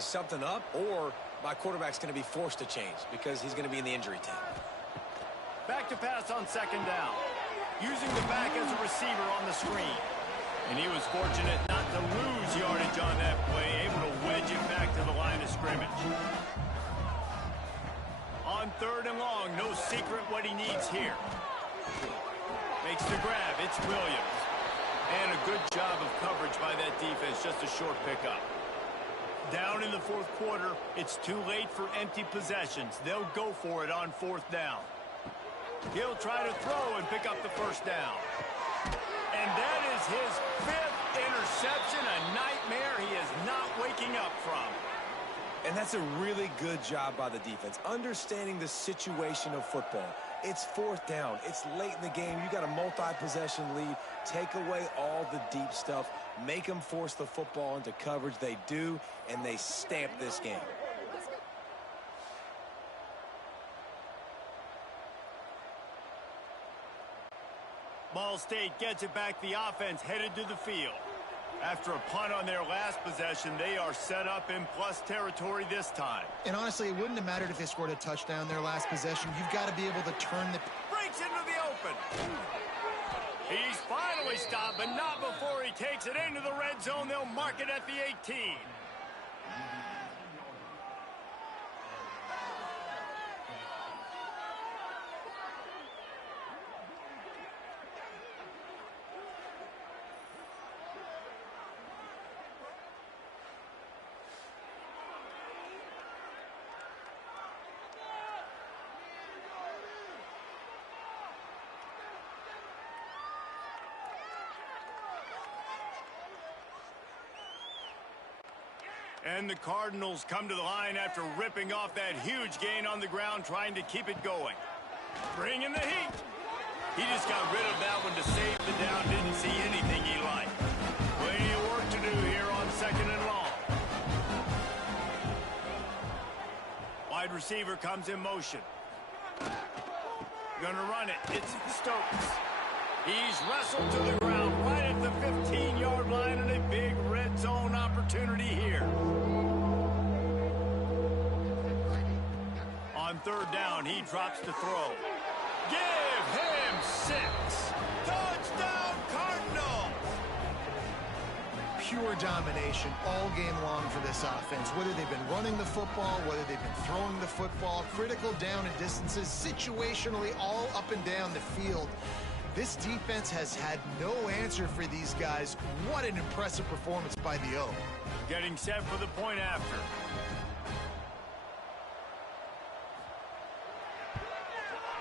change something up, or my quarterback's going to be forced to change because he's going to be in the injury time. Back to pass on second down. Using the back as a receiver on the screen. And he was fortunate not to lose yardage on that play, able to wedge it back to the line of scrimmage. On third and long, no secret what he needs here. Makes the grab, it's Williams. And a good job of coverage by that defense, just a short pickup. Down in the fourth quarter, it's too late for empty possessions. They'll go for it on fourth down. He'll try to throw and pick up the first down. And that is his fifth interception, a nightmare he is not waking up from. And that's a really good job by the defense, understanding the situation of football. It's fourth down. It's late in the game. You got a multi-possession lead. Take away all the deep stuff. Make them force the football into coverage. They do, and they stamp this game. Ball State gets it back. The offense headed to the field. After a punt on their last possession, they are set up in plus territory this time. And honestly, it wouldn't have mattered if they scored a touchdown their last possession. You've got to be able to turn the... Breaks into the open. He's finally stopped, but not before he takes it into the red zone. They'll mark it at the 18. And the Cardinals come to the line after ripping off that huge gain on the ground, trying to keep it going. Bring in the heat. He just got rid of that one to save the down. Didn't see anything he liked. Plenty of work to do here on second and long. Wide receiver comes in motion. Gonna run it. It's Stokes. He's wrestled to the ground right at the 15-yard line, and a big red zone opportunity here. On third down, he drops to throw. Give him 6. Touchdown, Cardinals! Pure domination all game long for this offense. Whether they've been running the football, whether they've been throwing the football, critical down and distances, situationally all up and down the field. This defense has had no answer for these guys. What an impressive performance by the O. Getting set for the point after.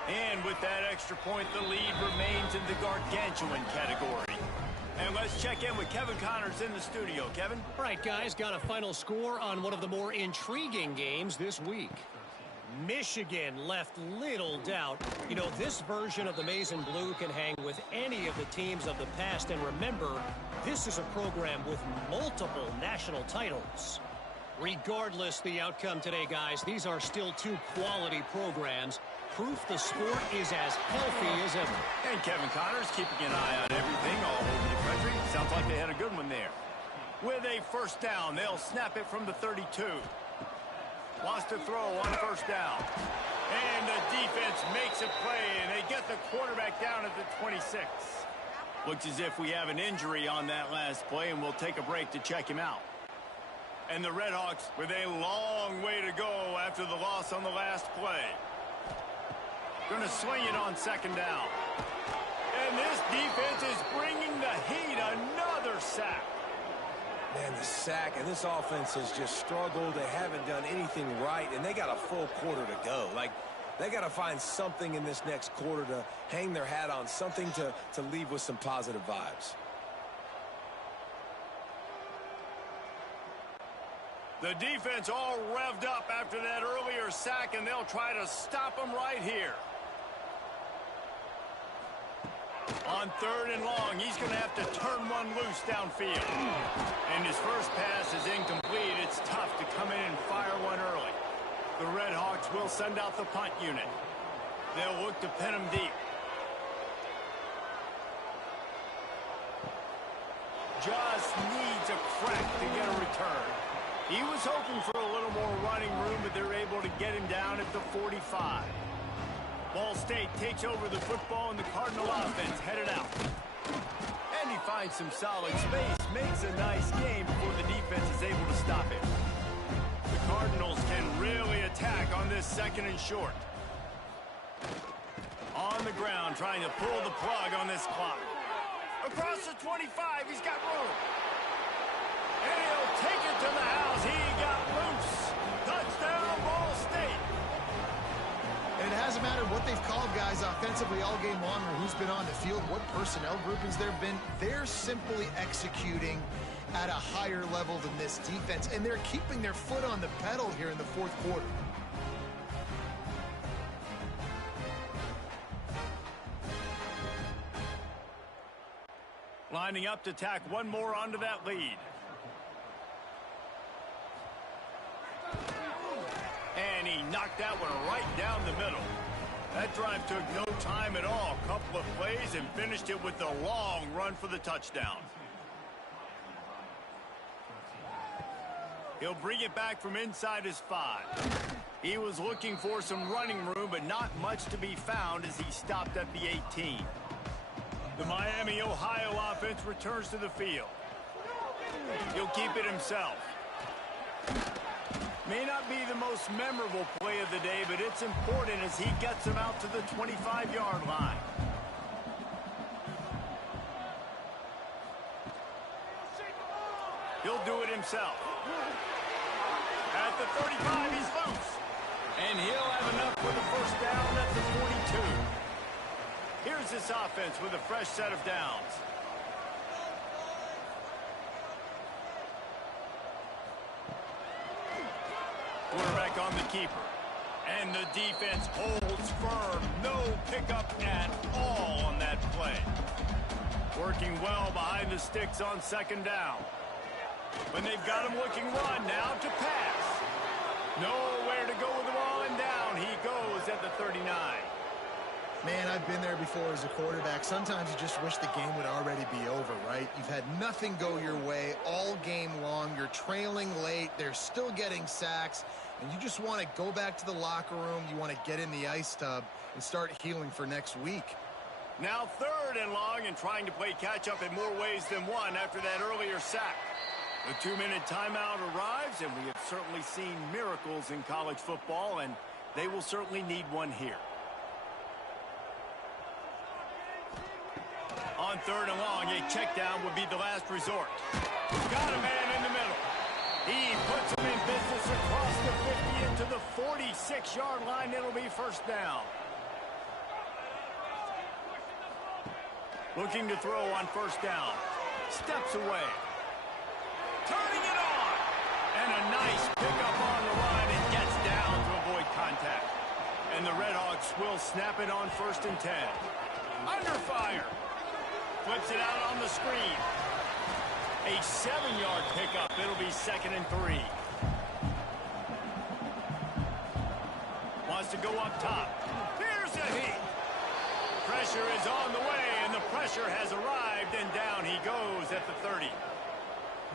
And with that extra point, the lead remains in the gargantuan category. And let's check in with Kevin Connors in the studio. Kevin? All right, guys, got a final score on one of the more intriguing games this week. Michigan left little doubt. You know, this version of the Maize and Blue can hang with any of the teams of the past. And remember, this is a program with multiple national titles. Regardless the outcome today, guys, these are still two quality programs. Proof the sport is as healthy as ever. And Kevin Connors keeping an eye on everything all over the country. Sounds like they had a good one there. With a first down, they'll snap it from the 32. Wants to throw on first down. And the defense makes a play, and they get the quarterback down at the 26. Looks as if we have an injury on that last play, and we'll take a break to check him out. And the Redhawks with a long way to go after the loss on the last play. Going to swing it on second down. And this defense is bringing the heat. Another sack. Man, the sack, and this offense has just struggled. They haven't done anything right, and they got a full quarter to go. Like, they got to find something in this next quarter to hang their hat on, something to leave with some positive vibes. The defense all revved up after that earlier sack, and they'll try to stop them right here. On third and long, he's going to have to turn one loose downfield. And his first pass is incomplete. It's tough to come in and fire one early. The Redhawks will send out the punt unit. They'll look to pin him deep. Just needs a crack to get a return. He was hoping for a little more running room, but they're able to get him down at the 45. Ball State takes over the football, and the Cardinal offense headed out. And he finds some solid space, makes a nice game before the defense is able to stop it. The Cardinals can really attack on this 2nd and short. On the ground, trying to pull the plug on this clock. Across the 25, he's got room. And he'll take it to the house. He got loose. Touchdown, Ball State. And it hasn't mattered what they've called guys offensively all game long or who's been on the field, what personnel groupings there have been. They're simply executing at a higher level than this defense, and they're keeping their foot on the pedal here in the 4th quarter. Lining up to tack one more onto that lead. And he knocked that one right down the middle. That drive took no time at all. A couple of plays and finished it with a long run for the touchdown. He'll bring it back from inside his 5. He was looking for some running room, but not much to be found as he stopped at the 18. The Miami, Ohio offense returns to the field. He'll keep it himself. May not be the most memorable play of the day, but it's important as he gets him out to the 25-yard line. He'll do it himself. At the 35, he's loose. And he'll have enough for the 1st down at the 42. Here's this offense with a fresh set of downs. Quarterback on the keeper. And the defense holds firm. No pickup at all on that play. Working well behind the sticks on 2nd down. When they've got him looking run, now to pass. Nowhere to go with the ball, and down he goes at the 39. Man, I've been there before as a quarterback. Sometimes you just wish the game would already be over, right? You've had nothing go your way all game long. You're trailing late. They're still getting sacks. And you just want to go back to the locker room. You want to get in the ice tub and start healing for next week. Now 3rd and long, and trying to play catch-up in more ways than one after that earlier sack. The 2-minute timeout arrives, and we have certainly seen miracles in college football, and they will certainly need one here. On 3rd and long, a check down would be the last resort. Got a man in the middle. He puts him in business across the 50 into the 46-yard line. It'll be 1st down. Looking to throw on 1st down. Steps away. Turning it on. And a nice pickup on the line and gets down to avoid contact. And the Redhawks will snap it on 1st and 10. Under fire. Flips it out on the screen. A 7-yard pickup. It'll be 2nd and 3. Wants to go up top. Here's a hit. Pressure is on the way, and the pressure has arrived, and down he goes at the 30.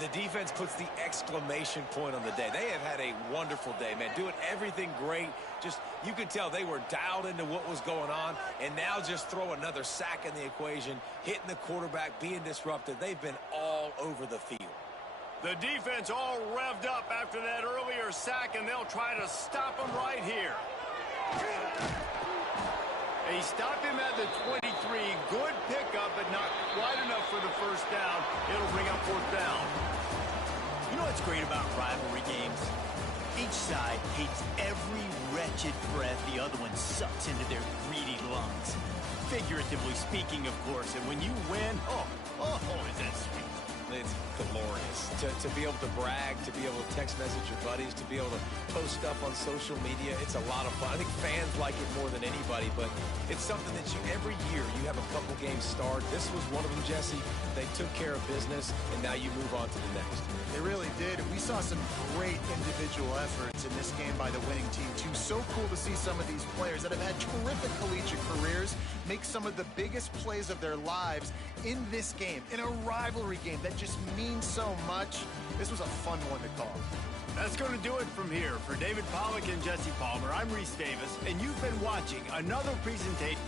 The defense puts the exclamation point on the day. They have had a wonderful day, man. Doing everything great. Just, you could tell they were dialed into what was going on. And now just throw another sack in the equation, hitting the quarterback, being disruptive. They've been all over the field. The defense all revved up after that earlier sack, and they'll try to stop him right here. They stop him at the 23. Good pickup, but not quite enough for the 1st down. It'll bring up 4th down. You know what's great about rivalry games? Each side hates every wretched breath the other one sucks into their greedy lungs. Figuratively speaking, of course. And when you win, oh, is that sweet. It's glorious. To be able to brag, to be able to text message your buddies, to be able to post stuff on social media, it's a lot of fun. I think fans like it more than anybody, but it's something that every year you have a couple games start. This was one of them, Jesse. They took care of business, and now you move on to the next. They really did. We saw some great individual efforts in this game by the winning team, too. So cool to see some of these players that have had terrific collegiate careers make some of the biggest plays of their lives in this game, in a rivalry game that just means so much. This was a fun one to call. That's going to do it from here. For David Pollack and Jesse Palmer, I'm Reese Davis, and you've been watching another presentation.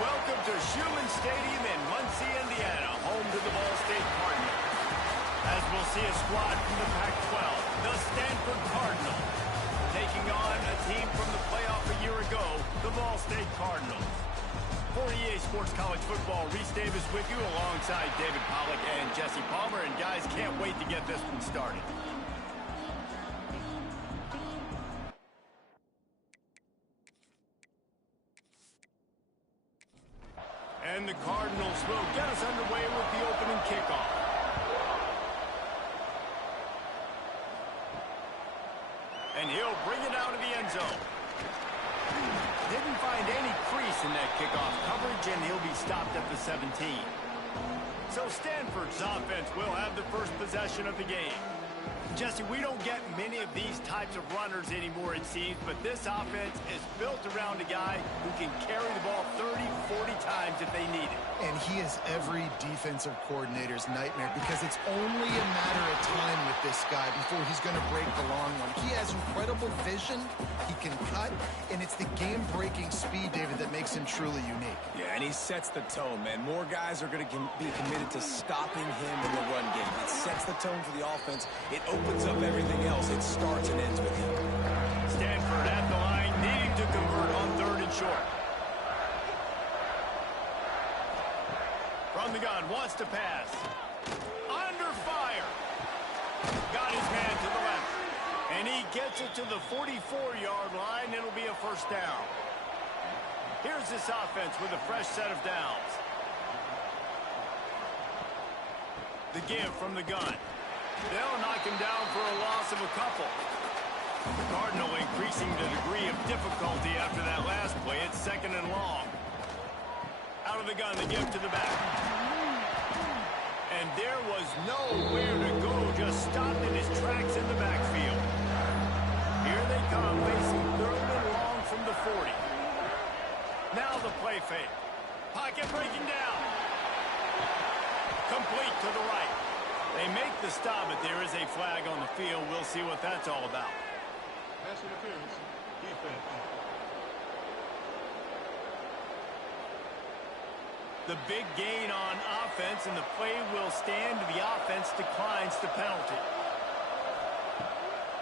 Welcome to Schumann Stadium in Muncie, Indiana, home to the Ball State Cardinals. As we'll see a squad from the Pac-12, the Stanford Cardinals, taking on a team from the playoff a year ago, the Ball State Cardinals. For EA Sports College Football, Reese Davis with you alongside David Pollack and Jesse Palmer. And guys, can't wait to get this one started. And the Cardinals will get us underway with the opening kickoff. And he'll bring it out of the end zone. Didn't find any crease in that kickoff coverage, and he'll be stopped at the 17. So Stanford's offense will have the first possession of the game. Jesse, we don't get many of these types of runners anymore, it seems, but this offense is built around a guy who can carry the ball 30, 40 times if they need it. And he is every defensive coordinator's nightmare because it's only a matter of time with this guy before he's going to break the long one. He has incredible vision, he can cut, and it's the game-breaking speed, David, that makes him truly unique. Yeah, and he sets the tone, man. More guys are going to be committed to stopping him in the run game. It sets the tone for the offense. It opens up everything else. It starts and ends with him. Stanford at the line, needing to convert on 3rd and short. From the gun, wants to pass. Under fire. Got his man to the left. And he gets it to the 44-yard line. It'll be a first down. Here's this offense with a fresh set of downs. The give from the gun. They'll knock him down for a loss of a couple. The Cardinal increasing the degree of difficulty after that last play. It's 2nd and long. Out of the gun, the give to the back. And there was nowhere to go, just stopped in his tracks in the backfield. Here they come, facing 3rd and long from the 40. Now the play fake. Pocket breaking down. Complete to the right. They make the stop, but there is a flag on the field. We'll see what that's all about. Pass interference. Defense. The big gain on offense, and the play will stand. The offense declines the penalty.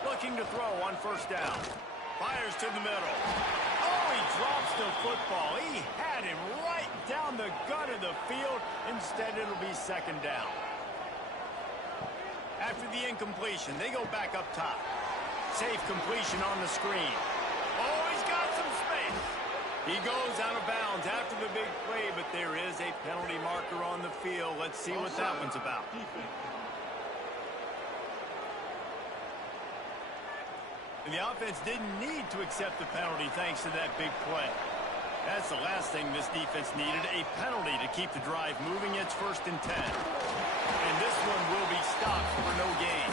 Looking to throw on 1st down. Fires to the middle. Oh, he drops the football. He had him right down the gut of the field. Instead, it'll be 2nd down. After the incompletion, they go back up top. Safe completion on the screen. Oh, he's got some space. He goes out of bounds after the big play, but there is a penalty marker on the field. Let's see what that one's about. And the offense didn't need to accept the penalty thanks to that big play. That's the last thing this defense needed, a penalty to keep the drive moving. It's 1st and 10. And this one will be stopped for no gain.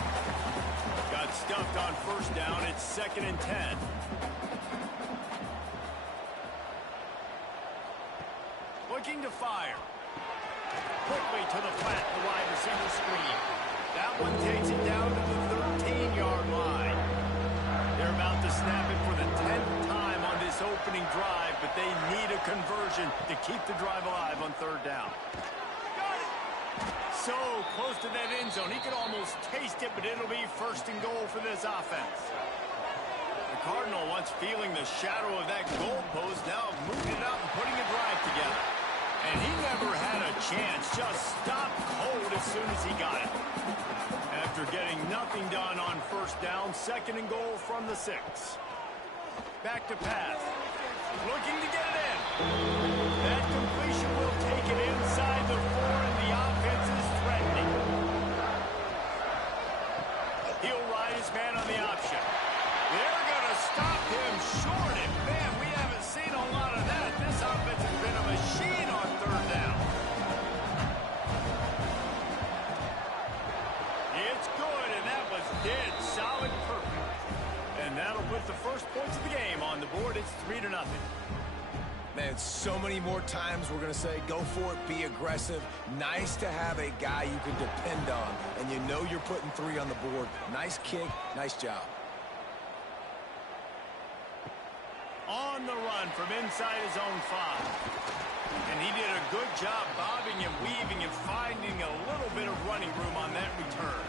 Got stuffed on 1st down. It's 2nd and 10. Looking to fire. Quickly to the flat, the wide receiver screen. That one takes it down to the 13-yard line. They're about to snap it for the 10th time on this opening drive, but they need a conversion to keep the drive alive on 3rd down. So close to that end zone. He could almost taste it, but it'll be 1st and goal for this offense. The Cardinal, once feeling the shadow of that goalpost, now moving it up and putting a drive together. And he never had a chance, just stopped cold as soon as he got it. After getting nothing done on 1st down, 2nd and goal from the 6. Back to pass. Looking to get it in. That completion will take it inside the 4, and the offense is threatening. He'll ride his man on the option. They're going to stop him short, and man, we haven't seen a lot of that. This offense has been a machine on 3rd down. It's good, and that was dead solid perfect. And that'll put the first points of the game on the board. It's 3-0. Man, so many more times we're going to say, go for it, be aggressive. Nice to have a guy you can depend on, and you know you're putting 3 on the board. Nice kick, nice job. On the run from inside his own 5. And he did a good job bobbing and weaving and finding a little bit of running room on that return.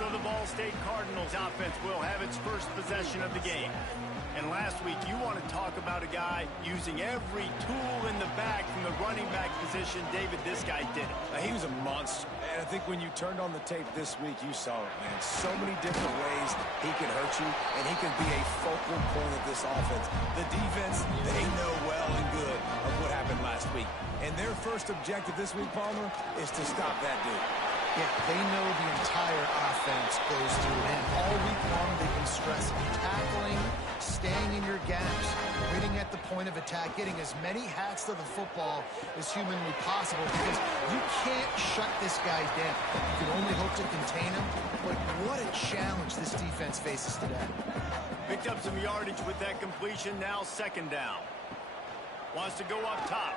So the Ball State Cardinals offense will have its first possession of the game. And last week, you want to talk about a guy using every tool in the bag from the running back position. David, this guy did it. He was a monster. And I think when you turned on the tape this week, you saw it, man. So many different ways he can hurt you, and he can be a focal point of this offense. The defense, they know well and good of what happened last week. And their first objective this week, Palmer, is to stop that dude. Yeah, they know the entire offense goes through him. All week long, they've been stressing tackling, staying in your gaps, winning at the point of attack, getting as many hats to the football as humanly possible, because you can't shut this guy down. You can only hope to contain him, but what a challenge this defense faces today. Picked up some yardage with that completion. Now second down. Wants to go up top.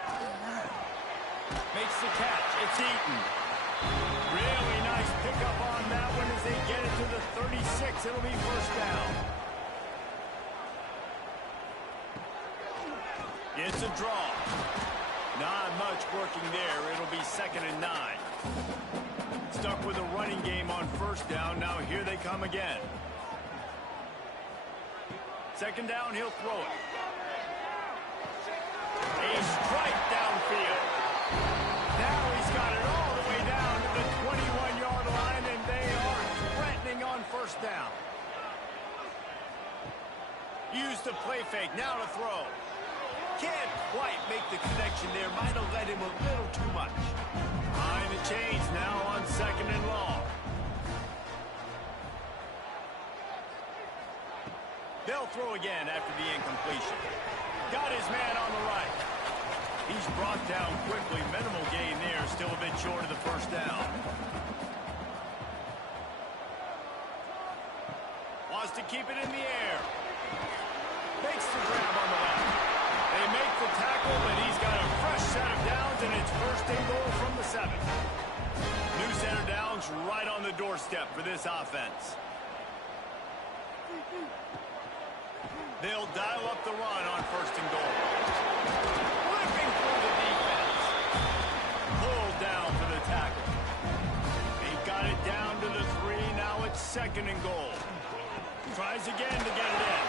Makes the catch. It's Eaton. Really nice pickup on that one as they get it to the 36. It'll be first down. It's a draw. Not much working there. It'll be 2nd and 9. Stuck with a running game on first down. Now here they come again. 2nd down, he'll throw it. A strike downfield. Now he's got it all the way down to the 21-yard line, and they are threatening on first down. Use the play fake. Now to throw. Can't quite make the connection there. Might have led him a little too much. Behind the chains now on 2nd and long. They'll throw again after the incompletion. Got his man on the right. He's brought down quickly. Minimal gain there. Still a bit short of the first down. Wants to keep it in the air. Makes the grab on the left. They make the tackle, and he's got a fresh set of downs, and it's 1st and goal from the 7. New set of downs right on the doorstep for this offense. They'll dial up the run on 1st and goal. Whipping through the defense. Pulled down for the tackle. They got it down to the 3. Now it's 2nd and goal. Tries again to get it in.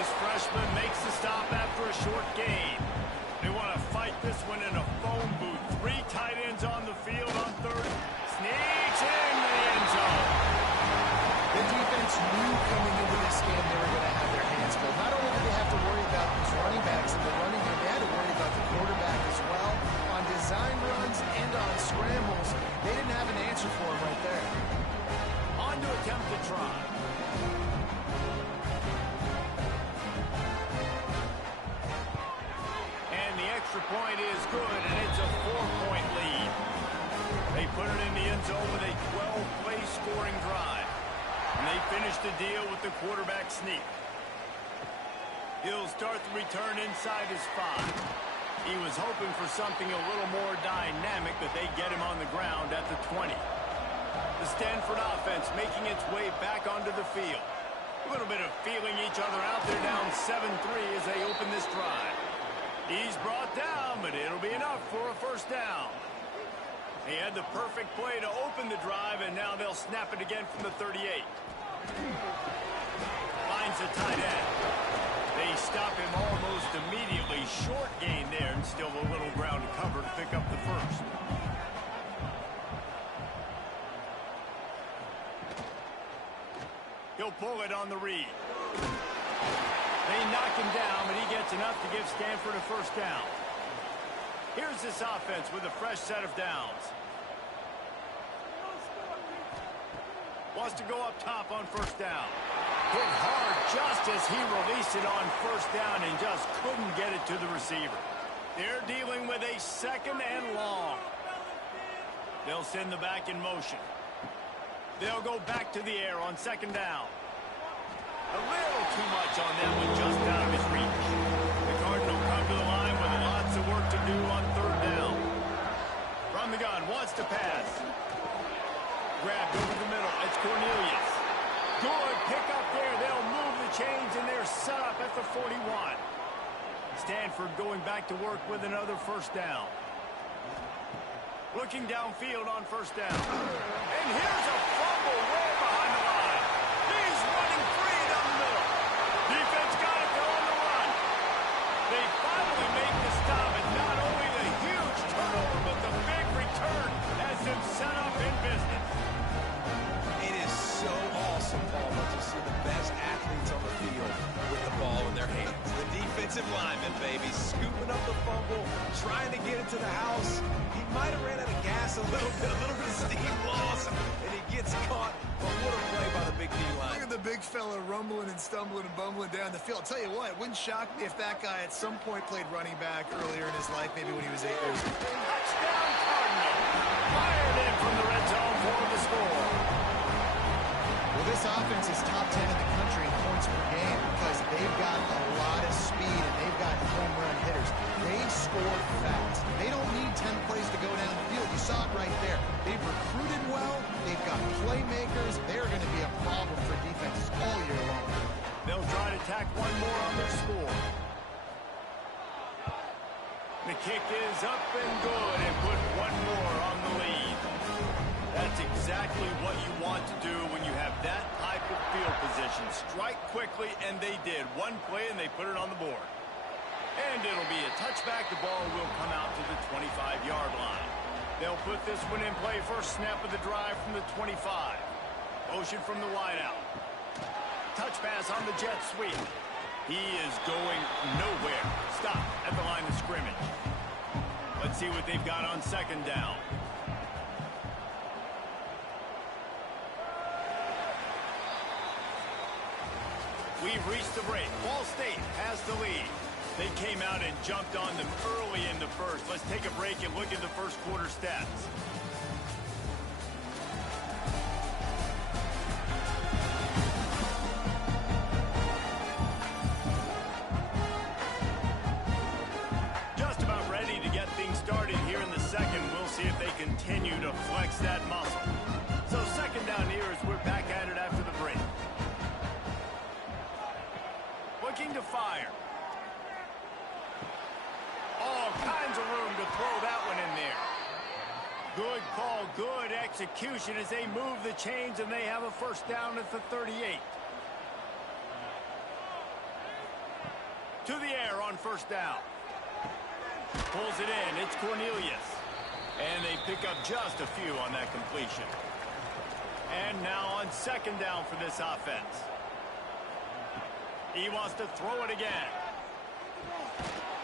This freshman makes the stop after a short gain. They want to fight this one in a phone booth. 3 tight ends on the field on 3rd. Sneaks into the end zone. The defense knew coming into this game they were going to have their hands full. Not only did they have to worry about these running backs in the running game, they had to worry about the quarterback as well. On design runs and on scrambles, they didn't have an answer for him right there. On to attempt to try. And the extra point is good, and it's a 4-point lead. They put it in the end zone with a 12-play scoring drive. And they finish the deal with the quarterback sneak. He'll start the return inside his 5. He was hoping for something a little more dynamic, but they get him on the ground at the 20. The Stanford offense making its way back onto the field. A little bit of feeling each other out. They're down 7-3 as they open this drive. He's brought down, but it'll be enough for a first down. He had the perfect play to open the drive, and now they'll snap it again from the 38. Finds a tight end. They stop him almost immediately. Short gain there, and still a little ground to cover to pick up the first. He'll pull it on the read. They knock him down, but he gets enough to give Stanford a first down. Here's this offense with a fresh set of downs. Wants to go up top on first down. Hit hard just as he released it on first down and just couldn't get it to the receiver. They're dealing with a 2nd and long. They'll send the back in motion. They'll go back to the air on 2nd down. A little too much on that one, just out of his reach. The Cardinals come to the line with lots of work to do on 3rd down. From the gun, wants to pass. Grabbed over the middle. It's Cornelius. Good pickup there. They'll move the chains, and they're set up at the 41. Stanford going back to work with another first down. Looking downfield on first down. And here's a fumble way behind It is so awesome, Palmer, to see the best athletes on the field with the ball in their hands. The defensive lineman, baby, scooping up the fumble, trying to get it to the house. He might have ran out of gas a little bit of steam loss, and he gets caught. But what a play by the big D line. Look at the big fella rumbling and stumbling and bumbling down the field. I'll tell you what, it wouldn't shock me if that guy at some point played running back earlier in his life, maybe when he was 8 years old. Touchdown, Cardinals. Fired in from the red zone for the score. Well, this offense is top 10 in the country in points per game because they've got a lot of speed and they've got home run hitters. They score fast. They don't need 10 plays to go down the field. You saw it right there. They've recruited well. They've got playmakers. They're going to be a problem for defenses all year long. They'll try to tack one more on their score. The kick is up and good and put one more on the lead. That's exactly what you want to do when you have that type of field position. Strike quickly, and they did. One play, and they put it on the board. And it'll be a touchback. The ball will come out to the 25-yard line. They'll put this one in play. First snap of the drive from the 25. Motion from the wideout. Touch pass on the jet sweep. He is going nowhere. Stop at the line of scrimmage. Let's see what they've got on second down. We've reached the break. Ball State has the lead. They came out and jumped on them early in the first. Let's take a break and look at the first quarter stats. Just about ready to get things started here in the second. We'll see if they continue to flex that muscle. So second down here as we're back at it after the break. Looking to fire. All kinds of room to throw that one in there. Good call, good execution as they move the chains and they have a first down at the 38. To the air on first down. Pulls it in, it's Cornelius. And they pick up just a few on that completion. And now on second down for this offense. He wants to throw it again.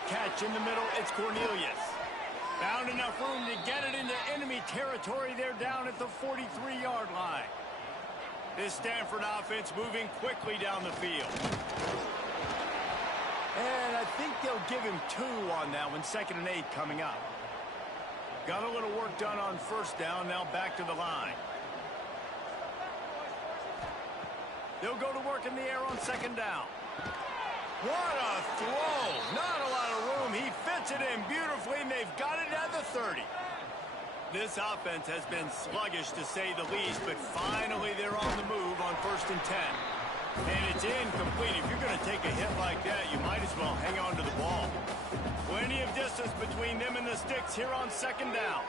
Catch in the middle, it's Cornelius. Found enough room to get it into enemy territory. They're down at the 43-yard line. This Stanford offense moving quickly down the field. And I think they'll give him 2 on that one. 2nd and 8 coming up. Got a little work done on first down. Now back to the line. They'll go to work in the air on second down. What a throw. Not a lot of room. He fits it in beautifully, and they've got it at the 30. This offense has been sluggish, to say the least, but finally they're on the move on 1st and 10. And it's incomplete. If you're going to take a hit like that, you might as well hang on to the ball. Plenty of distance between them and the sticks here on second down.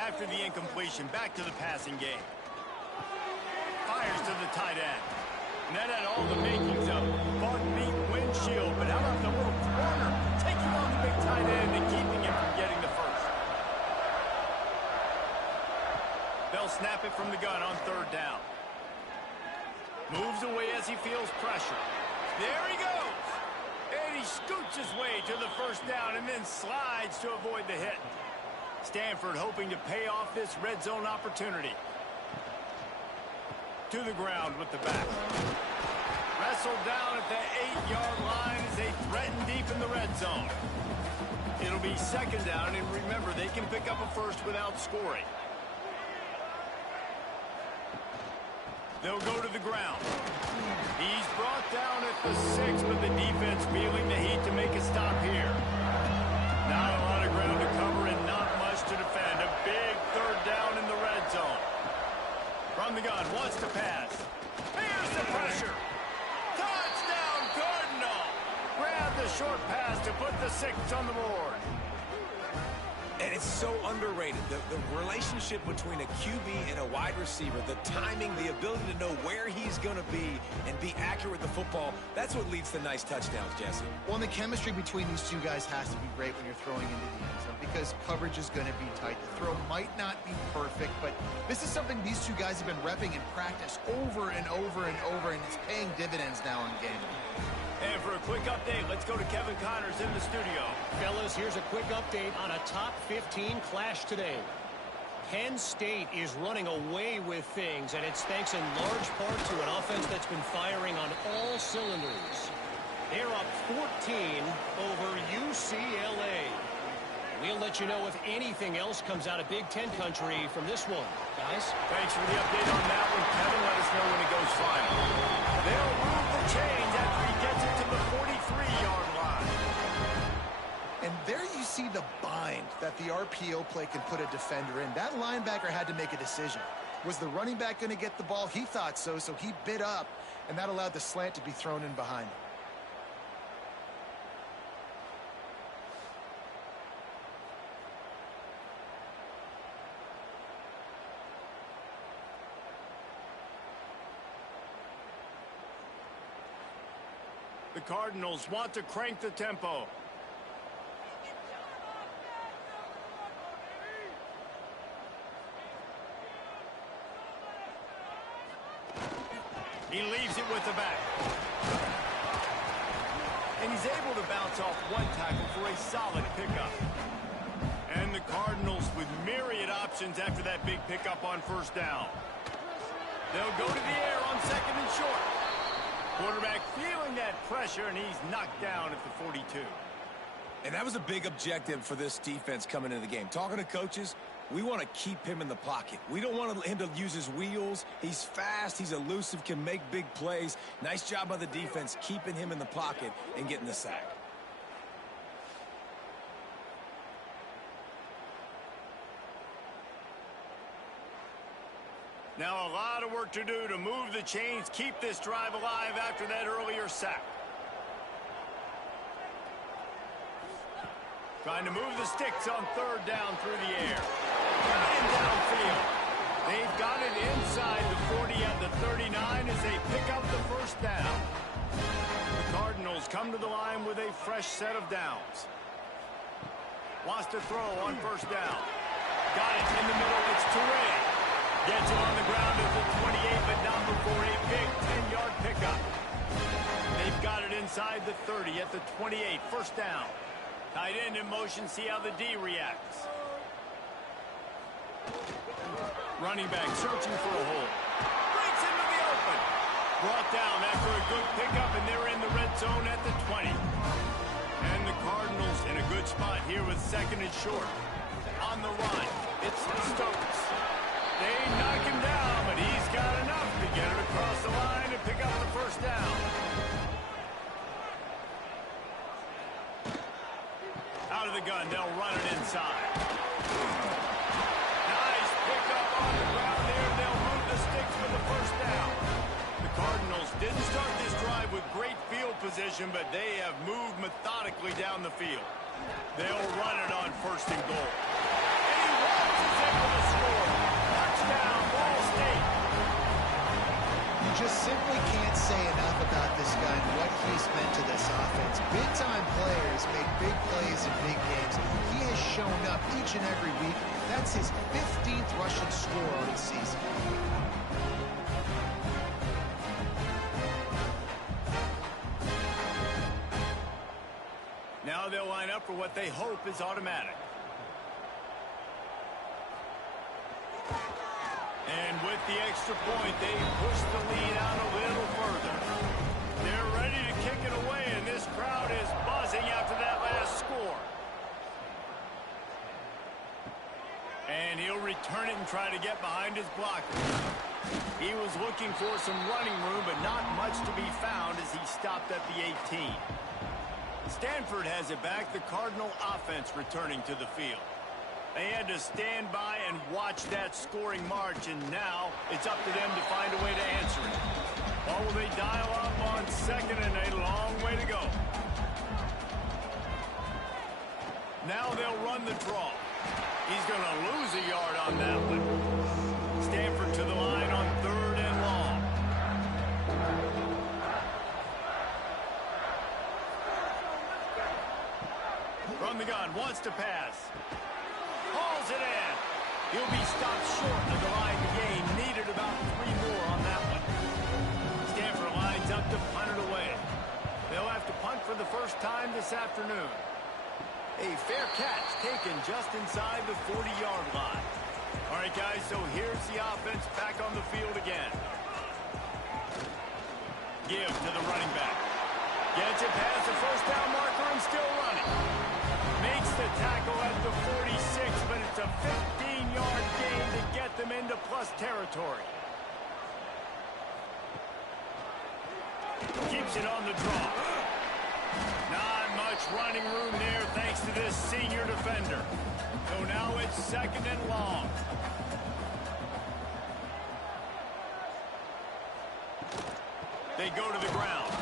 After the incompletion, back to the passing game. Fires to the tight end. And that had all the makings of bug meat windshield. But how about the little corner taking on the big tight end and keeping him from getting the first? They'll snap it from the gun on third down. Moves away as he feels pressure. There he goes. And he scoots his way to the first down and then slides to avoid the hit. Stanford hoping to pay off this red zone opportunity. To the ground with the back. Wrestled down at the 8-yard line as they threaten deep in the red zone. It'll be second down, and remember, they can pick up a first without scoring. They'll go to the ground. He's brought down at the 6, but the defense feeling the heat to make a stop here. Not a lot of ground to cover and not much to defend. A big third down in the red zone. From the gun, wants to pass. Here's the pressure. Touchdown, Cardinals. Grab the short pass to put the 6 on the board. And It's so underrated. The relationship between a QB and a wide receiver, the timing, the ability to know where he's going to be and be accurate with the football, that's what leads to nice touchdowns, Jesse. Well, and the chemistry between these two guys has to be great when you're throwing into the end zone because coverage is going to be tight. The throw might not be perfect, but this is something these two guys have been repping in practice over and over and over, and it's paying dividends now in game. And for a quick update, let's go to Kevin Connors in the studio. Fellas, here's a quick update on a top 15 clash today. Penn State is running away with things, and it's thanks in large part to an offense that's been firing on all cylinders. They're up 14 over UCLA. We'll let you know if anything else comes out of Big Ten country from this one, guys. Thanks for the update on that one, Kevin. Let us know when it goes final. They'll move the chains after he gets it to the 43-yard line. And there you see the bind that the RPO play can put a defender in. That linebacker had to make a decision. Was the running back going to get the ball? He thought so, so he bit up, and that allowed the slant to be thrown in behind him. The Cardinals want to crank the tempo. He leaves it with the back. And he's able to bounce off one tackle for a solid pickup. And the Cardinals with myriad options after that big pickup on first down. They'll go to the air on second and short. Quarterback feeling that pressure, and he's knocked down at the 42. And that was a big objective for this defense coming into the game. Talking to coaches, we want to keep him in the pocket. We don't want him to use his wheels. He's fast. He's elusive, can make big plays. Nice job by the defense keeping him in the pocket and getting the sack. Now a lot of work to do to move the chains, keep this drive alive after that earlier sack. Trying to move the sticks on third down through the air. And downfield. They've got it inside the 40 at the 39 as they pick up the first down. The Cardinals come to the line with a fresh set of downs. Wants to throw on first down. Got it in the middle. It's Touré. Gets it on the ground at the 28, but not before a big 10-yard pickup. They've got it inside the 30 at the 28. First down. Tight end in motion. See how the D reacts. Running back searching for a hole. Breaks into the open. Brought down after a good pickup, and they're in the red zone at the 20. And the Cardinals in a good spot here with second and short. On the run, it's Stokes. They knock him down, but he's got enough to get it across the line and pick up the first down. Out of the gun, they'll run it inside. Nice pickup on the ground there. They'll move the sticks for the first down. The Cardinals didn't start this drive with great field position, but they have moved methodically down the field. They'll run it on first and goal. And he launches it for the score. Touchdown, Ball State. You just simply can't say enough about this guy and what he's meant to this offense. Big-time players make big plays in big games. He has shown up each and every week. That's his 15th rushing score on the season. Now they'll line up for what they hope is automatic. And with the extra point, they push the lead out a little further. They're ready to kick it away, and this crowd is buzzing after that last score. And he'll return it and try to get behind his blocker. He was looking for some running room, but not much to be found as he stopped at the 18. Stanford has it back, the Cardinal offense returning to the field. They had to stand by and watch that scoring march, and now it's up to them to find a way to answer it. Or will they dial up on second and a long way to go? Now they'll run the draw. He's going to lose a yard on that one. Stanford to the line on 3rd and long. From the gun, wants to pass. Hauls it in. He'll be stopped short of the line to gain. Needed about 3 more on that one. Stanford lines up to punt it away. They'll have to punt for the first time this afternoon. A fair catch taken just inside the 40-yard line. All right, guys, so here's the offense back on the field again. Give to the running back. Gets it past the first down marker and still running. Makes the tackle at the 46, but it's a 15-yard gain to get them into plus territory. Keeps it on the draw. Not much running room there thanks to this senior defender. So now it's 2nd and long. They go to the ground.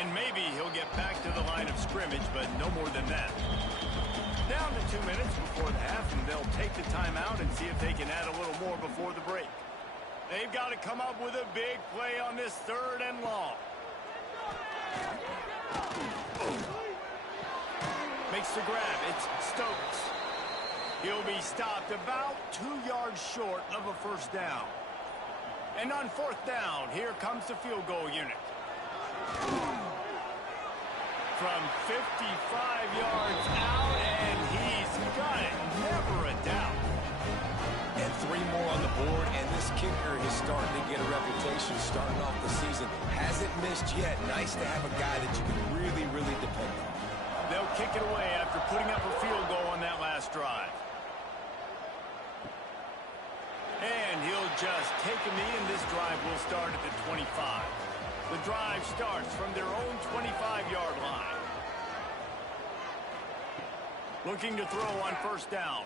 And maybe he'll get back to the line of scrimmage, but no more than that. Down to 2 minutes before the half, and they'll take the timeout and see if they can add a little more before the break. They've got to come up with a big play on this 3rd and long. Makes the grab. It's Stokes. He'll be stopped about 2 yards short of a first down. And on 4th down, here comes the field goal unit. From 55 yards out, and he's got it. Never a doubt. And 3 more on the board, and this kicker is starting to get a reputation starting off the season. Hasn't missed yet. Nice to have a guy that you can really, really depend on. They'll kick it away after putting up a field goal on that last drive. And he'll just take a knee, and this drive will start at the 25. The drive starts from their own 25-yard line. Looking to throw on 1st down.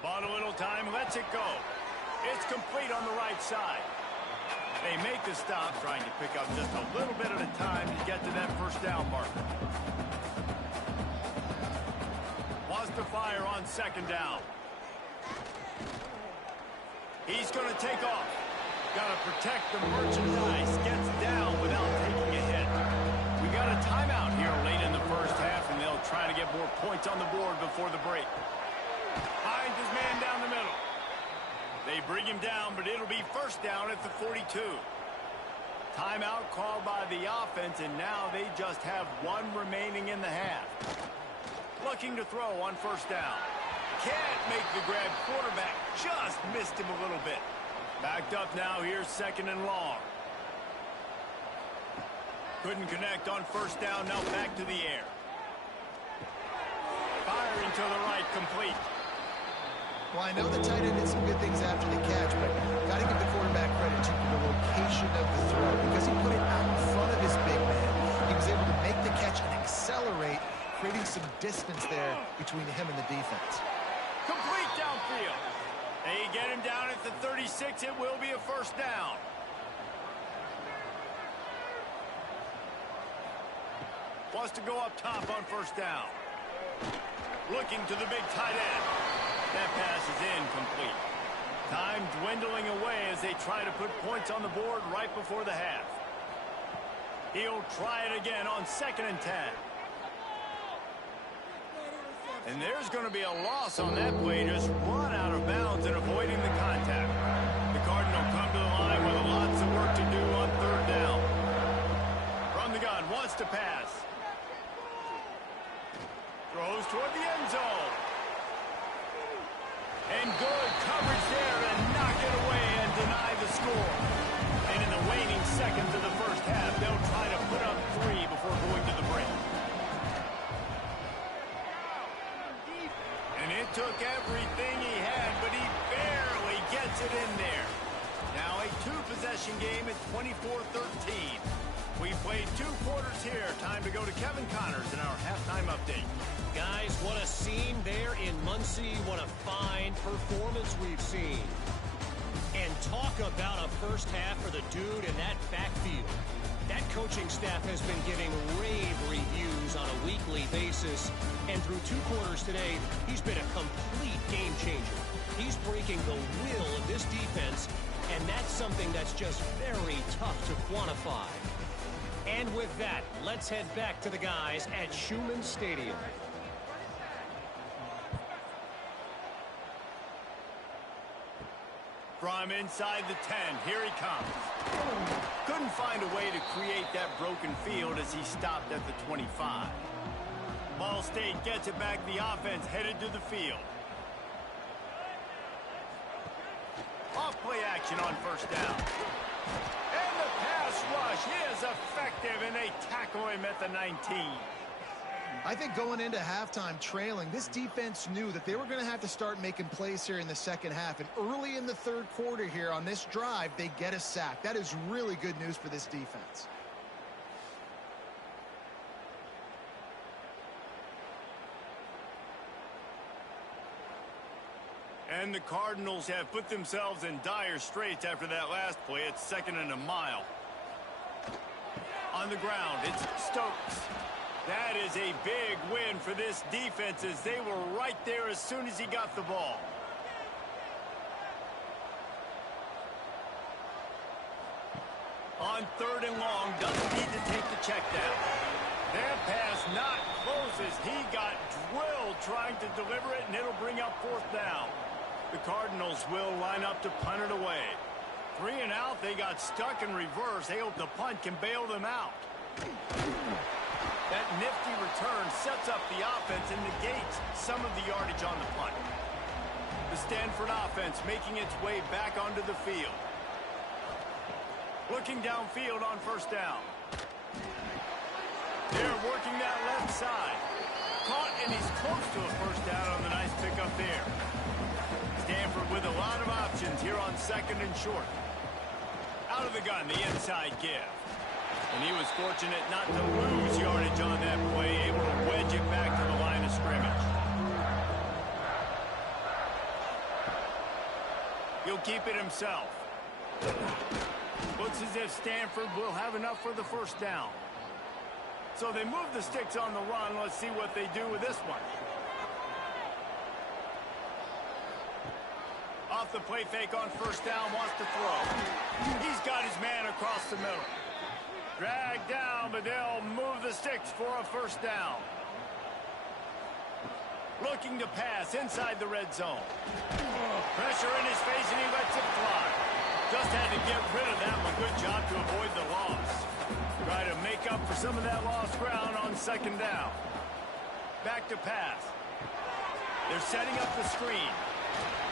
Bought a little time, lets it go. It's complete on the right side. They make the stop, trying to pick up just a little bit at a time to get to that 1st down marker. Wants to fire on 2nd down. He's going to take off. Got to protect the merchandise. Gets down without taking a hit. We got a timeout here late in the first half, and they'll try to get more points on the board before the break. Finds his man down the middle. They bring him down, but it'll be 1st down at the 42. Timeout called by the offense, and now they just have 1 remaining in the half. Looking to throw on 1st down. Can't make the grab. Quarterback just missed him a little bit. Backed up now. Here's 2nd and long. Couldn't connect on 1st down. Now back to the air. Firing to the right, complete. Well, I know the tight end did some good things after the catch, but got to give the quarterback credit to the location of the throw because he put it out in front of his big man. He was able to make the catch and accelerate, creating some distance there between him and the defense. Complete downfield. They get him down at the 36. It will be a 1st down. Wants to go up top on 1st down. Looking to the big tight end. That pass is incomplete. Time dwindling away as they try to put points on the board right before the half. He'll try it again on 2nd and 10. And there's going to be a loss on that play. Just run out of bounds and avoiding the contact. The Cardinals come to the line with lots of work to do on 3rd down. From the gun, wants to pass. Throws toward the end zone. And good coverage there and knock it away and deny the score. And in the waning seconds of the first half, they'll try to put up 3 before going to the break. And it took everything he had, but he barely gets it in there. Now a 2-possession game at 24-13. We played 2 quarters here. Time to go to Kevin Connors in our halftime update. Guys, what a scene there in Muncie. What a fine performance we've seen. And Talk about a first half for the dude in that backfield. That coaching staff has been giving rave reviews on a weekly basis. And through 2 quarters today, he's been a complete game changer. He's breaking the will of this defense, and that's something that's just very tough to quantify. And with that, let's head back to the guys at Schumann Stadium. From inside the 10, here he comes. Couldn't find a way to create that broken field as he stopped at the 25. Ball State gets it back. The offense headed to the field. Off play action on first down. And the pass rush is effective, and they tackle him at the 19. I think going into halftime trailing, this defense knew that they were going to have to start making plays here in the second half. And early in the third quarter here on this drive, they get a sack. That is really good news for this defense. And the Cardinals have put themselves in dire straits after that last play. It's 2nd and a mile. On the ground, it's Stokes. That is a big win for this defense as they were right there as soon as he got the ball. On 3rd and long, doesn't need to take the check down. That pass not closes. He got drilled trying to deliver it, and it'll bring up 4th down. The Cardinals will line up to punt it away. 3 and out, they got stuck in reverse. They hope the punt can bail them out. That nifty return sets up the offense and negates some of the yardage on the punt. The Stanford offense making its way back onto the field. Looking downfield on first down. They're working that left side. Caught, and he's close to a first down on the nice pickup there. Stanford with a lot of options here on 2nd and short. Out of the gun, the inside give. And he was fortunate not to lose yardage on that play, able to wedge it back to the line of scrimmage. He'll keep it himself. Looks as if Stanford will have enough for the first down. So they move the sticks on the run. Let's see what they do with this one. Off the play fake on first down, wants to throw. He's got his man across the middle. Dragged down, but they'll move the sticks for a first down. Looking to pass inside the red zone. Pressure in his face, and he lets it fly. Just had to get rid of that one. Good job to avoid the loss. Try to make up for some of that lost ground on 2nd down. Back to pass. They're setting up the screen.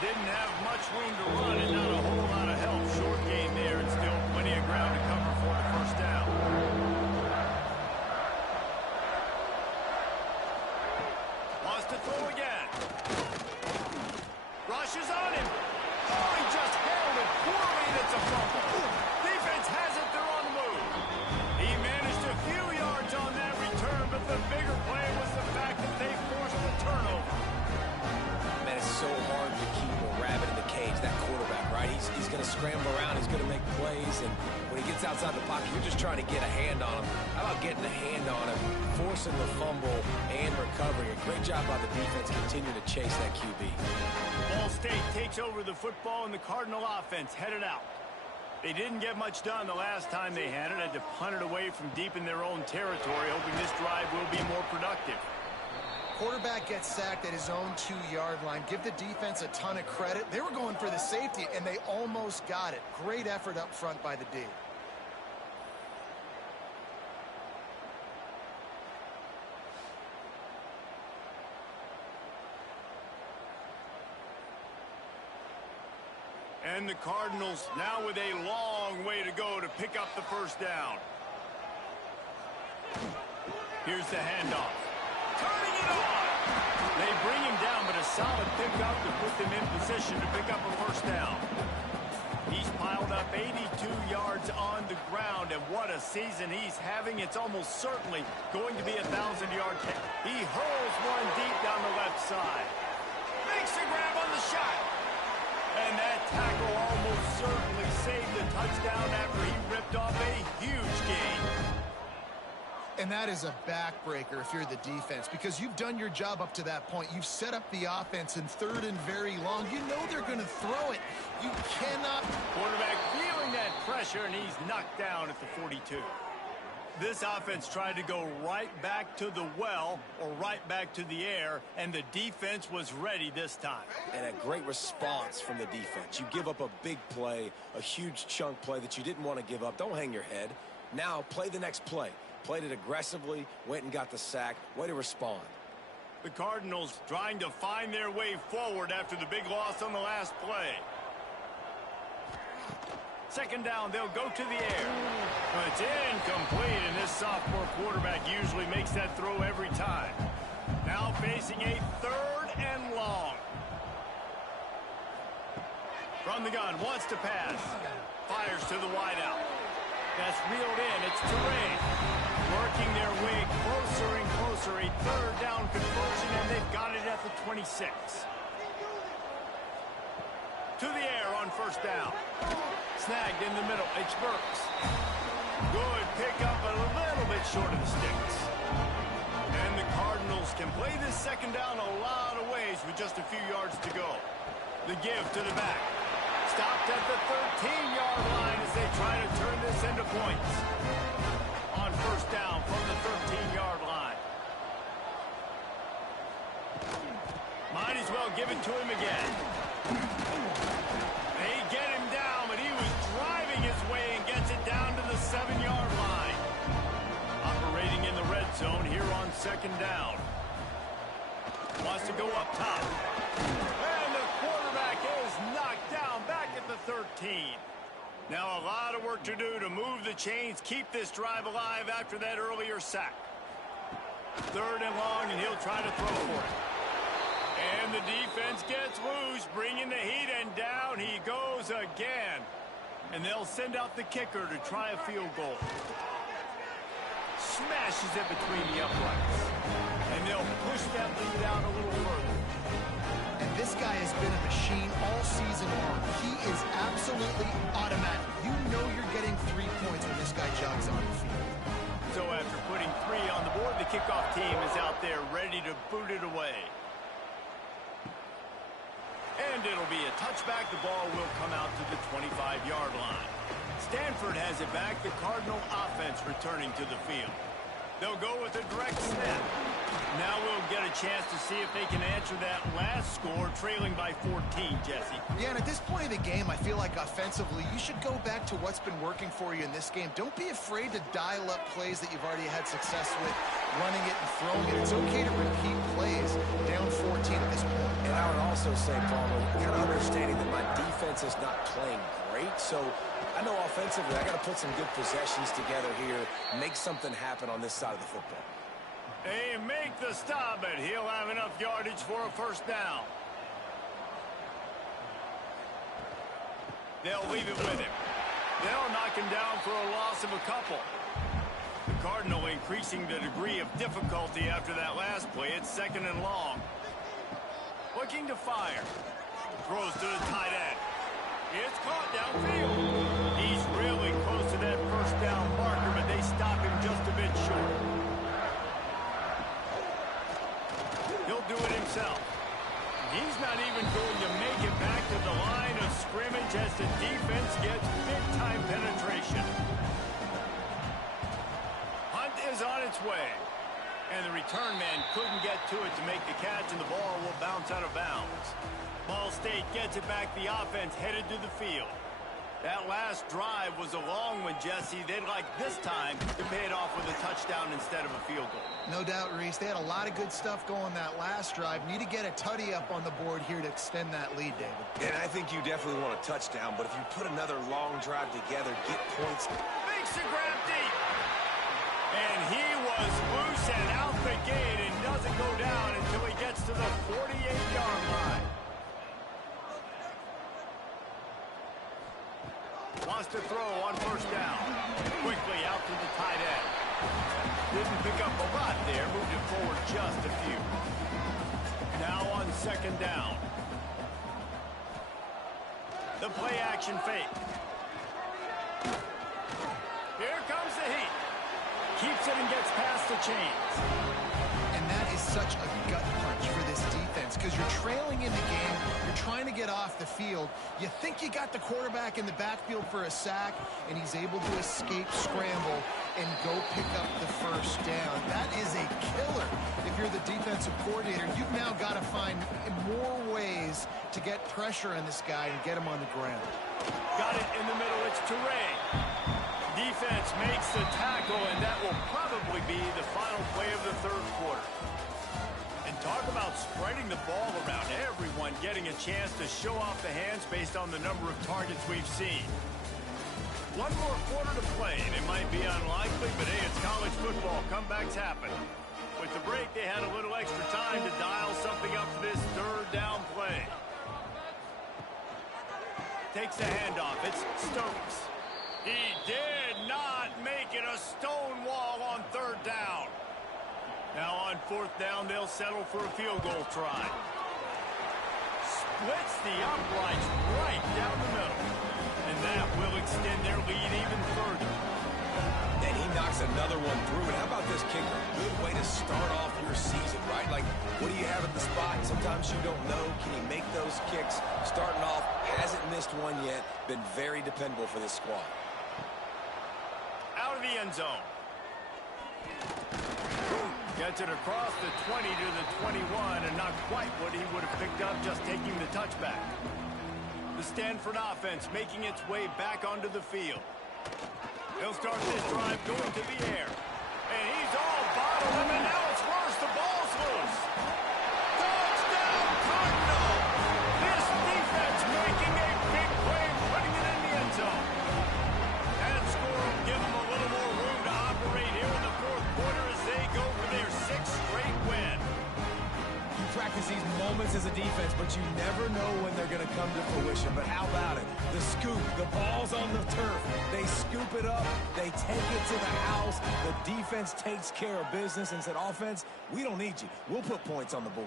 Didn't have much room to run and not a whole lot of help. Short game there and still plenty of ground to cover for the first down. Wants to throw again. Rushes on him. Oh, he just held it poorly, and it's a fumble. Defense has it. They're on the move. He managed a few yards on that return, but the bigger play was the fact that they forced the turnover. Man, it's so hard to keep a rabbit in the cage, that quarterback, right? He's going to scramble around, he's going to make plays, and when he gets outside the pocket, you're just trying to get a hand on him. How about getting a hand on him, forcing the fumble and recovering? A great job by the defense continuing to chase that QB. Ball State takes over the football, and the Cardinal offense headed out. They didn't get much done the last time they had it. Had to punt it away from deep in their own territory, hoping this drive will be more productive. Quarterback gets sacked at his own 2-yard line. Give the defense a ton of credit. They were going for the safety, and they almost got it. Great effort up front by the D. And the Cardinals now with a long way to go to pick up the first down. Here's the handoff. Turning it on. They bring him down, but a solid pickup to put them in position to pick up a first down. He's piled up 82 yards on the ground, and what a season he's having. It's almost certainly going to be a 1,000-yard kick. He hurls one deep down the left side. Makes a grab on the shot. And that tackle almost certainly And that is a backbreaker if you're the defense, because you've done your job up to that point. You've set up the offense in 3rd and very long. You know they're going to throw it. You cannot. Quarterback feeling that pressure, and he's knocked down at the 42. This offense tried to go right back to the well or right back to the air, and the defense was ready this time. And a great response from the defense. You give up a big play, a huge chunk play that you didn't want to give up. Don't hang your head. Now play the next play. Played it aggressively, went and got the sack. Way to respond. The Cardinals trying to find their way forward after the big loss on the last play. 2nd down, they'll go to the air. But it's incomplete, and this sophomore quarterback usually makes that throw every time. Now facing a 3rd and long. From the gun, wants to pass. Fires to the wideout. That's reeled in. It's Terrain. Working their way closer and closer. A 3rd down conversion, and they've got it at the 26. To the air on 1st down. Snagged in the middle. It's Burks. Good pickup, but a little bit short of the sticks. And the Cardinals can play this 2nd down a lot of ways with just a few yards to go. The give to the back. Stopped at the 13-yard line as they try to turn this into points. On 1st down from the 13-yard line. Might as well give it to him again. They get him down, but he was driving his way and gets it down to the 7-yard line. Operating in the red zone here on 2nd down. Wants to go up top. And the quarterback is knocked down back at the 13. Now a lot of work to do to move the chains, keep this drive alive after that earlier sack. 3rd and long, and he'll try to throw for it. And the defense gets loose, bringing the heat, and down he goes again. And they'll send out the kicker to try a field goal. Smashes it between the uprights. And they'll push that lead out a little further. And this guy has been a machine all season long. He is absolutely automatic. You know you're getting 3 points when this guy jogs on the field. So after putting 3 on the board, the kickoff team is out there ready to boot it away. And it'll be a touchback. The ball will come out to the 25-yard line. Stanford has it back. The Cardinal offense returning to the field. They'll go with a direct snap. Now we'll get a chance to see if they can answer that last score, trailing by 14, Jesse. Yeah, and at this point of the game, I feel like offensively, you should go back to what's been working for you in this game. Don't be afraid to dial up plays that you've already had success with, running it and throwing it. It's okay to repeat plays down 14 at this point. And I would also say, Palmer, kind of understanding that my defense is not playing great, so I know offensively I got to put some good possessions together here, make something happen on this side of the football. They make the stop, but he'll have enough yardage for a 1st down. They'll leave it with him. They'll knock him down for a loss of a couple. The Cardinal increasing the degree of difficulty after that last play. It's 2nd and long. Looking to fire. Throws to the tight end. It's caught downfield. He's really close to that 1st down marker, but they stop him just a bit short. He'll do it himself. He's not even going to make it back to the line of scrimmage as the defense gets big-time penetration. Hunt is on its way. And the return man couldn't get to it to make the catch, and the ball will bounce out of bounds. Ball State gets it back. The offense headed to the field. That last drive was a long one, Jesse. They'd like this time to pay it off with a touchdown instead of a field goal. No doubt, Reese. They had a lot of good stuff going that last drive. Need to get a tutty up on the board here to extend that lead, David. And I think you definitely want a touchdown, but if you put another long drive together, get points. Makes the grab deep. And he was loose and out the gate and doesn't go down until he gets to the 48-yard line. Wants to throw on 1st down. Quickly out to the tight end. Didn't pick up a lot there. Moved it forward just a few. Now on 2nd down. The play action fake. Here comes the heat. keeps it and gets past the chains. And that is such a gut punch for this defense because you're trailing in the game. You're trying to get off the field. You think you got the quarterback in the backfield for a sack, and he's able to escape scramble and go pick up the first down. That is a killer. If you're the defensive coordinator, you've now got to find more ways to get pressure on this guy and get him on the ground. Got it in the middle. It's Toure. Defense makes the tackle, and that will probably be the final play of the third quarter. And talk about spreading the ball around, everyone getting a chance to show off the hands based on the number of targets we've seen. One more quarter to play, and it might be unlikely, but hey, it's college football. Comebacks happen. With the break, they had a little extra time to dial something up for this third down play. Takes the handoff. It's Stokes. He did not make it a stone wall on third down. Now on fourth down, they'll settle for a field goal try. Splits the uprights right down the middle. And that will extend their lead even further. And he knocks another one through. And how about this kicker? Good way to start off your season, right? Like, what do you have at the spot? Sometimes you don't know. Can he make those kicks? Starting off, hasn't missed one yet. Been very dependable for this squad. Out of the end zone. Gets it across the 20 to the 21, and not quite what he would have picked up just taking the touchback. The Stanford offense making its way back onto the field. He'll start this drive going to the air. And he's all bottled him, and now it's worse. The ball's loose. Touchdown, Cardinals! This defense making a big play, putting it in the end zone. That score will give them a little more room to operate here in the fourth quarter as they go for their sixth straight win. You practice these moments as a defense, but you never know when they're going to come to fruition. But how about it? The scoop, the ball's on the turf. They scoop it up. They take it to the house. The defense takes care of business and said, offense, we don't need you. We'll put points on the board.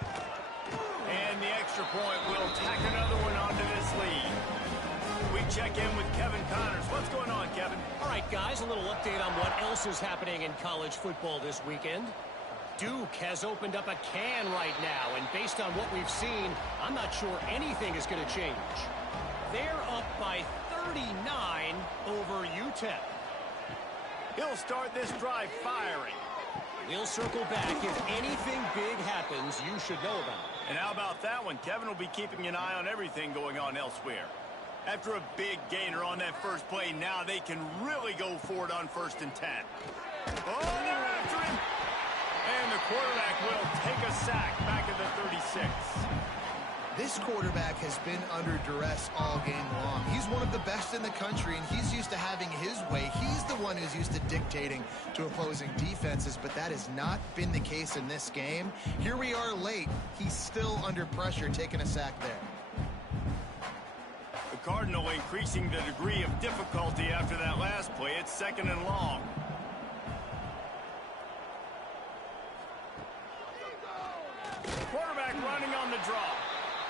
And the extra point will tack another one onto this lead. We check in with Kevin Connors. What's going on, Kevin? All right, guys, a little update on what else is happening in college football this weekend. Duke has opened up a can right now, and based on what we've seen, I'm not sure anything is going to change. They're up by 39 over UTEP. He'll start this drive firing. We'll circle back. If anything big happens, you should know about it. And how about that one? Kevin will be keeping an eye on everything going on elsewhere. After a big gainer on that first play, now they can really go for it on 1st and 10. Oh, they're after him! And the quarterback will take a sack back at the 36. This quarterback has been under duress all game long. He's one of the best in the country, and he's used to having his way. He's the one who's used to dictating to opposing defenses, but that has not been the case in this game. Here we are late. He's still under pressure, taking a sack there. The Cardinal increasing the degree of difficulty after that last play. It's 2nd and long. Quarterback running on the draw.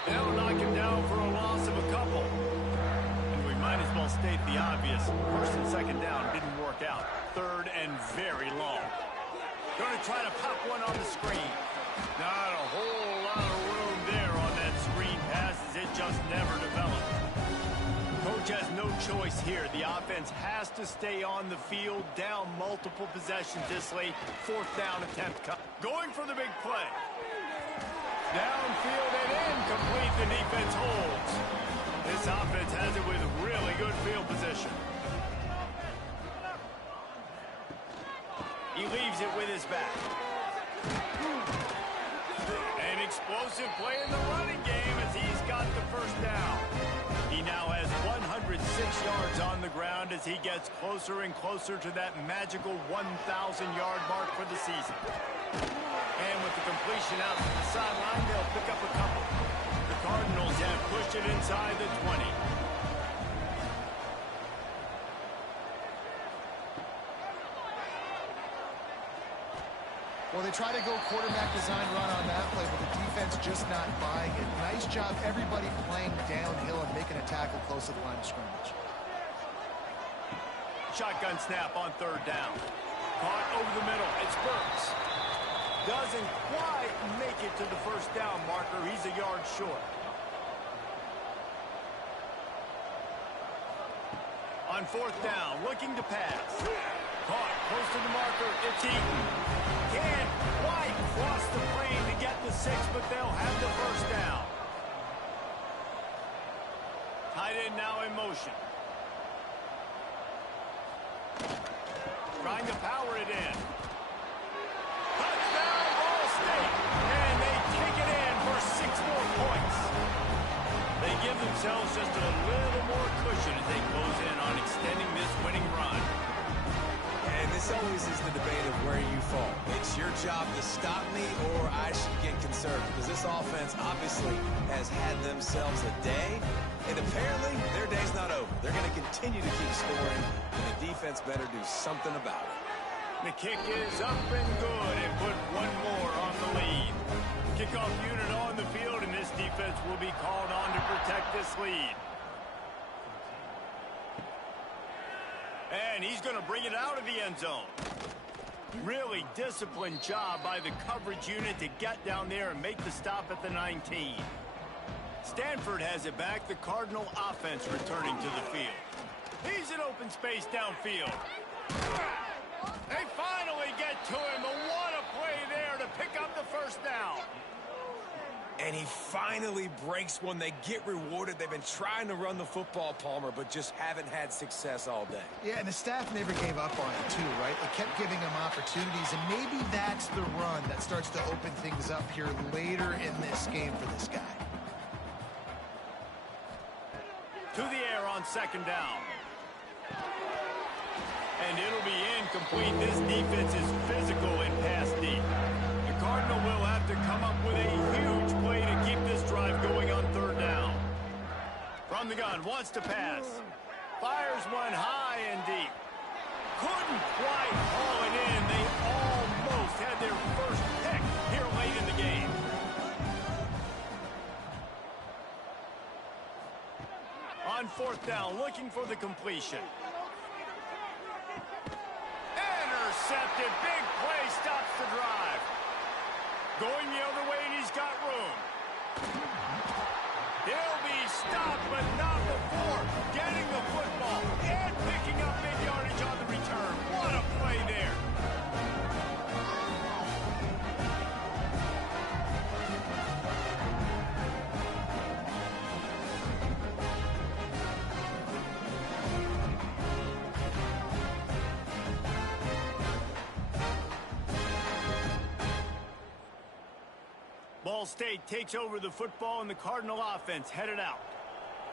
They'll knock him down for a loss of a couple. And we might as well state the obvious. 1st and 2nd down didn't work out. 3rd and very long. Going to try to pop one on the screen. Not a whole lot of room there on that screen pass as it just never developed. Coach has no choice here. The offense has to stay on the field, down multiple possessions this late. 4th down attempt. Going for the big play. Downfield and incomplete. The defense holds. This offense has it with really good field position. He leaves it with his back. An explosive play in the running game as he's got the 1st down. He now has 106 yards on the ground as he gets closer and closer to that magical 1,000-yard mark for the season. And with the completion out to the sideline, they'll pick up a couple. The Cardinals have pushed it inside the 20. Well, they try to go quarterback design run on that play, but the defense just not buying it. Nice job, everybody playing downhill and making a tackle close to the line of scrimmage. Shotgun snap on third down. Caught over the middle. It's Burks. Doesn't quite make it to the first down marker. He's a yard short. On fourth down, looking to pass. Caught close to the marker. It's Eaton. Can't quite cross the plane to get the 6, but they'll have the first down. Tight end now in motion. Trying to power it in. Touchdown, Ball State. And they take it in for 6 more points. They give themselves just a little more cushion as they close in on extending this winning run. And this always is the debate of where you fall. It's your job to stop me or I should get concerned, because this offense obviously has had themselves a day, and apparently their day's not over. They're going to continue to keep scoring, and the defense better do something about it. The kick is up and good, and put one more on the lead. Kickoff unit on the field, and this defense will be called on to protect this lead. And he's going to bring it out of the end zone. Really disciplined job by the coverage unit to get down there and make the stop at the 19. Stanford has it back. The Cardinal offense returning to the field. He's in open space downfield. They finally get to him. But what a play there to pick up the first down. And he finally breaks one. They get rewarded. They've been trying to run the football, Palmer, but just haven't had success all day. Yeah, and the staff never gave up on it, too, right? They kept giving him opportunities, and maybe that's the run that starts to open things up here later in this game for this guy. To the air on second down. And it'll be incomplete. This defense is physical in pass deep. The Cardinal will have to come up with a huge play to keep this drive going on third down. From the gun, wants to pass. Fires one high and deep. Couldn't quite haul it in. They almost had their first pick here late in the game. On fourth down, looking for the completion. Intercepted. Big play stops the drive. Going the other way, and he's got room. He'll be stopped, but not before getting the football and picking up big yardage on the return. What a play there. Ball State takes over the football, and the Cardinal offense headed out.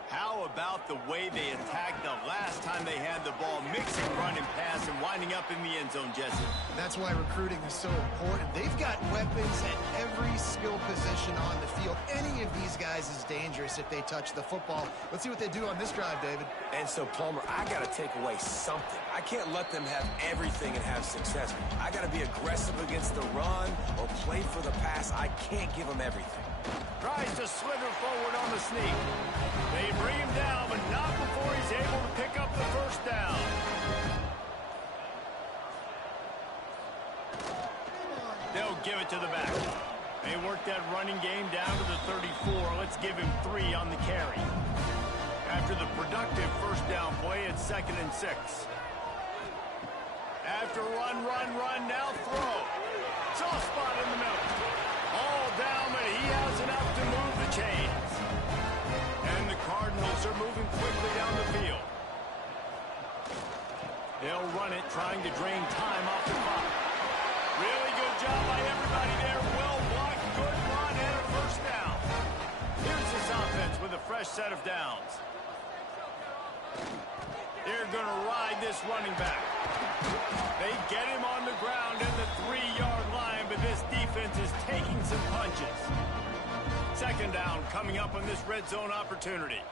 How about the way they attacked the last time they had the ball, mixing run and pass and winding up in the end zone, Jesse? That's why recruiting is so important. They've got weapons at every skill position on the field. Any of these guys is dangerous if they touch the football. Let's see what they do on this drive, David. And so, Palmer, I got to take away something. I can't let them have everything and have success. I got to be aggressive against the run or play for the pass. I can't give them everything. Tries to slither forward on the sneak. They bring him down, but not before he's able to pick up the first down. They'll give it to the back. They work that running game down to the 34. Let's give him 3 on the carry. After the productive first down play, it's 2nd and 6. After run, now throw. Soft spot in the middle. All down, but he has enough to move the chains. And the Cardinals are moving quickly down the field. They'll run it, trying to drain time off the clock. Really good job by everybody there. Well blocked, good run, and a first down. Here's this offense with a fresh set of downs. They're going to ride this running back. They get him on the ground at the 3-yard line, but this defense is taking some punches. 2nd down coming up on this red zone opportunity.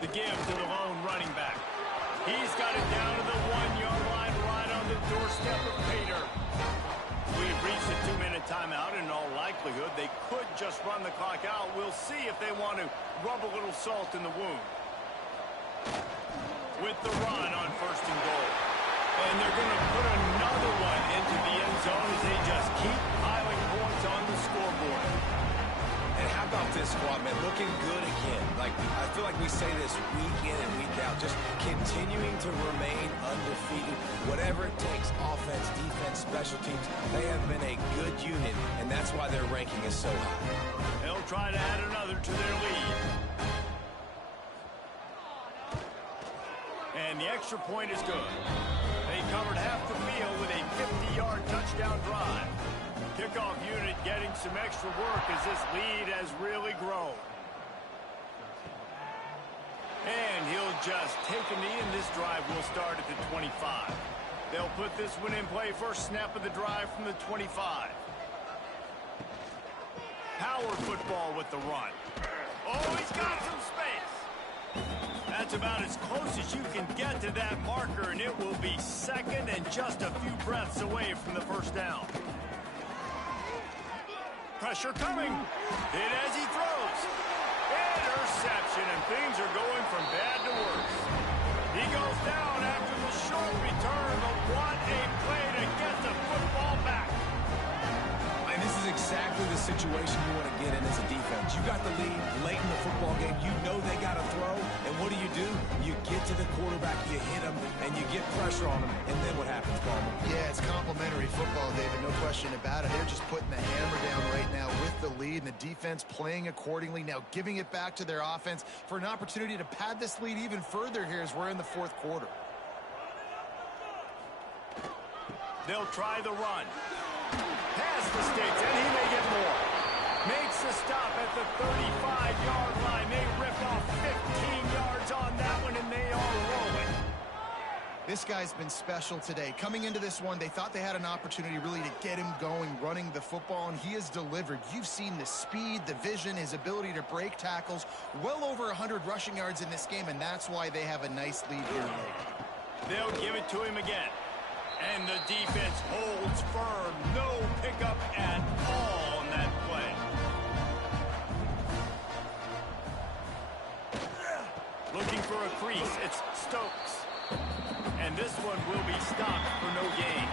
The give to the lone running back. He's got it down to the 1-yard line, right on the doorstep of Pater. We've reached a 2-minute timeout. In all likelihood, they could just run the clock out. We'll see if they want to rub a little salt in the wound. With the run on 1st and goal. And they're going to put another one into the end zone as they just keep piling points on the scoreboard. And how about this squad, man? Looking good again. Like, I feel like we say this week in and week out, just continuing to remain undefeated. Whatever it takes, offense, defense, special teams, they have been a good unit, and that's why their ranking is so high. They'll try to add another to their lead. And the extra point is good. They covered half the field with a 50-yard touchdown drive. Kickoff unit getting some extra work as this lead has really grown. And he'll just take a knee, and this drive will start at the 25. They'll put this one in play first snap of the drive from the 25. Power football with the run. Oh, he's got some space. That's about as close as you can get to that marker, and it will be second and just a few breaths away from the first down. Pressure coming. Hit as he throws. Interception, and things are going from bad to worse. He goes down after the short return, but what a play to get the football back. And this is exactly the situation you want to get in as a defense. You got the lead late in the football game. You know they got to throw, and what do? You get to the quarterback, you hit him, and you get pressure on him, and then what happens, Palmer? Yeah, it's complimentary football, David, no question about it. They're just putting the hammer down right now with the lead, and the defense playing accordingly, now giving it back to their offense for an opportunity to pad this lead even further here as we're in the fourth quarter. They'll try the run. Past the sticks, and he may get more. Makes the stop at the 35-yard line. They rip off 15 yards on that one, and they are rolling. This guy's been special today. Coming into this one, they thought they had an opportunity really to get him going, running the football, and he has delivered. You've seen the speed, the vision, his ability to break tackles. Well over 100 rushing yards in this game, and that's why they have a nice lead here late. They'll give it to him again. And the defense holds firm. No pickup at all on that play. Looking for a crease. It's Stokes. And this one will be stopped for no gain.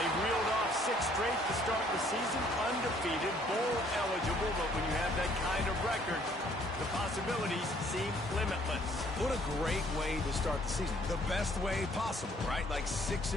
They've reeled off 6 straight to start the season. Undefeated, bowl eligible, but when you have that kind of record, the possibilities seem limitless. What a great way to start the season. The best way possible, right? Like 6-0,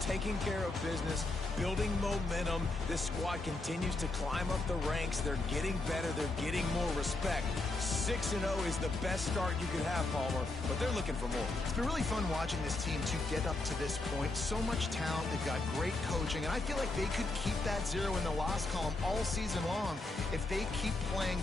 taking care of business, building momentum. This squad continues to climb up the ranks. They're getting better. They're getting more respect. 6-0 is the best start you could have, Palmer, but they're looking for more. It's been really fun watching this team to get up to this point. So much talent. They've got great coaching, and I feel like they could keep that 0 in the loss column all season long if they keep playing.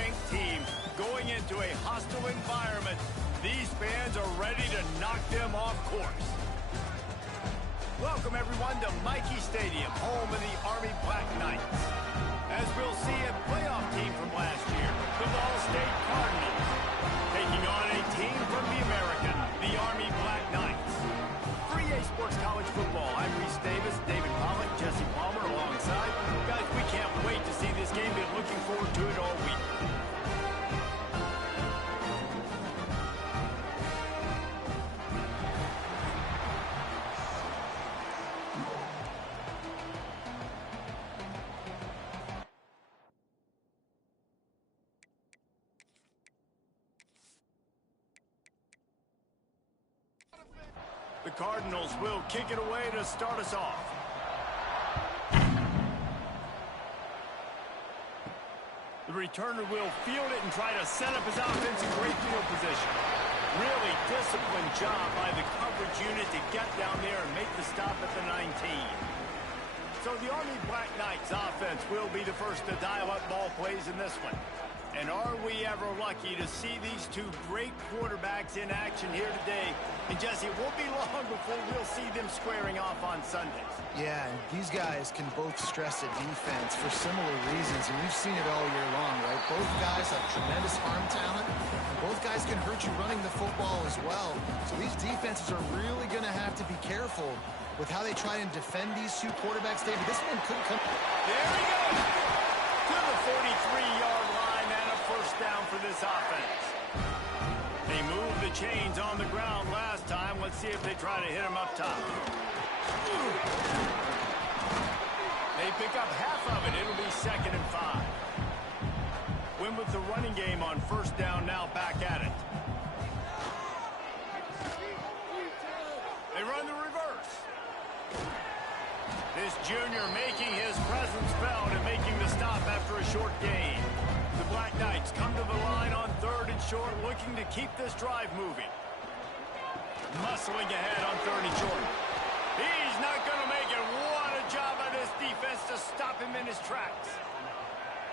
ranked team going into a hostile environment. These fans are ready to knock them off course. Welcome, everyone, to Michie Stadium, home of the Army Black Knights. As we'll see, a playoff team from last year, the Ball State Cardinals, taking on a team from the American, the Army Black Knights. For EA Sports College Football, I'm Reese Davis, David Pollock, Jesse Palmer alongside. Guys, we can't wait to see this game. Been looking forward to it all week. The Cardinals will kick it away to start us off. The returner will field it and try to set up his offense in great field position. Really disciplined job by the coverage unit to get down there and make the stop at the 19. So the Army Black Knights offense will be the first to dial up ball plays in this one. And are we ever lucky to see these two great quarterbacks in action here today? And Jesse, it won't be long before we'll see them squaring off on Sundays. Yeah, and these guys can both stress a defense for similar reasons, and we've seen it all year long, right? Both guys have tremendous arm talent, and both guys can hurt you running the football as well. So these defenses are really going to have to be careful with how they try and defend these two quarterbacks. David, this one could come. There he goes! To the 43-yard line and a first down for this offense. They moved the chains on the ground last time. Let's see if they try to hit him up top. They pick up half of it. It'll be 2nd and 5. Win with the running game on first down, now back at it. They run the reverse. This junior making his presence felt and making the stop after a short gain. The Black Knights come to the line on 3rd and short, looking to keep this drive moving. Muscling ahead on 3rd and short. He's not going to make it. What a job by this defense to stop him in his tracks.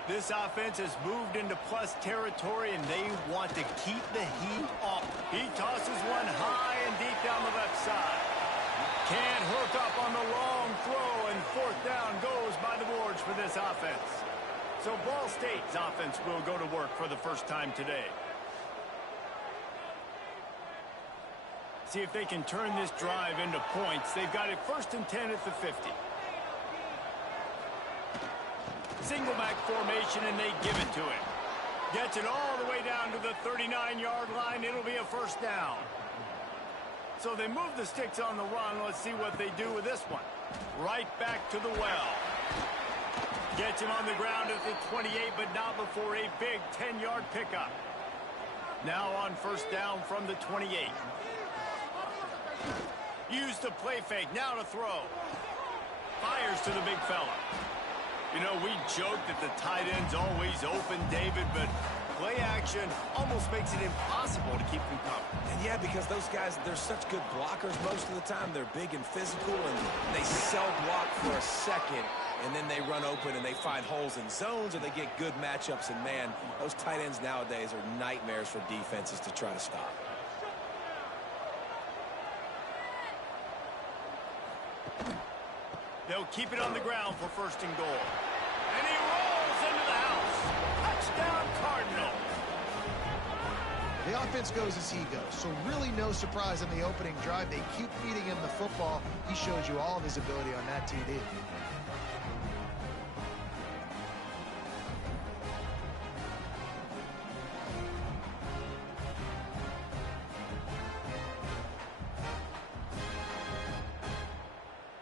This offense has moved into plus territory, and they want to keep the heat off. He tosses one high and deep down the left side. Can't hook up on the long throw, and 4th down goes by the boards for this offense. So Ball State's offense will go to work for the first time today. See if they can turn this drive into points. They've got it 1st and 10 at the 50. Single back formation, and they give it to him. Gets it all the way down to the 39-yard line. It'll be a first down. So they move the sticks on the run. Let's see what they do with this one. Right back to the well. Gets him on the ground at the 28, but not before a big 10-yard pickup. Now on first down from the 28. Used the play fake, now to throw. Fires to the big fella. You know, we joke that the tight end's always open, David, but play action almost makes it impossible to keep them covered. And yeah, because those guys, they're such good blockers most of the time. They're big and physical, and they cell block for a second, and then they run open and they find holes in zones, or they get good matchups. And man, those tight ends nowadays are nightmares for defenses to try to stop. They'll keep it on the ground for 1st and goal. And he rolls into the house. Touchdown, Cardinals. The offense goes as he goes, so really no surprise in the opening drive. They keep feeding him the football. He showed you all of his ability on that TD.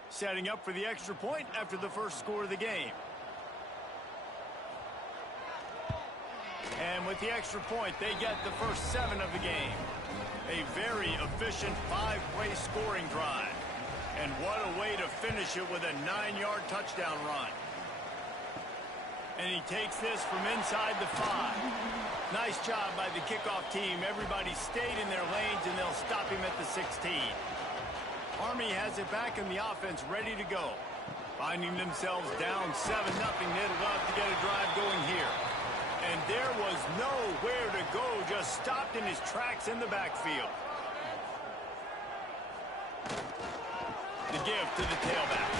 Setting up for the extra point after the first score of the game. And with the extra point, they get the first 7 of the game. A very efficient 5-play scoring drive. And what a way to finish it with a 9-yard touchdown run. And he takes this from inside the 5. Nice job by the kickoff team. Everybody stayed in their lanes, and they'll stop him at the 16. Army has it back in the offense, ready to go. Finding themselves down 7-0, they'd love to get a drive going here. And there was nowhere to go, just stopped in his tracks in the backfield. The give to the tailback.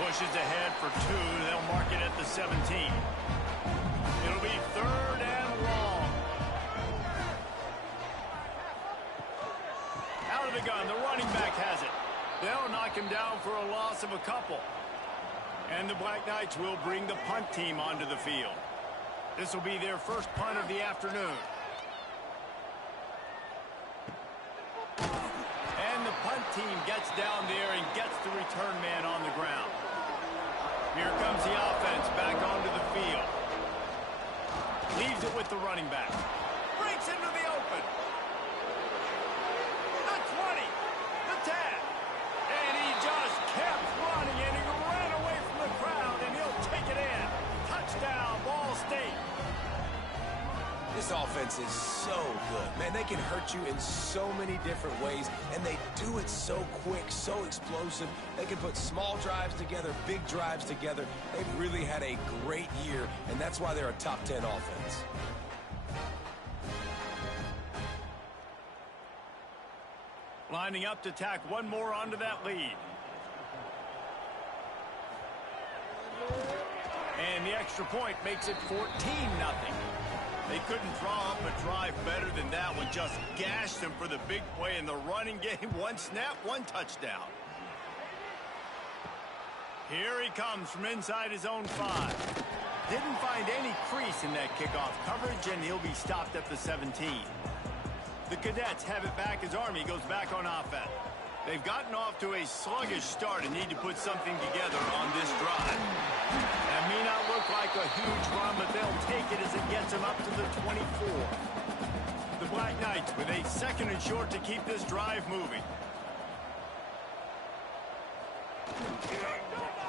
Pushes ahead for 2. They'll mark it at the 17. It'll be 3rd and long. Out of the gun, the running back has it. They'll knock him down for a loss of a couple. And the Black Knights will bring the punt team onto the field. This will be their first punt of the afternoon. And the punt team gets down there and gets the return man on the ground. Here comes the offense back onto the field. Leaves it with the running back. Breaks into the open. The 20. The 10. And he just kept running, and he ran away from the crowd, and he'll take it in. Touchdown, Ball State. This offense is so good. Man, they can hurt you in so many different ways, and they do it so quick, so explosive. They can put small drives together, big drives together. They've really had a great year, and that's why they're a top 10 offense. Lining up to tack one more onto that lead. And the extra point makes it 14-0. They couldn't draw up a drive better than that one. Just gashed them for the big play in the running game. One snap, one touchdown. Here he comes from inside his own 5. Didn't find any crease in that kickoff coverage, and he'll be stopped at the 17. The Cadets have it back as Army goes back on offense. They've gotten off to a sluggish start and need to put something together on this drive. That may not look like a huge run, but they'll take it as it gets them up to the 24. The Black Knights with a 2nd and short to keep this drive moving.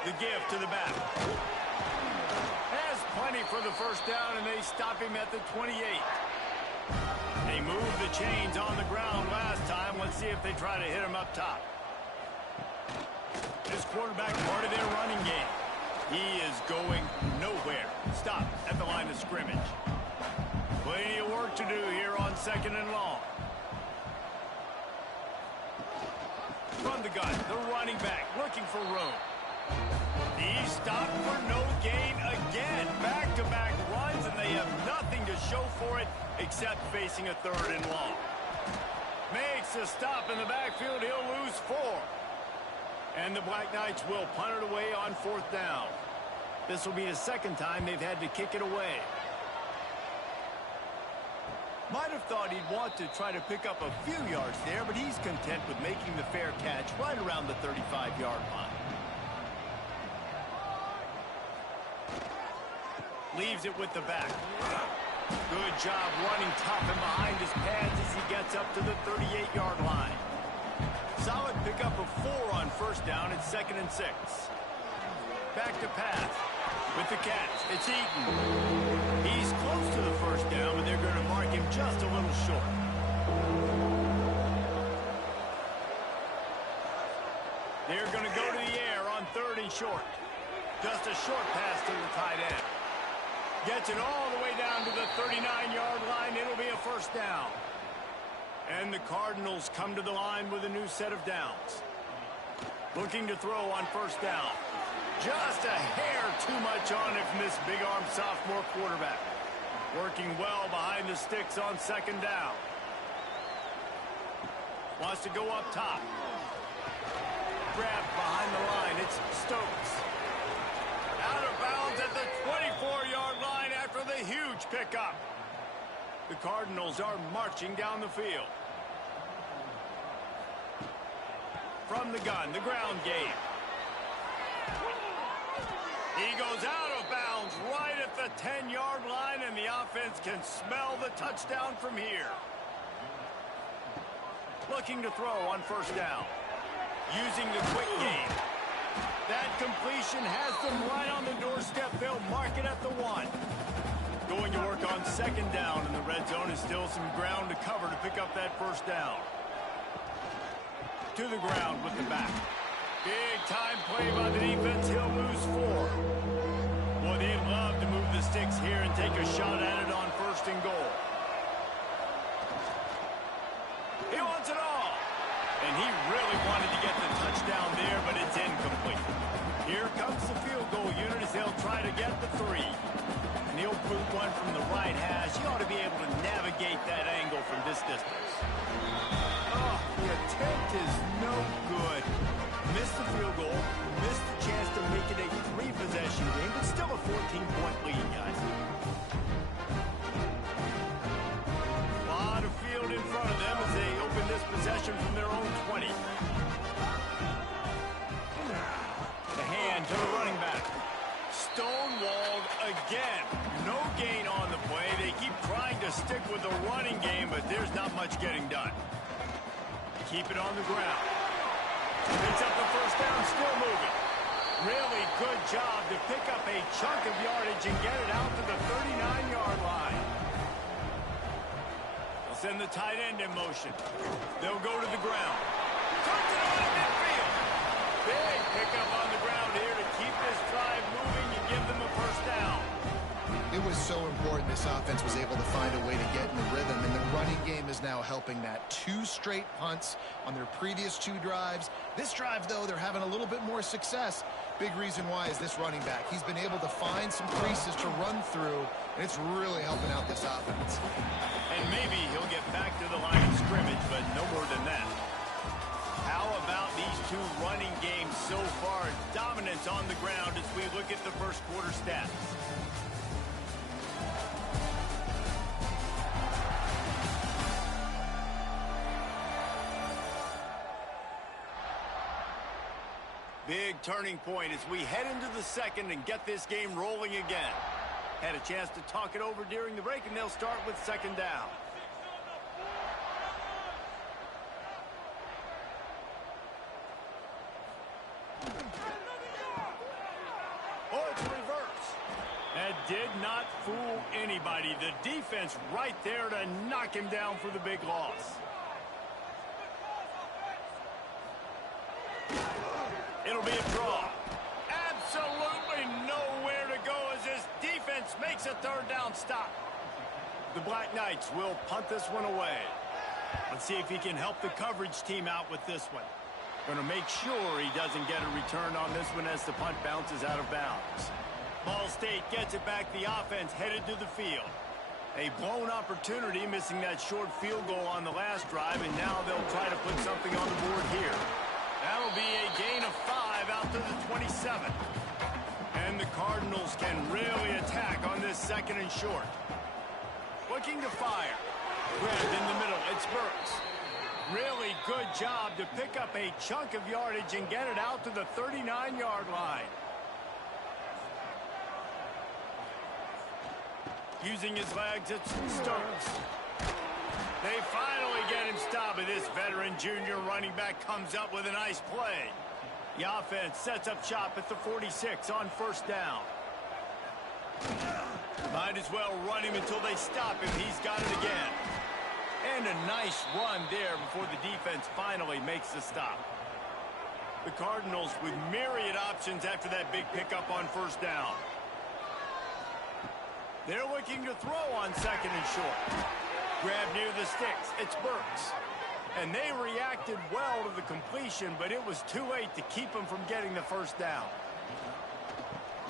The give to the back. Has plenty for the first down, and they stop him at the 28. They moved the chains on the ground last time. Let's see if they try to hit him up top. This quarterback part of their running game. He is going nowhere. Stop at the line of scrimmage. Plenty of work to do here on 2nd and long. From the gun, the running back looking for room. He stopped for no gain again. Back-to-back runs, and they have nothing to show for it except facing a 3rd and long. Makes a stop in the backfield. He'll lose 4. And the Black Knights will punt it away on 4th down. This will be the 2nd time they've had to kick it away. Might have thought he'd want to try to pick up a few yards there, but he's content with making the fair catch right around the 35-yard line. Leaves it with the back. Good job running tough and behind his pads as he gets up to the 38-yard line. Solid pickup of 4 on 1st down. It's 2nd and 6. Back to pass. With the catch, it's Eaton. He's close to the 1st down, but they're going to mark him just a little short. They're going to go to the air on 3rd and short. Just a short pass to the tight end. Gets it all the way down to the 39-yard line. It'll be a 1st down. And the Cardinals come to the line with a new set of downs. Looking to throw on 1st down. Just a hair too much on it from this big-arm sophomore quarterback. Working well behind the sticks on 2nd down. Wants to go up top. Grabbed behind the line. It's Stokes. Out of bounds at the 24-yard line after the huge pickup. The Cardinals are marching down the field. From the gun, the ground game. He goes out of bounds right at the 10-yard line, and the offense can smell the touchdown from here. Looking to throw on 1st down. Using the quick game. That completion has them right on the doorstep. They'll mark it at the 1. Going to work on 2nd down, and the red zone is still some ground to cover to pick up that 1st down. To the ground with the back. Big time play by the defense. He'll lose 4. Boy, they'd love to move the sticks here and take a shot at it on 1st first and goal. He wants it all. And he really wanted to get the touchdown there, but it's incomplete. Here comes the field goal unit as they'll try to get the 3. And he'll boot one from the right hash. He ought to be able to navigate that angle from this distance. Oh, the attempt is no good. Missed the field goal, missed the chance to make it a 3-possession game, but still a 14-point lead, guys. A lot of field in front of them as they open this possession from their own 20. The hand to the running back. Stonewalled again. No gain on the play. They keep trying to stick with the running game, but there's not much getting done. Keep it on the ground. Picks up the first down, still moving. Really good job to pick up a chunk of yardage and get it out to the 39-yard line. They'll send the tight end in motion. They'll go to the ground. Turns it on in midfield. Big pickup on the ground here to keep this drive moving and give them a first down. It was so important this offense was able to find a way to get in the rhythm, and the running game is now helping that. 2 straight punts on their previous 2 drives. This drive, though, they're having a little bit more success. Big reason why is this running back. He's been able to find some creases to run through, and it's really helping out this offense. And maybe he'll get back to the line of scrimmage, but no more than that. How about these 2 running games so far? Dominance on the ground as we look at the first quarter stats. Big turning point as we head into the second and get this game rolling again. Had a chance to talk it over during the break, and they'll start with second down. Oh, it's reverse. That did not fool anybody. The defense right there to knock him down for the big loss. It'll be a draw. Absolutely nowhere to go as this defense makes a third down stop. The Black Knights will punt this one away. Let's see if he can help the coverage team out with this one. Going to make sure he doesn't get a return on this one as the punt bounces out of bounds. Ball State gets it back. The offense headed to the field. A blown opportunity, missing that short field goal on the last drive, and now they'll try to put something on the board here. That'll be a gain of 5 out to the 27. And the Cardinals can really attack on this second and short. Looking to fire. Grabbed in the middle. It's Burks. Really good job to pick up a chunk of yardage and get it out to the 39-yard line. Using his legs, it's Stokes. They finally get him stopped, and this veteran junior running back comes up with a nice play. The offense sets up shop at the 46 on first down. Might as well run him until they stop him. He's got it again. And a nice run there before the defense finally makes the stop. The Cardinals with myriad options after that big pickup on first down. They're looking to throw on second and short. Grab near the sticks. It's Burks. And they reacted well to the completion, but it was too late to keep them from getting the first down.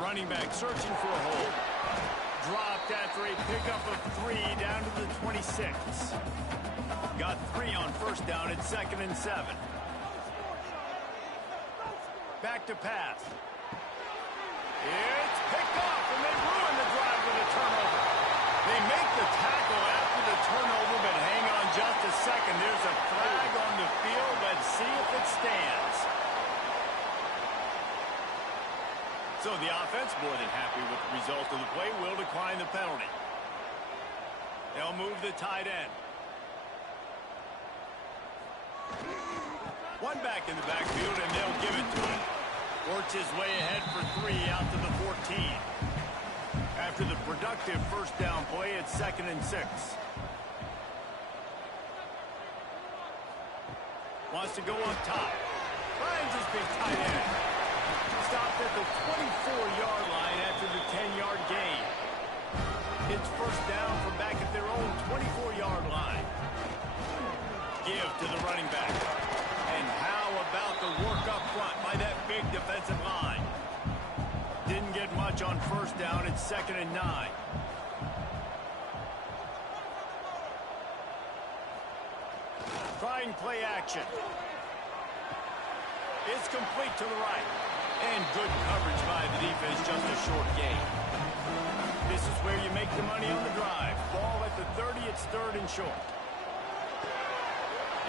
Running back searching for a hole. Dropped after a pickup of 3 down to the 26. Got 3 on first down at 2nd and 7. Back to pass. It's picked off, and they ruin the drive with a turnover. They make the tackle after the turnover, but hang on just a second. There's a flag on the field. Let's see if it stands. So the offense, more than happy with the result of the play, will decline the penalty. They'll move the tight end. One back in the backfield, and they'll give it to him. Works his way ahead for 3 out to the 14. After the productive first down play, it's 2nd and 6. Wants to go up top. Finds his big tight end. Stopped at the 24-yard line after the 10-yard gain. It's first down from back at their own 24-yard line. Give to the running back. And how about the work up front by that big defensive line? Didn't get much on first down. It's 2nd and 9. Trying play action. It's complete to the right. And good coverage by the defense, just a short gain. This is where you make the money on the drive. Ball at the 30, it's 3rd and short.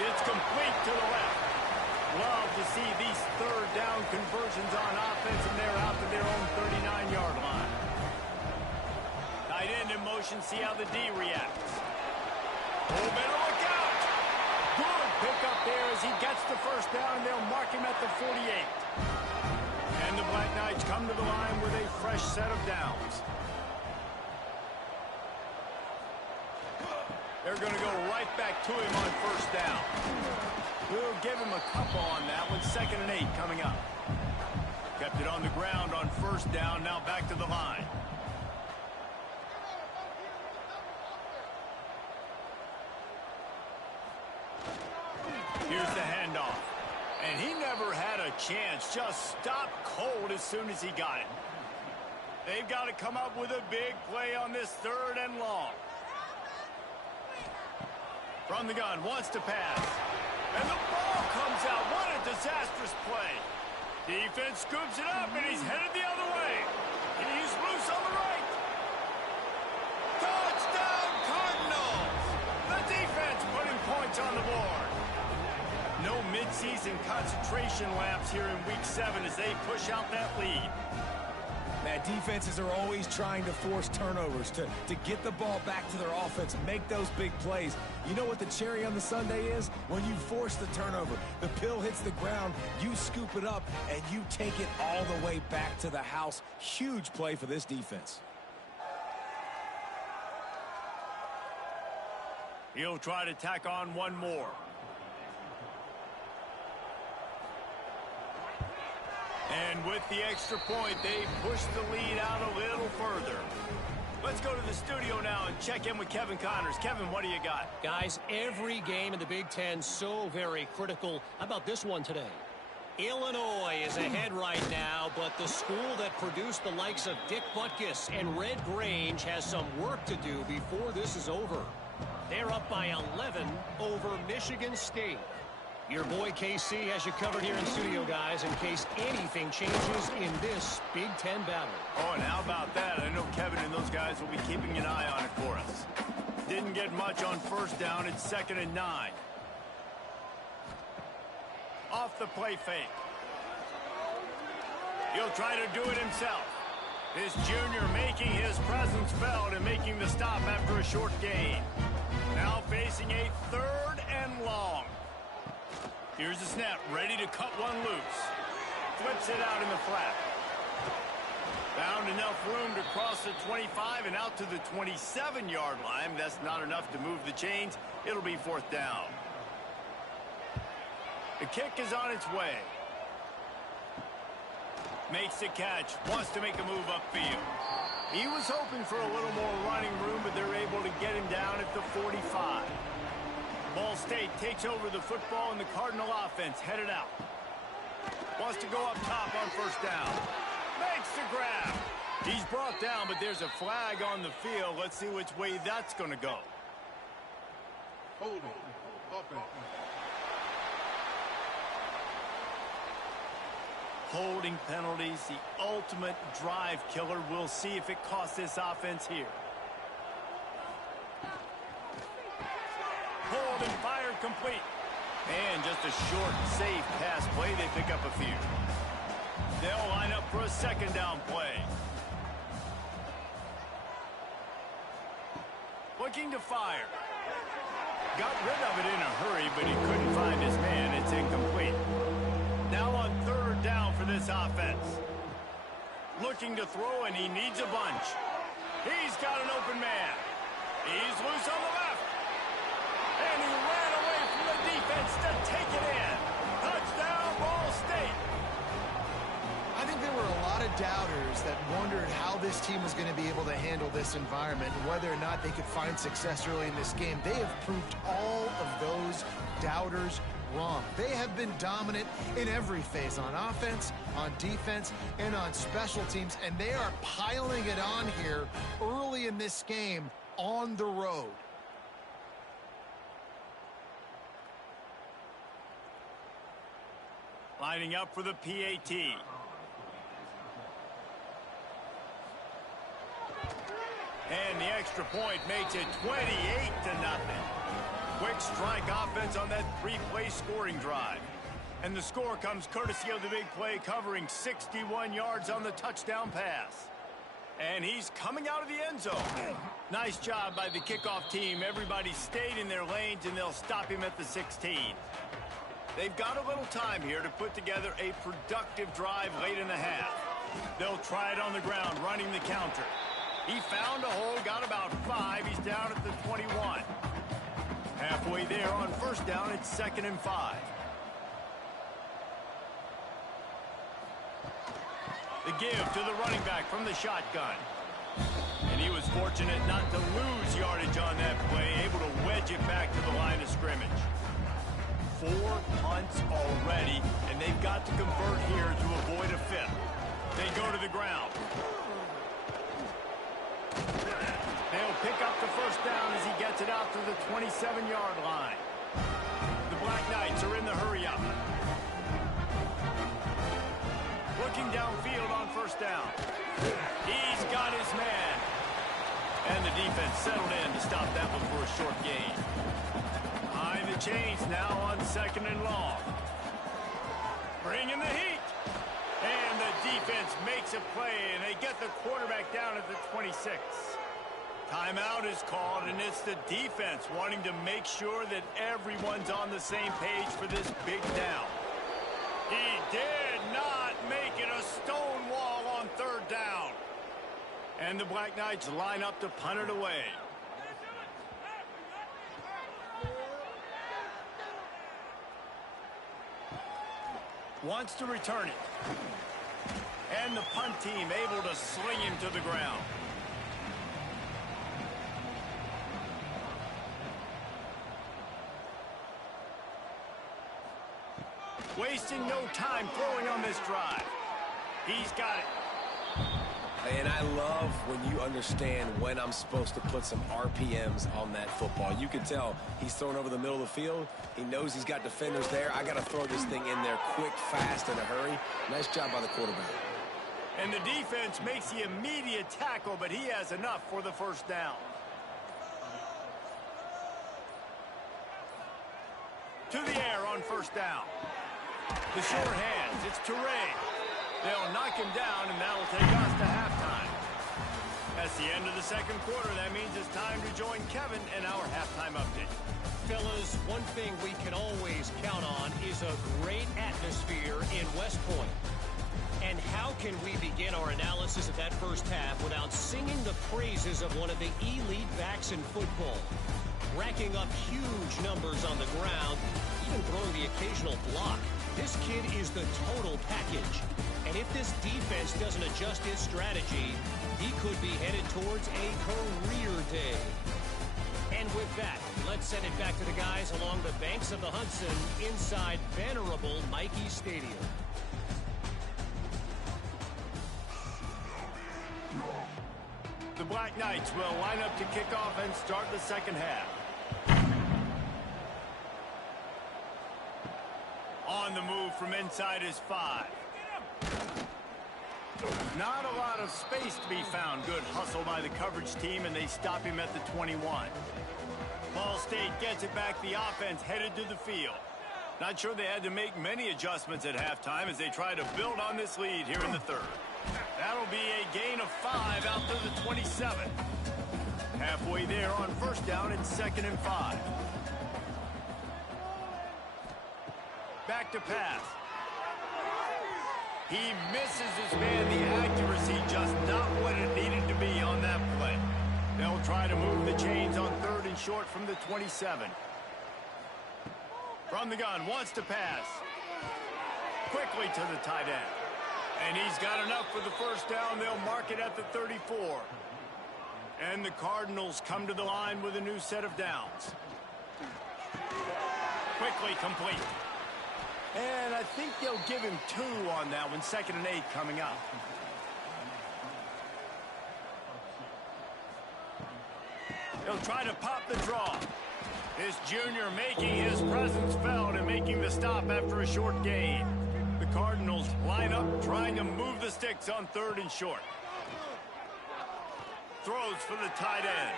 It's complete to the left. Love to see these 3rd down conversions on offense, and they're out to their own 39-yard line. Tight end in motion, see how the D reacts. Oh, better look out. Good pickup there as he gets the first down, and they'll mark him at the 48. And the Black Knights come to the line with a fresh set of downs. They're going to go right back to him on first down. We'll give him a couple on that one. 2nd and 8 coming up. Kept it on the ground on first down, now back to the line. Here's the handoff. And he never had a chance. Just stopped cold as soon as he got it. They've got to come up with a big play on this 3rd and long. From the gun, wants to pass. And the ball comes out. What a disastrous play. Defense scoops it up, and he's headed the other way. He's loose on the right. Touchdown, Cardinals! The defense putting points on the board. No midseason concentration laps here in Week 7 as they push out that lead. Man, defenses are always trying to force turnovers to get the ball back to their offense, make those big plays. You know what the cherry on the sundae is? When you force the turnover, the pill hits the ground, you scoop it up, and you take it all the way back to the house. Huge play for this defense. He'll try to tack on one more. And with the extra point, they push the lead out a little further. Let's go to the studio now and check in with Kevin Connors. Kevin, what do you got? Guys, every game in the Big Ten so very critical. How about this one today? Illinois is ahead right now, but the school that produced the likes of Dick Butkus and Red Grange has some work to do before this is over. They're up by 11 over Michigan State. Your boy KC has you covered here in studio, guys, in case anything changes in this Big Ten battle. Oh, and how about that? I know Kevin and those guys will be keeping an eye on it for us. Didn't get much on first down. It's 2nd and 9. Off the play fake. He'll try to do it himself. This junior making his presence felt and making the stop after a short gain. Now facing a 3rd and long. Here's the snap, ready to cut one loose. Flips it out in the flat. Found enough room to cross the 25 and out to the 27-yard line. That's not enough to move the chains. It'll be 4th down. The kick is on its way. Makes the catch, wants to make a move upfield. He was hoping for a little more running room, but they're able to get him down at the 45. Ball State takes over the football, and the Cardinal offense headed out. Wants to go up top on first down. Makes the grab. He's brought down, but there's a flag on the field. Let's see which way that's going to go. Holding. Offense. Holding penalties, the ultimate drive killer. We'll see if it costs this offense here. Hold and fired complete. And just a short, safe pass play. They pick up a few. They'll line up for a 2nd down play. Looking to fire. Got rid of it in a hurry, but he couldn't find his man. It's incomplete. Now on 3rd down for this offense. Looking to throw, and he needs a bunch. He's got an open man. He's loose on the left. And he ran away from the defense to take it in. Touchdown, Ball State. I think there were a lot of doubters that wondered how this team was going to be able to handle this environment and whether or not they could find success early in this game. They have proved all of those doubters wrong. They have been dominant in every phase, on offense, on defense, and on special teams, and they are piling it on here early in this game on the road. Lining up for the PAT. And the extra point makes it 28-0. Quick strike offense on that three-play scoring drive. And the score comes courtesy of the big play, covering 61 yards on the touchdown pass. And he's coming out of the end zone. Nice job by the kickoff team. Everybody stayed in their lanes, and they'll stop him at the 16. They've got a little time here to put together a productive drive late in the half. They'll try it on the ground, running the counter. He found a hole, got about 5. He's down at the 21. Halfway there on first down, it's 2nd and 5. The give to the running back from the shotgun. And he was fortunate not to lose yardage on that play, able to wedge it back to the line of scrimmage. 4 punts already, and they've got to convert here to avoid a 5th. They go to the ground. They'll pick up the first down as he gets it out to the 27-yard line. The Black Knights are in the hurry-up. Looking downfield on first down. He's got his man. And the defense settled in to stop that one for a short gain. Behind the chains now on 2nd and long. Bringing the heat. And the defense makes a play, and they get the quarterback down at the 26. Timeout is called, and it's the defense wanting to make sure that everyone's on the same page for this big down. He did not make it a stone wall on 3rd down. And the Black Knights line up to punt it away. Wants to return it. And the punt team able to sling him to the ground. Wasting no time throwing on this drive. He's got it. And I love when you understand when I'm supposed to put some RPMs on that football. You can tell he's thrown over the middle of the field. He knows he's got defenders there. I got to throw this thing in there quick, fast, in a hurry. Nice job by the quarterback. And the defense makes the immediate tackle, but he has enough for the first down. To the air on first down. The short hands, it's Toure. They'll knock him down, and that'll take us to halftime. That's the end of the second quarter. That means it's time to join Kevin in our halftime update. Fellas, one thing we can always count on is a great atmosphere in West Point. And how can we begin our analysis of that first half without singing the praises of one of the elite backs in football? Racking up huge numbers on the ground, even throwing the occasional block. This kid is the total package. And if this defense doesn't adjust its strategy, he could be headed towards a career day. And with that, let's send it back to the guys along the banks of the Hudson inside venerable Michie Stadium. The Black Knights will line up to kick off and start the second half. On the move from inside is 5. Not a lot of space to be found. Good hustle by the coverage team, and they stop him at the 21. Ball State gets it back. The offense headed to the field. Not sure they had to make many adjustments at halftime as they try to build on this lead here in the third. That'll be a gain of 5 out to the 27. Halfway there on first down and 2nd and 5. Back to pass. He misses his man. The accuracy just not what it needed to be on that play. They'll try to move the chains on 3rd and short from the 27. From the gun, wants to pass. Quickly to the tight end. And he's got enough for the first down. They'll mark it at the 34. And the Cardinals come to the line with a new set of downs. Quickly complete. And I think they'll give him 2 on that one. 2nd and 8 coming up. He'll try to pop the draw. This junior making his presence felt and making the stop after a short gain. The Cardinals line up trying to move the sticks on 3rd and short. Throws for the tight end.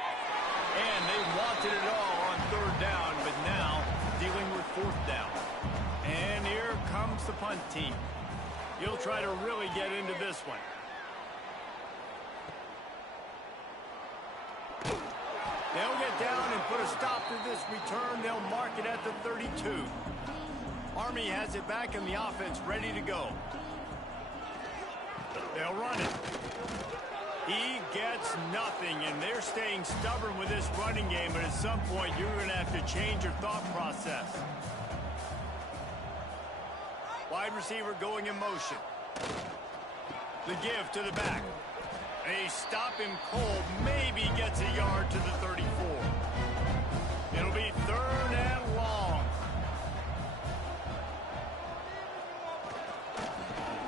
And they wanted it all on 3rd down, but now dealing with 4th down. And here comes the punt team. He'll try to really get into this one. They'll get down and put a stop to this return. They'll mark it at the 32. Army has it back in the offense, ready to go. They'll run it. He gets nothing, and they're staying stubborn with this running game, but at some point you're going to have to change your thought process. Wide receiver going in motion. The give to the back. They stop him cold, maybe gets a yard to the 34. It'll be 3rd and long.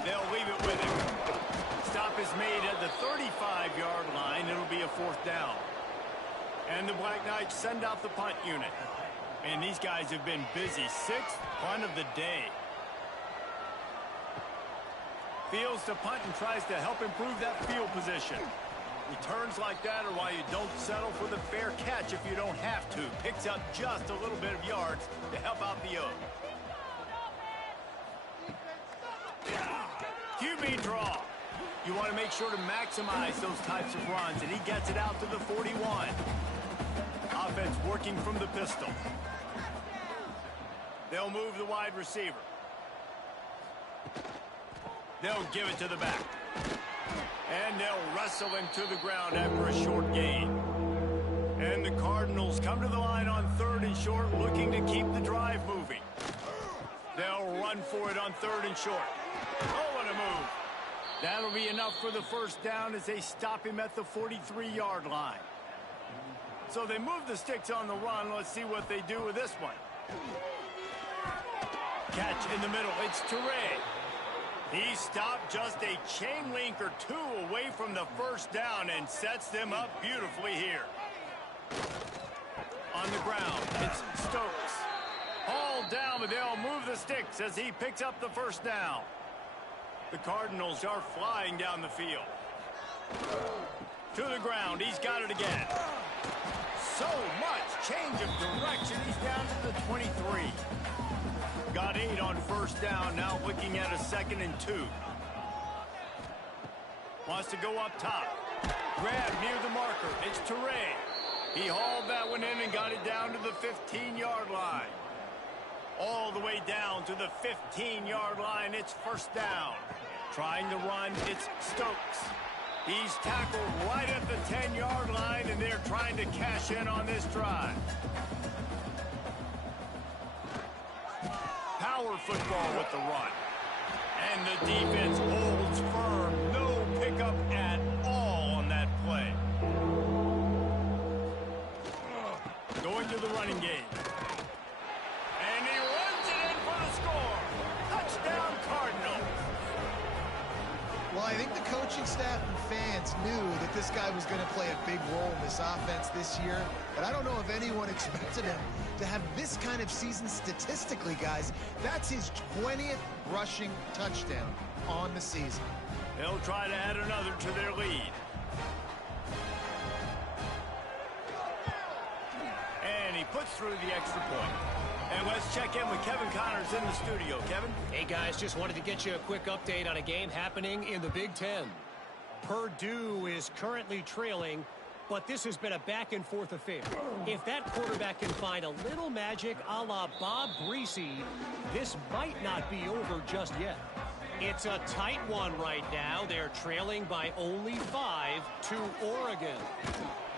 They'll leave it with him. Stop is made at the 35-yard line. It'll be a 4th down. And the Black Knights send out the punt unit. And these guys have been busy. 6th punt of the day. Fields to punt and tries to help improve that field position. Returns like that are why you don't settle for the fair catch if you don't have to. Picks up just a little bit of yards to help out the O. QB draw. You want to make sure to maximize those types of runs, and he gets it out to the 41. Offense working from the pistol. They'll move the wide receiver. They'll give it to the back. And they'll wrestle him to the ground after a short gain. And the Cardinals come to the line on 3rd and short, looking to keep the drive moving. They'll run for it on 3rd and short. Oh, what a move. That'll be enough for the first down as they stop him at the 43-yard line. So they move the sticks on the run. Let's see what they do with this one. Catch in the middle. It's Touré. He stopped just a chain link or 2 away from the first down and sets them up beautifully here. On the ground, it's Stokes. Hauled down, but they'll move the sticks as he picks up the first down. The Cardinals are flying down the field. To the ground, he's got it again. So much change of direction, he's down to the 23. Got 8 on first down, now looking at a 2nd and 2. Wants to go up top. Grab near the marker. It's Touré. He hauled that one in and got it down to the 15-yard line. All the way down to the 15-yard line. It's first down. Trying to run, it's Stokes. He's tackled right at the 10-yard line, and they're trying to cash in on this drive. Power football with the run. And the defense holds firm. No pickup at all on that play. Going to the running game. And he runs it in for the score. Touchdown, Cardinals. Well, I think the coaching staff and fans knew that this guy was going to play a big role in this offense this year, but I don't know if anyone expected him to have this kind of season statistically, guys. That's his 20th rushing touchdown on the season. They'll try to add another to their lead. And he puts through the extra point. And let's check in with Kevin Connors in the studio. Kevin? Hey, guys, just wanted to get you a quick update on a game happening in the Big Ten. Purdue is currently trailing, but this has been a back-and-forth affair. If that quarterback can find a little magic a la Bob Greasy, this might not be over just yet. It's a tight one right now. They're trailing by only 5 to Oregon.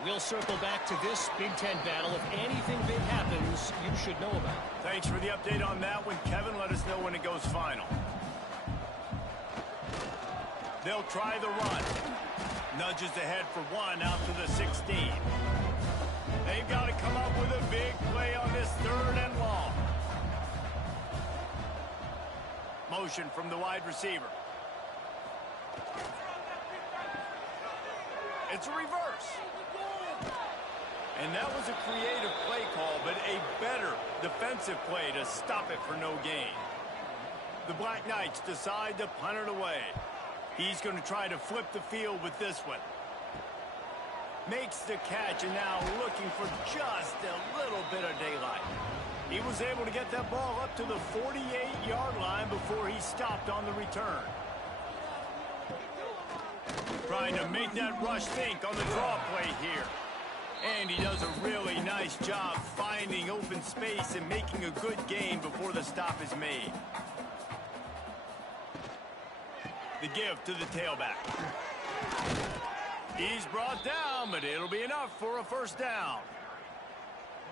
We'll circle back to this Big Ten battle. If anything big happens, you should know about it. Thanks for the update on that one, Kevin. Let us know when it goes final. They'll try the run. Nudges ahead for one out to the 16. They've got to come up with a big play on this 3rd and long. Motion from the wide receiver. It's a reverse. And that was a creative play call, but a better defensive play to stop it for no gain. The Black Knights decide to punt it away. He's going to try to flip the field with this one. Makes the catch, and now looking for just a little bit of daylight. He was able to get that ball up to the 48-yard line before he stopped on the return. Trying to make that rush think on the draw play here. And he does a really nice job finding open space and making a good gain before the stop is made. The give to the tailback. He's brought down, but it'll be enough for a first down.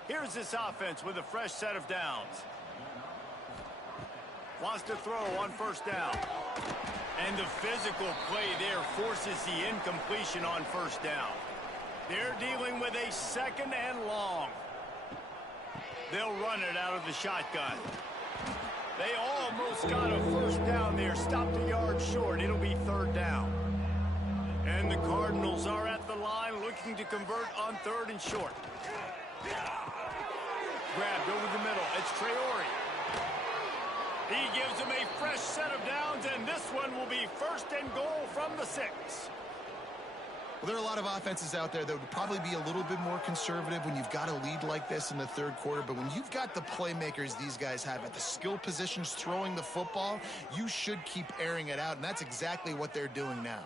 Here's this offense with a fresh set of downs. Wants to throw on first down. And the physical play there forces the incompletion on first down. They're dealing with a 2nd and long. They'll run it out of the shotgun. They almost got a first down there. Stopped a yard short. It'll be 3rd down. And the Cardinals are at the line looking to convert on 3rd and short. Grabbed over the middle. It's Traore. He gives them a fresh set of downs, and this one will be 1st and goal from the 6. Well, there are a lot of offenses out there that would probably be a little bit more conservative when you've got a lead like this in the 3rd quarter. But when you've got the playmakers these guys have at the skill positions throwing the football, you should keep airing it out. And that's exactly what they're doing now.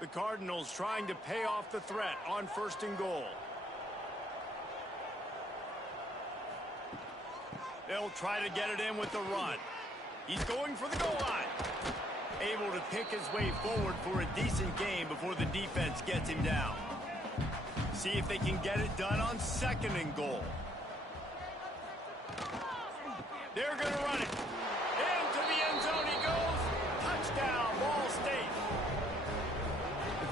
The Cardinals trying to pay off the threat on 1st and goal. They'll try to get it in with the run. He's going for the goal line. Able to pick his way forward for a decent gain before the defense gets him down. See if they can get it done on 2nd and goal. They're going to run it. Into the end zone he goes. Touchdown, Ball State.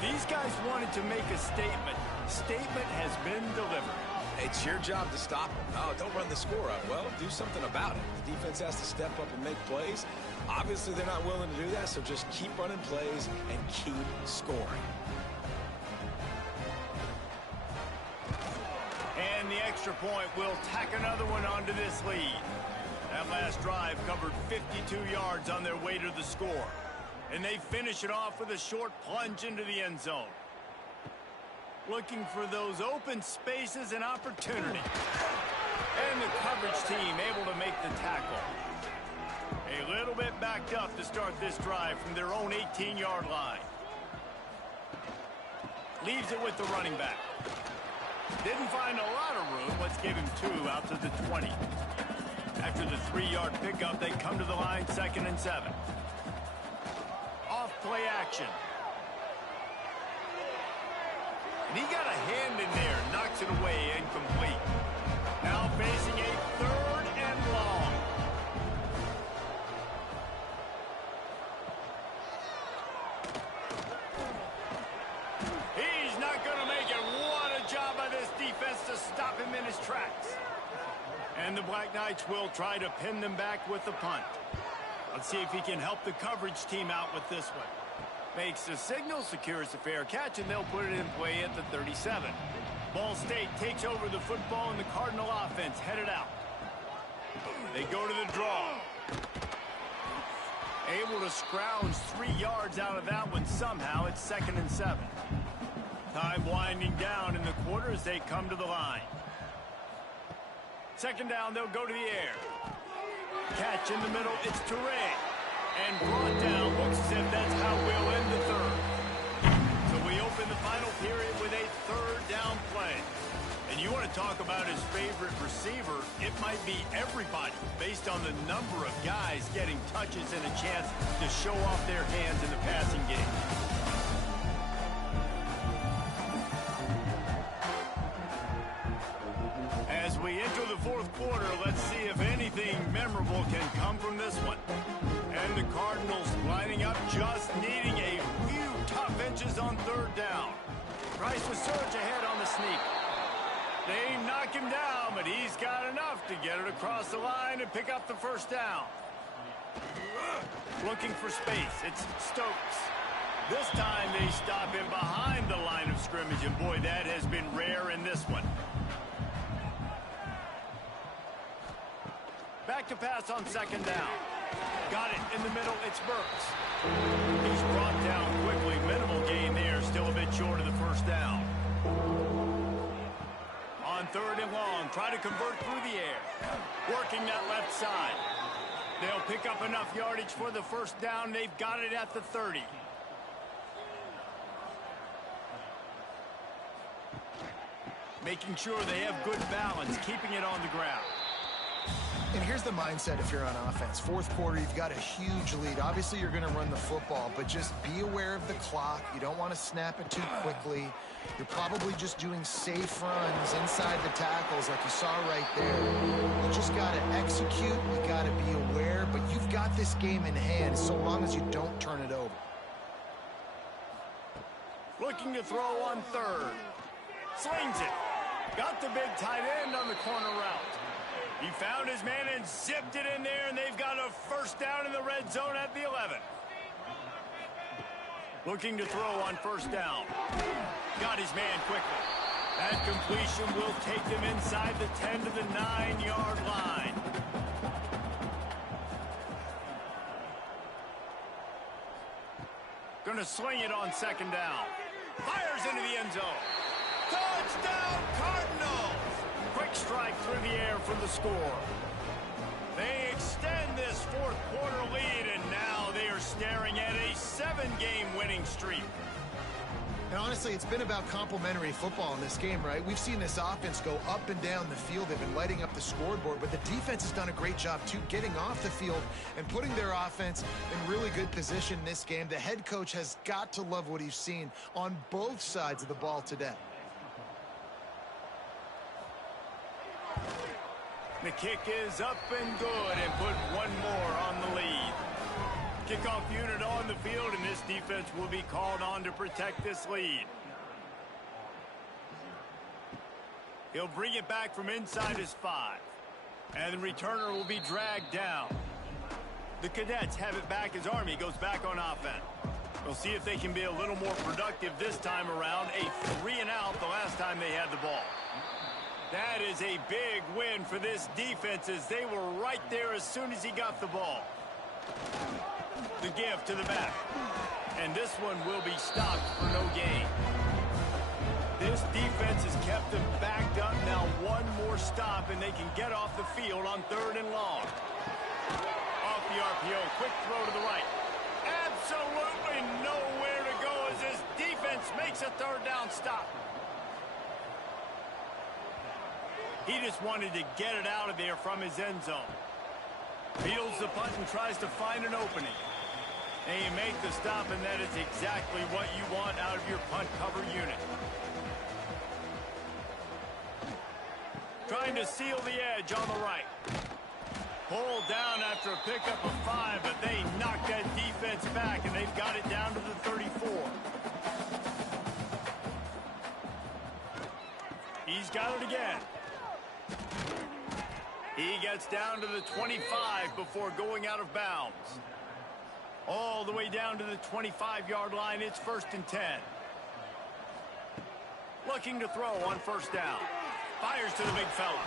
These guys wanted to make a statement. Statement has been delivered. It's your job to stop them. Oh, don't run the score up. Well, do something about it. The defense has to step up and make plays. Obviously, they're not willing to do that, so just keep running plays and keep scoring. And the extra point will tack another one onto this lead. That last drive covered 52 yards on their way to the score. And they finish it off with a short plunge into the end zone. Looking for those open spaces and opportunity. And the coverage team able to make the tackle. A little bit backed up to start this drive from their own 18-yard line. Leaves it with the running back. Didn't find a lot of room. Let's give him 2 out to the 20. After the 3-yard pickup, they come to the line 2nd and 7. Off-play action. And he got a hand in there, knocks it away, incomplete. Now facing a 3rd and long. He's not going to make it. What a job by this defense to stop him in his tracks. And the Black Knights will try to pin them back with the punt. Let's see if he can help the coverage team out with this one. Makes the signal, secures the fair catch, and they'll put it in play at the 37. Ball State takes over the football, and the Cardinal offense headed out. They go to the draw. Able to scrounge 3 yards out of that one somehow. It's 2nd and 7. Time winding down in the quarter as they come to the line. 2nd down, they'll go to the air. Catch in the middle, it's Toure. And brought down, looks as if that's how we'll end the 3rd. So we open the final period with a 3rd down play. And you want to talk about his favorite receiver, it might be everybody based on the number of guys getting touches and a chance to show off their hands in the passing game. As we enter the fourth quarter, let's see if anything memorable can come from this one. And the Cardinals lining up, just needing a few tough inches on third down. Tries to surge ahead on the sneak. They knock him down, but he's got enough to get it across the line and pick up the first down. Looking for space, it's Stokes. This time they stop him behind the line of scrimmage, and boy, that has been rare in this one. Back to pass on second down. Got it in the middle, it's Burks. He's brought down quickly. Minimal gain there, still a bit short of the first down. On third and long, try to convert through the air. Working that left side. They'll pick up enough yardage for the first down. They've got it at the 30. Making sure they have good balance, keeping it on the ground. And here's the mindset if you're on offense. Fourth quarter, you've got a huge lead. Obviously, you're going to run the football, but just be aware of the clock. You don't want to snap it too quickly. You're probably just doing safe runs inside the tackles like you saw right there. You just got to execute. You got to be aware, but you've got this game in hand so long as you don't turn it over. Looking to throw on third. Slings it. Got the big tight end on the corner route. He found his man and zipped it in there, and they've got a first down in the red zone at the 11. Looking to throw on first down. Got his man quickly. That completion will take them inside the 10 to the 9-yard line. Going to sling it on second down. Fires into the end zone. Touchdown, Cardinals! Quick strike through the air for the score. They extend this fourth quarter lead, and now they are staring at a 7-game winning streak. And honestly, it's been about complementary football in this game, right? We've seen this offense go up and down the field. They've been lighting up the scoreboard, but the defense has done a great job, too, getting off the field and putting their offense in really good position in this game. The head coach has got to love what he's seen on both sides of the ball today. The kick is up and good, and put one more on the lead. Kickoff unit on the field, and this defense will be called on to protect this lead. He'll bring it back from inside his 5. And the returner will be dragged down. The Cadets have it back as Army goes back on offense. We'll see if they can be a little more productive this time around. A 3-and-out the last time they had the ball. That is a big win for this defense, as they were right there as soon as he got the ball. The give to the back. And this one will be stopped for no gain. This defense has kept them backed up. Now one more stop, and they can get off the field on third and long. Off the RPO, quick throw to the right. Absolutely nowhere to go as this defense makes a third down stop. He just wanted to get it out of there from his end zone. Fields the punt and tries to find an opening. And you make the stop, and that is exactly what you want out of your punt cover unit. Trying to seal the edge on the right. Pulled down after a pickup of 5, but they knocked that defense back, and they've got it down to the 34. He's got it again. He gets down to the 25 before going out of bounds. All the way down to the 25-yard line. It's 1st and 10. Looking to throw on first down. Fires to the big fella.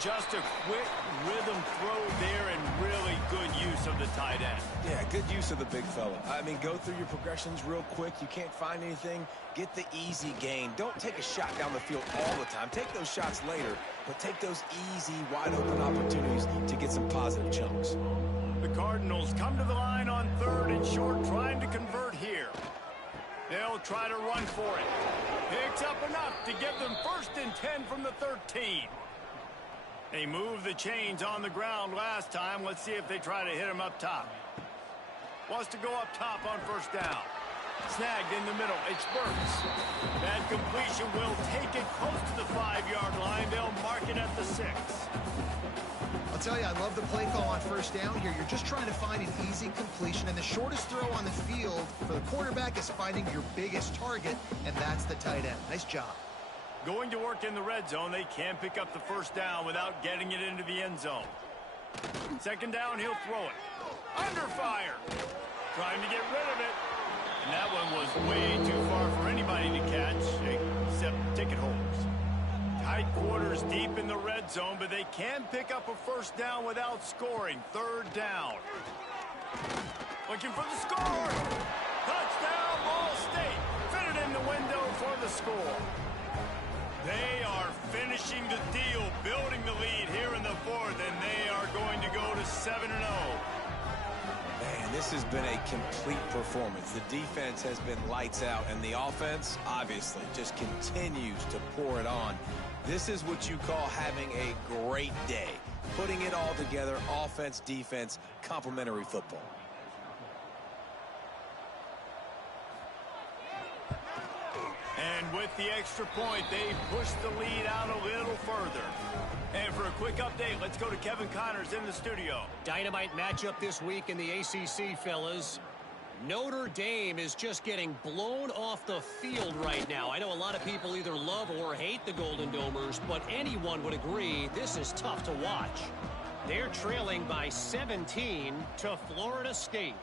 Just a quick rhythm throw there, and really good use of the tight end. Yeah, good use of the big fella. I mean, go through your progressions real quick. You can't find anything. Get the easy gain. Don't take a shot down the field all the time. Take those shots later, but take those easy, wide-open opportunities to get some positive chunks. The Cardinals come to the line on third and short, trying to convert here. They'll try to run for it. Picks up enough to give them 1st and 10 from the 13. They moved the chains on the ground last time. Let's see if they try to hit him up top. Wants to go up top on first down. Snagged in the middle. It's Burks. That completion will take it close to the 5-yard line. They'll mark it at the 6. I'll tell you, I love the play call on first down here. You're just trying to find an easy completion, and the shortest throw on the field for the quarterback is finding your biggest target, and that's the tight end. Nice job. Going to work in the red zone. They can pick up the first down without getting it into the end zone. Second down, he'll throw it. Under fire. Trying to get rid of it. And that one was way too far for anybody to catch, except ticket holders. Tight quarters deep in the red zone, but they can pick up a first down without scoring. Third down. Looking for the score. Touchdown, Ball State. Fit it in the window for the score. They are finishing the deal, building the lead here in the fourth, and they are going to go to 7-0. Man, this has been a complete performance. The defense has been lights out, and the offense, obviously, just continues to pour it on. This is what you call having a great day. Putting it all together, offense, defense, complementary football. And with the extra point, they push the lead out a little further. And for a quick update, let's go to Kevin Connors in the studio. Dynamite matchup this week in the ACC, fellas. Notre Dame is just getting blown off the field right now. I know a lot of people either love or hate the Golden Domers, but anyone would agree this is tough to watch. They're trailing by 17 to Florida State.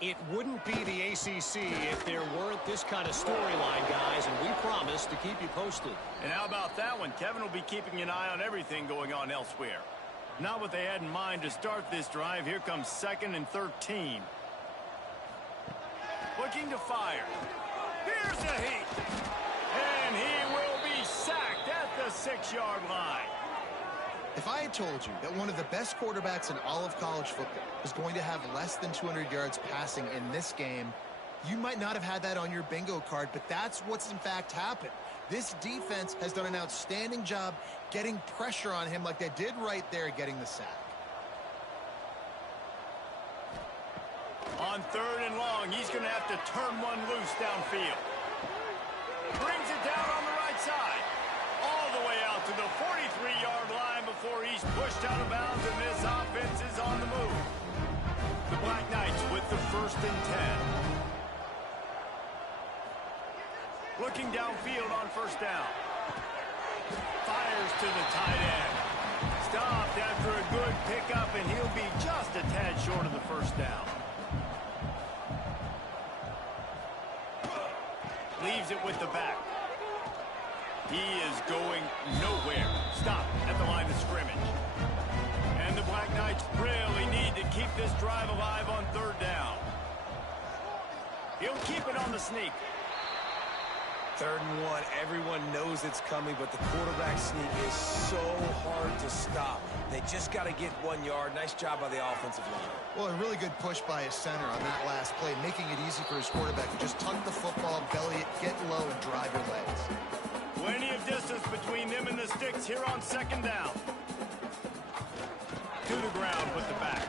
It wouldn't be the ACC if there weren't this kind of storyline, guys, and we promise to keep you posted. And how about that one? Kevin will be keeping an eye on everything going on elsewhere. Not what they had in mind to start this drive. Here comes 2nd and 13. Looking to fire. Here's the heat. And he will be sacked at the 6-yard line. If I had told you that one of the best quarterbacks in all of college football was going to have less than 200 yards passing in this game, you might not have had that on your bingo card, but that's what's in fact happened. This defense has done an outstanding job getting pressure on him like they did right there getting the sack. On 3rd and long, he's going to have to turn one loose downfield. Brings it down on the right side. All the way out to the 43-yard line before he's pushed out of bounds, and this offense is on the move. The Black Knights with the 1st and 10. Looking downfield on 1st down. Fires to the tight end. Stopped after a good pickup, and he'll be just a tad short of the 1st down. Leaves it with the back. He is going nowhere. Stop at the line of scrimmage. And the Black Knights really need to keep this drive alive on 3rd down. He'll keep it on the sneak. 3rd and 1. Everyone knows it's coming, but the quarterback sneak is so hard to stop. They just got to get 1 yard. Nice job by the offensive line. Well, a really good push by his center on that last play, making it easy for his quarterback to just tuck the football, belly it, get low, and drive your legs. Plenty of distance between them and the sticks here on 2nd down. To the ground with the back.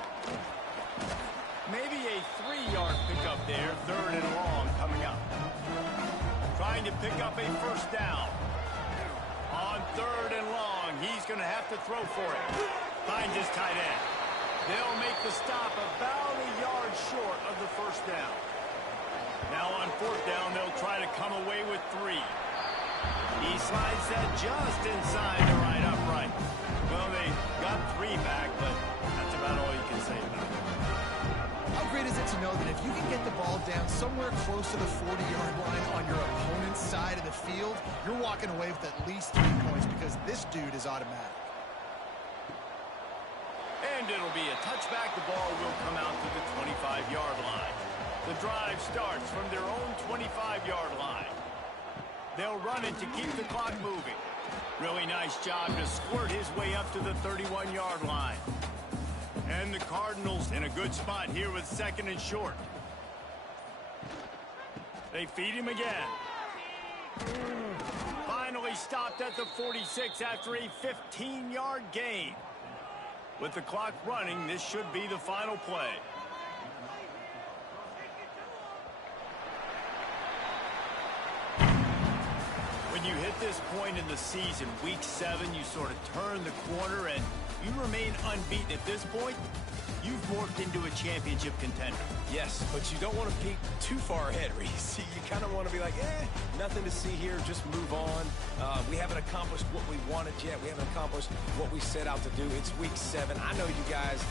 Maybe a 3-yard pickup there. 3rd and long coming up. Trying to pick up a 1st down. On 3rd and long, he's going to have to throw for it. Finds his tight end. They'll make the stop about a yard short of the 1st down. Now on 4th down, they'll try to come away with 3. He slides that just inside the right upright. Well, they got 3 back, but that's about all you can say about it. How great is it to know that if you can get the ball down somewhere close to the 40-yard line on your opponent's side of the field, you're walking away with at least 3 points because this dude is automatic. And it'll be a touchback. The ball will come out to the 25-yard line. The drive starts from their own 25-yard line. They'll run it to keep the clock moving. Really nice job to squirt his way up to the 31-yard line. And the Cardinals in a good spot here with 2nd and short. They feed him again. Finally stopped at the 46 after a 15-yard gain. With the clock running, this should be the final play. When you hit this point in the season, week 7, you sort of turn the corner and you remain unbeaten at this point. You've morphed into a championship contender. Yes, but you don't want to peek too far ahead, Reese. You kind of want to be like, nothing to see here, just move on. We haven't accomplished what we wanted yet. We haven't accomplished what we set out to do. It's week 7. I know you guys...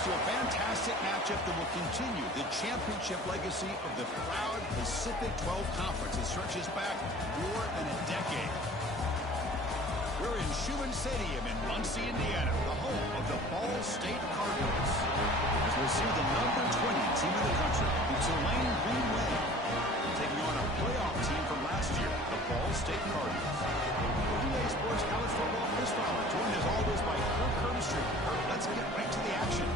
to a fantastic matchup that will continue the championship legacy of the proud Pacific 12 Conference. It stretches back more than a decade. We're in Schumann Stadium in Muncie, Indiana, the home of the Ball State Cardinals. As we'll see the number 20 team in the country, the Tulane Green Wave, taking on a playoff team from last year, the Ball State Cardinals. EA Sports College Football Chris Fowler, joined as always by Kirk Herbstreit. Kirk, let's get right to the action.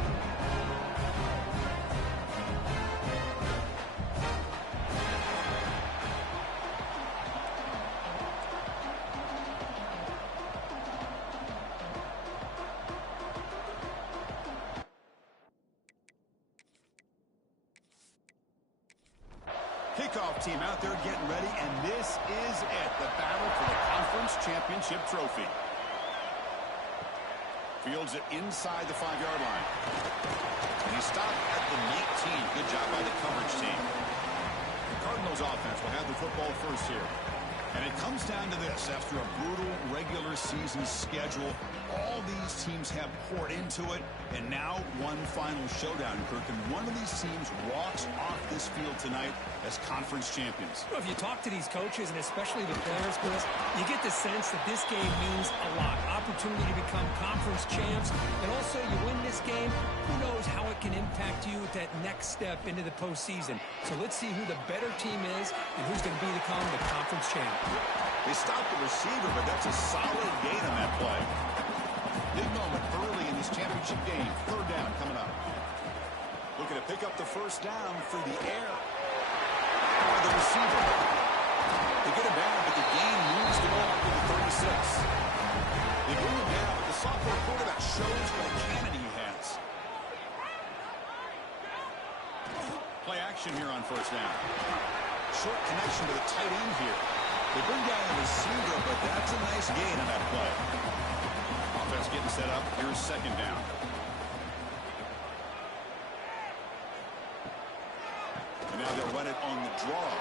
Kickoff team out there getting ready, and this is it, the battle for the conference championship trophy. Fields it inside the 5-yard line. And he stopped at the 19. Good job by the coverage team. The Cardinals offense will have the football first here. And it comes down to this. After a brutal regular season schedule, all these teams have poured into it, and now one final showdown, Kirk. And one of these teams walks off this field tonight as conference champions. Well, if you talk to these coaches, and especially the players, Chris, you get the sense that this game means a lot. Opportunity to become conference champs, and also you win this game, who knows how it can impact you at that next step into the postseason. So let's see who the better team is and who's going to become the conference champ. They stopped the receiver, but that's a solid gain on that play. Big moment early in this championship game. 3rd down coming up. Looking to pick up the first down through the air. By the receiver. They get him down, but the gain moves the ball up to the 36. They bring him down, but the sophomore quarterback shows what a cannon he has. Play action here on first down. Short connection to the tight end here. They bring down the receiver, but that's a nice gain on that play. Offense getting set up. Here's 2nd down. And now they'll run it on the draw.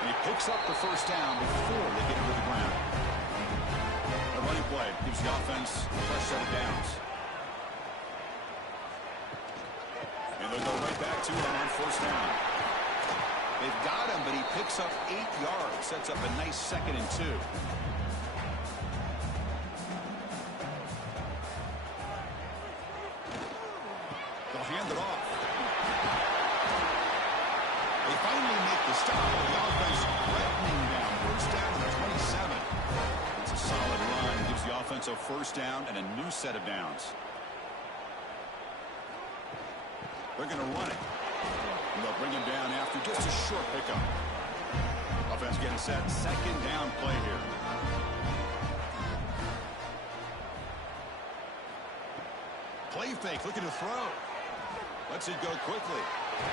And he picks up the first down before they get it to the ground. A running play gives the offense a fresh set of downs. And they'll go right back to him on first down. They've got him, but he picks up 8 yards. Sets up a nice 2nd and 2. They'll hand it off. They finally make the stop. The offense threatening down. First down to the 27. It's a solid run. Gives the offense a first down and a new set of downs. They're going to run it. And they'll bring him down after just a short pickup. Offense getting set. 2nd down play here. Play fake. Looking to throw. Lets it go quickly.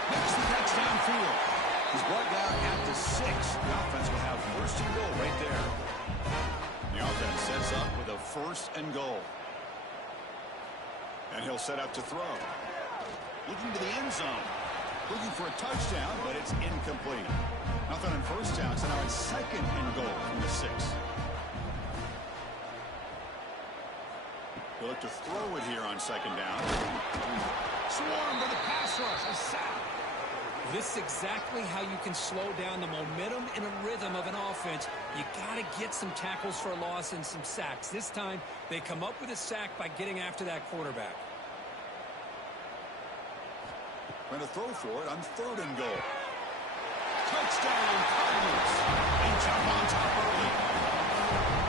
Makes the catch downfield. He's brought down at the 6. The offense will have 1st and goal right there. The offense sets up with a 1st and goal. And he'll set up to throw. Looking to the end zone. Looking for a touchdown, but it's incomplete. Nothing on first down, so now it's 2nd and goal from the 6. He'll look to throw it here on 2nd down. Swarm to the pass rush. A sack. This is exactly how you can slow down the momentum and a rhythm of an offense. You got to get some tackles for a loss and some sacks. This time, they come up with a sack by getting after that quarterback. Going to throw for it on 3rd and goal. Touchdown, Cardinals. They jump on top early.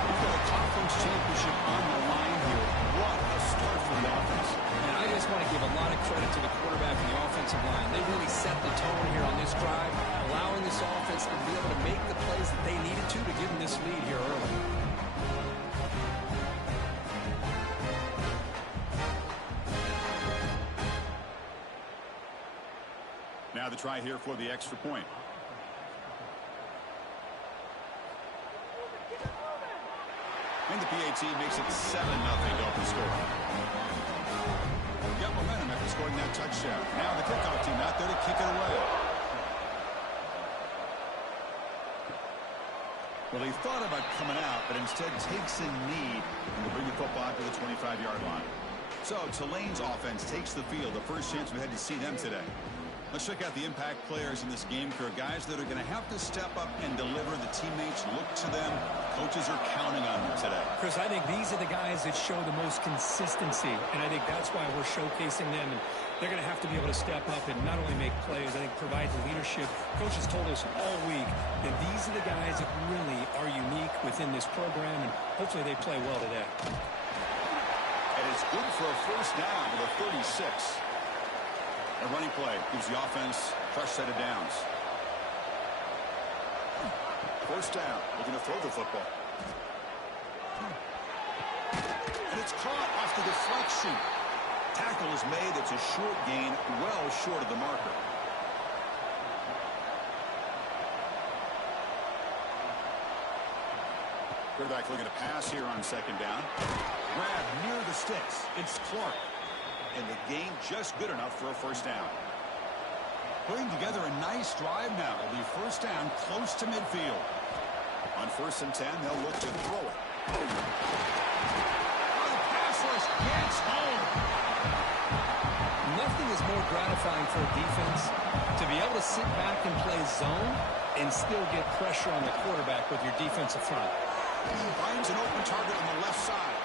We've got a conference championship on the line here. What a start for the offense. And I just want to give a lot of credit to the quarterback and the offensive line. They really set the tone here on this drive, allowing this offense to be able to make the plays that they needed to give them this lead here early. Now the try here for the extra point. And the PAT makes it 7-0 to open the score. Got momentum after scoring that touchdown. Now the kickoff team out there to kick it away. Well, he thought about coming out, but instead takes a knee and will bring the football to the 25-yard line. So Tulane's offense takes the field. The first chance we had to see them today. Let's check out the impact players in this game for guys that are going to have to step up and deliver. The teammates look to them. Coaches are counting on them today. Chris, I think these are the guys that show the most consistency, and I think that's why we're showcasing them. And they're going to have to be able to step up and not only make plays, I think provide the leadership. Coaches told us all week that these are the guys that really are unique within this program, and hopefully they play well today. And it's good for a first down with a 36. A running play gives the offense a fresh set of downs. First down, looking to throw the football. And it's caught off the deflection. Tackle is made. It's a short gain, well short of the marker. Quarterback looking to pass here on second down. Grab near the sticks. It's Clark. And the gain just good enough for a first down. Putting together a nice drive now. It'll be first down close to midfield. On 1st and 10, they'll look to throw it. Oh, the pass rush gets home. Nothing is more gratifying for a defense to be able to sit back and play zone and still get pressure on the quarterback with your defensive front. Finds an open target on the left side.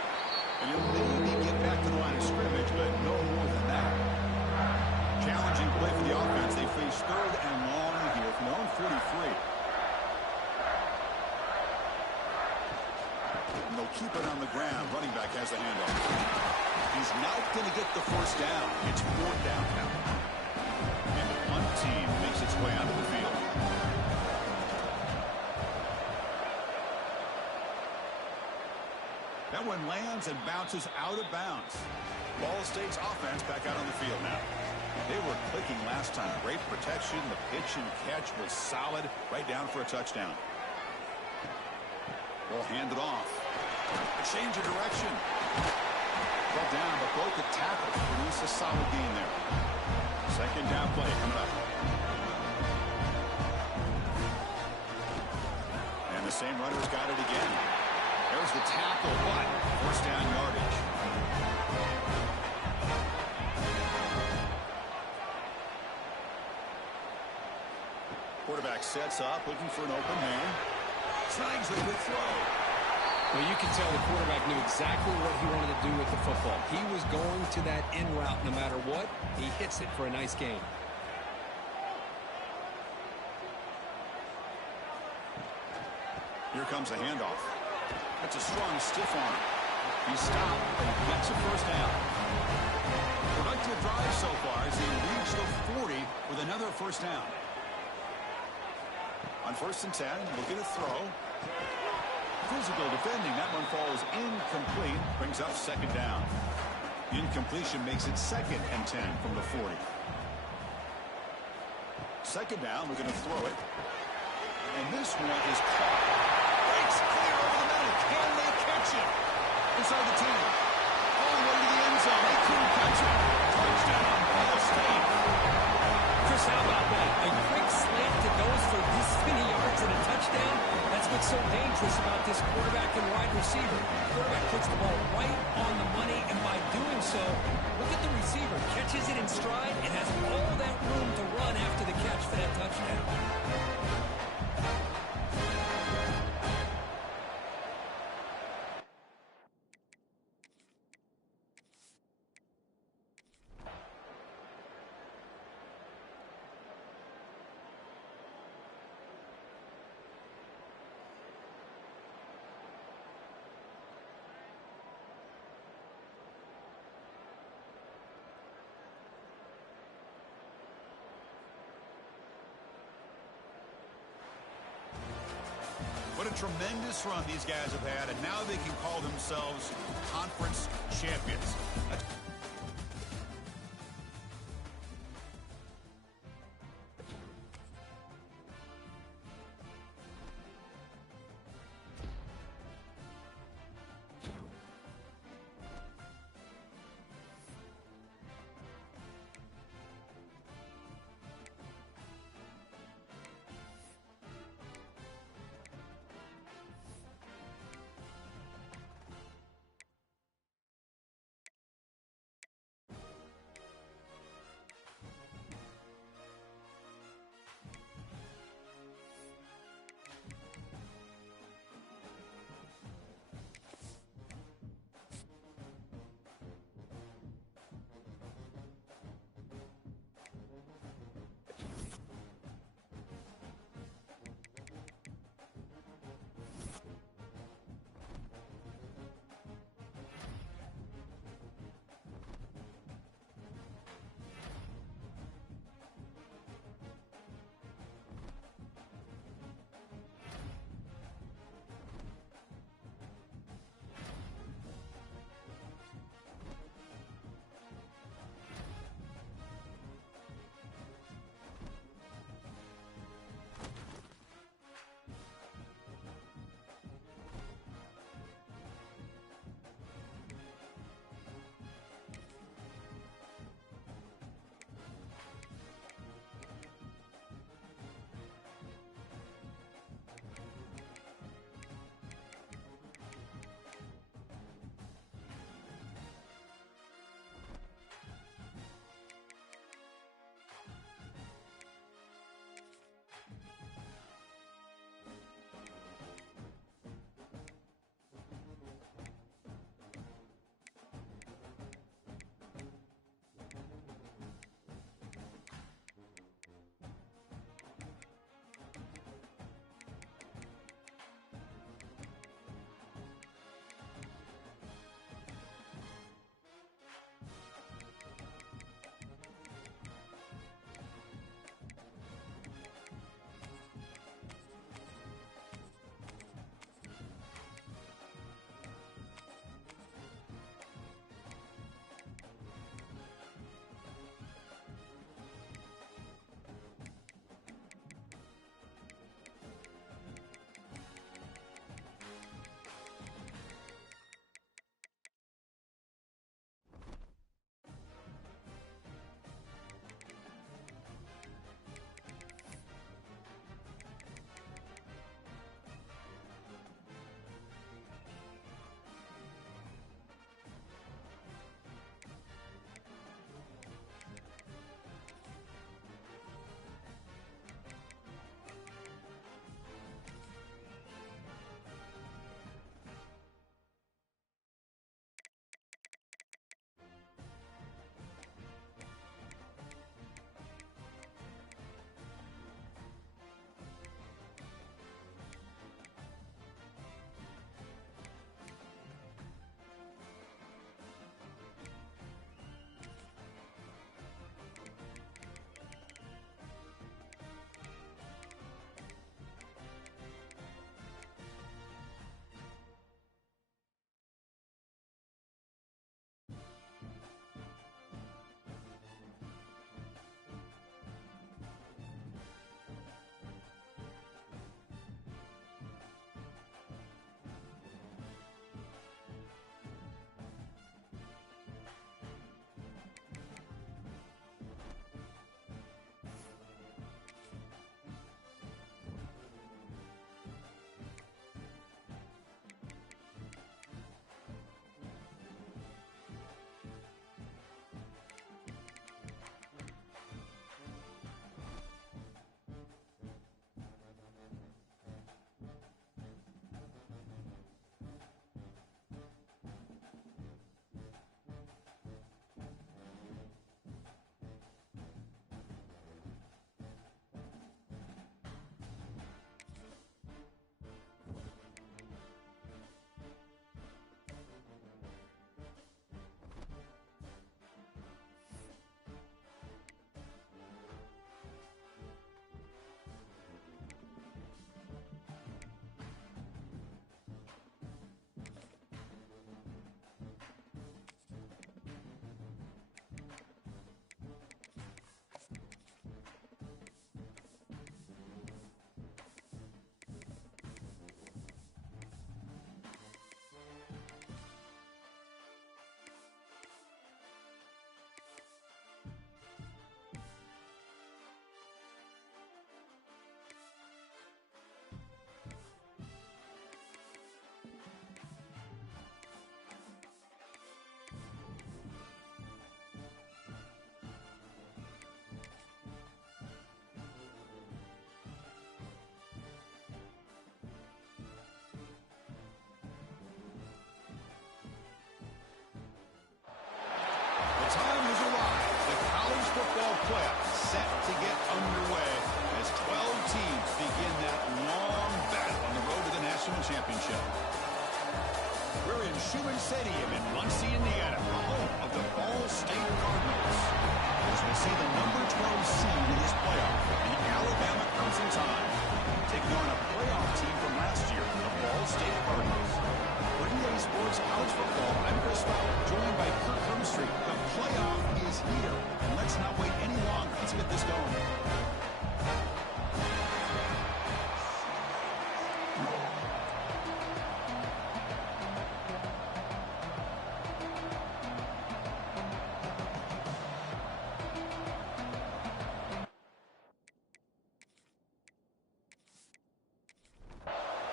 And he'll maybe get back to the line of scrimmage, but no more than that. Challenging play for the offense. They face 3rd and long here from their own 43. And they'll keep it on the ground. Running back has the handoff. He's not going to get the first down. It's 4th down now. And the punt team makes its way onto the field. That one lands and bounces out of bounds. Ball State's offense back out on the field now. They were clicking last time. Great protection. The pitch and catch was solid. Right down for a touchdown. Ball handed off. A change of direction. Fell down, but broke the tackle. Produce a solid gain there. Second down play coming up. And the same runner's got it again. There's the tackle, but first down yardage. Quarterback sets up, looking for an open man. Snags a good throw. Well, you can tell the quarterback knew exactly what he wanted to do with the football. He was going to that in route no matter what. He hits it for a nice gain. Here comes a handoff. That's a strong stiff arm. He stopped, but he gets a first down. Productive drive so far as they reach the 40 with another first down. On 1st and 10, looking to throw. Physical defending. That one falls incomplete. Brings up second down. Incompletion makes it 2nd and 10 from the 40. Second down, looking to throw it. And this one is caught. Breaks clear over the middle. Can they catch it? Inside the 10. All the way to the end zone. They couldn't catch it. Touchdown, Ball State. Chris, how about that? A quick slant that goes for this many yards and a touchdown. That's what's so dangerous about this quarterback and wide receiver. Quarterback puts the ball right on the money, and by doing so, look at the receiver. Catches it in stride and has all that room to run after the catch for that touchdown. What a tremendous run these guys have had, and now they can call themselves conference champions.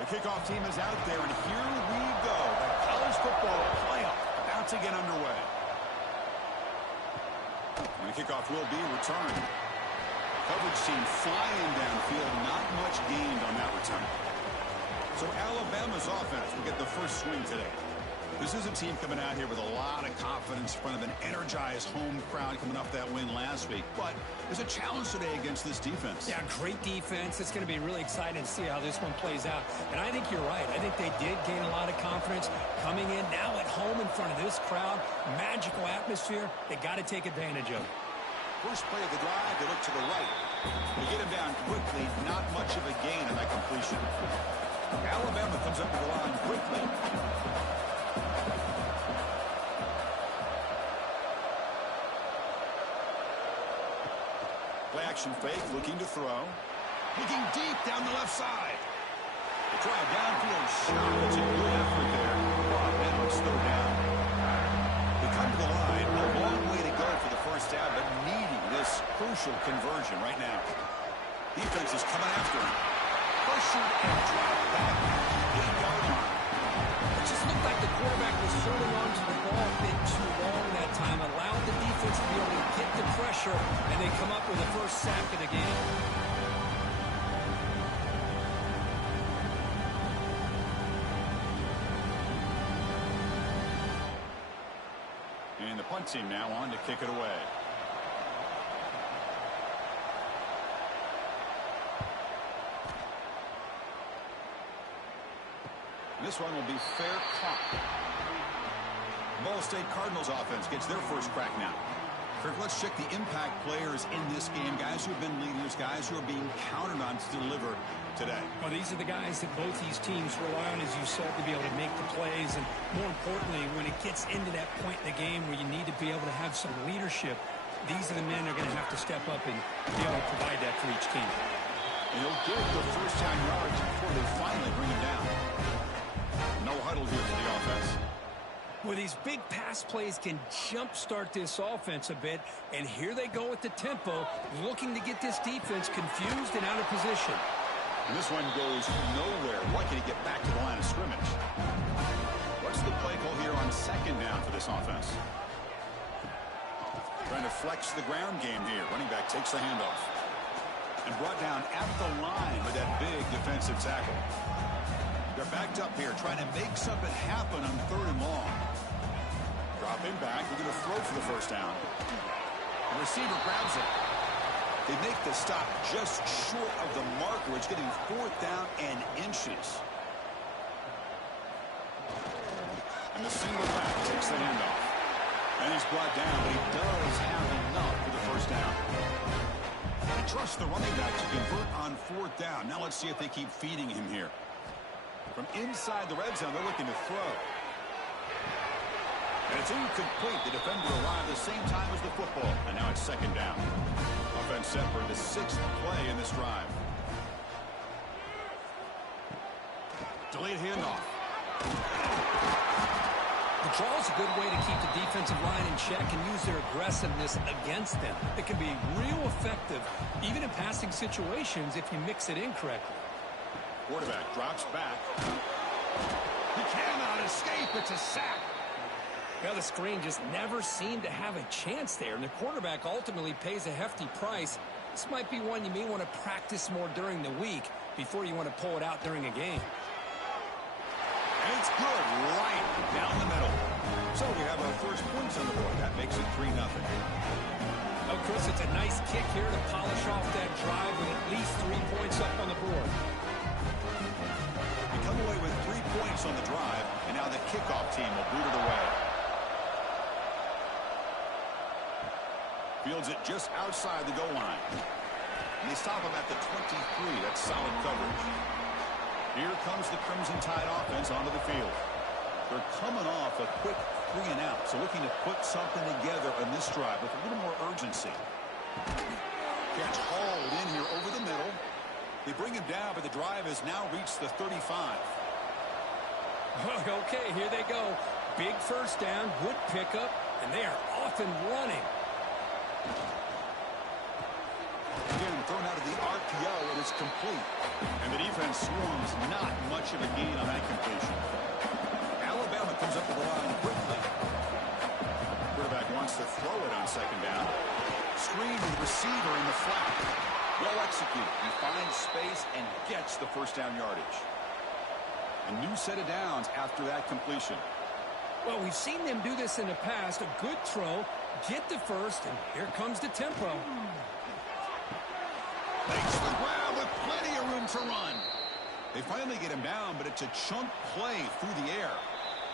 kickoff team is out there, and here we go. The college football playoff about to get underway. And the kickoff will be returned. Coverage team flying downfield, not much gained on that return. So Alabama's offense will get the first swing today. This is a team coming out here with a lot of confidence in front of an energized home crowd coming off that win last week. But there's a challenge today against this defense. Yeah, great defense. It's going to be really exciting to see how this one plays out. And I think you're right. I think they did gain a lot of confidence coming in now at home in front of this crowd. Magical atmosphere. They got to take advantage of it. First play of the drive, they look to the right. They get him down quickly. Not much of a gain on that completion. Alabama comes up to the line quickly. Play action fake, looking to throw. Looking deep down the left side. They try a downfield shot. It's a good effort there. Now it's third down. They come to the line. A long way to go for the first down, but needing this crucial conversion right now. Defense is coming after him. Pressured and dropped back. 8-yard line. It just looked like the quarterback was holding on to the ball a bit too long that time, allowed the defense to be able to get the pressure, and they come up with the first sack of the game. And the punt team now on to kick it away. This one will be fair caught. Ball State Cardinals offense gets their first crack now. Kirk, let's check the impact players in this game. Guys who have been leaders, guys who are being counted on to deliver today. Well, these are the guys that both these teams rely on, as you said, to be able to make the plays. And more importantly, when it gets into that point in the game where you need to be able to have some leadership, these are the men that are going to have to step up and be able to provide that for each team. And he'll get the first down yards before they finally bring him down. No huddle here for the offense. Well, these big pass plays can jumpstart this offense a bit, and here they go with the tempo, looking to get this defense confused and out of position. And this one goes nowhere. Lucky to get back to the line of scrimmage. What's the play call here on second down for this offense? Trying to flex the ground game here. Running back takes the handoff. And brought down at the line with that big defensive tackle. They're backed up here, trying to make something happen on third and long. Drop him back. We're going to throw for the first down. The receiver grabs it. They make the stop just short of the marker. It's getting fourth down and inches. And the single back takes the handoff. And he's brought down, but he does have enough for the first down. They trust the running back to convert on fourth down. Now let's see if they keep feeding him here. From inside the red zone, they're looking to throw. And it's incomplete. The defender arrived at the same time as the football. And now it's second down. Offense set for the sixth play in this drive. Delayed handoff. The draw is a good way to keep the defensive line in check and use their aggressiveness against them. It can be real effective, even in passing situations, if you mix it in correctly. Quarterback drops back. He cannot escape. It's a sack. Well, the screen just never seemed to have a chance there, and the quarterback ultimately pays a hefty price. This might be one you may want to practice more during the week before you want to pull it out during a game. And it's good right down the middle. So we have our first points on the board. That makes it 3-0. Oh, Chris, it's a nice kick here to polish off that drive with at least 3 points up on the board. We come away with 3 points on the drive, and now the kickoff team will boot it away. Fields it just outside the goal line. And they stop him at the 23. That's solid coverage. Here comes the Crimson Tide offense onto the field. They're coming off a quick 3-and-out, so looking to put something together on this drive with a little more urgency. Catch hauled in here over the middle. They bring him down, but the drive has now reached the 35. Okay, here they go. Big first down, good pickup, and they are off and running. Again, thrown out of the RPO, and is complete. And the defense swarms, not much of a gain on that completion. Alabama comes up to the line quickly. Quarterback wants to throw it on second down. Screen to the receiver in the flat. Well executed. He finds space and gets the first down yardage. A new set of downs after that completion. Well, we've seen them do this in the past. A good throw, get the first, and here comes the tempo. Makes the grab with plenty of room to run. They finally get him down, but it's a chunk play through the air.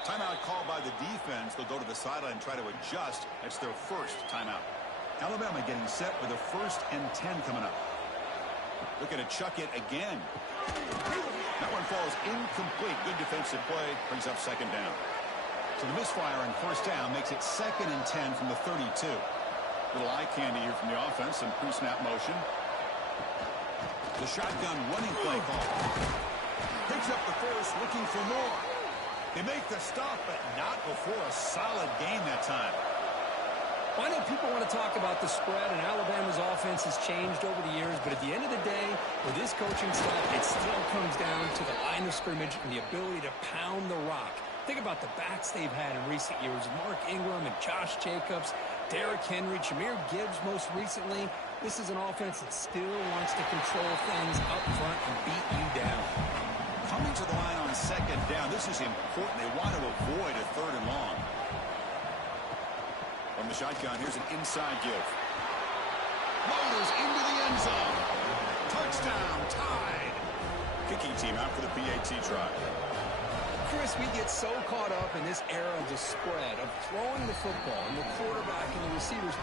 Timeout called by the defense. They'll go to the sideline and try to adjust. That's their first timeout. Alabama getting set with a 1st and 10 coming up. Looking to chuck it again. That one falls incomplete. Good defensive play. Brings up second down. So the misfire on first down makes it 2nd and 10 from the 32. Little eye candy here from the offense. Some pre-snap motion. The shotgun running play call. Picks up the first, looking for more. They make the stop, but not before a solid game that time. Well, I know people want to talk about the spread, and Alabama's offense has changed over the years, but at the end of the day, with this coaching staff, it still comes down to the line of scrimmage and the ability to pound the rock. Think about the backs they've had in recent years. Mark Ingram and Josh Jacobs, Derrick Henry, Jahmyr Gibbs most recently. This is an offense that still wants to control things up front and beat you down. Coming to the line on second down, this is important. They want to avoid a 3rd and long. From the shotgun, here's an inside give. Motors into the end zone. Touchdown, tied. Kicking team out for the PAT try. Chris, we get so caught up in this era of the spread, of throwing the football and the quarterback and the receivers.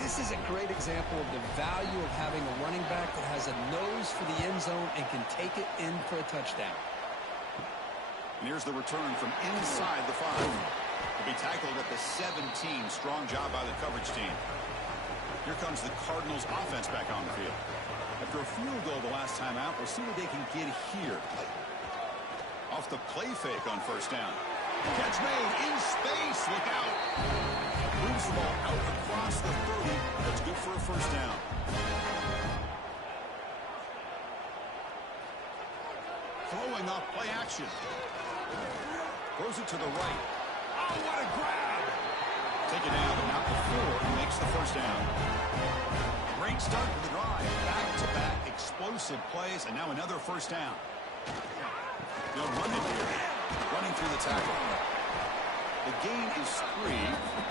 This is a great example of the value of having a running back that has a nose for the end zone and can take it in for a touchdown. And here's the return from inside the 5. Will be tackled at the 17. Strong job by the coverage team. Here comes the Cardinals offense back on the field. After a field goal the last time out, we'll see what they can get here. Off the play fake on first down. Catch made in space. Look out. Moves the ball out across the 30. That's good for a first down. Throwing off play action. Throws it to the right. Oh, what a grab. Take it down, but not before he makes the first down. Great start to the drive. Back-to-back explosive plays, and now another first down. They'll run it here. Running through the tackle. The gain is 3.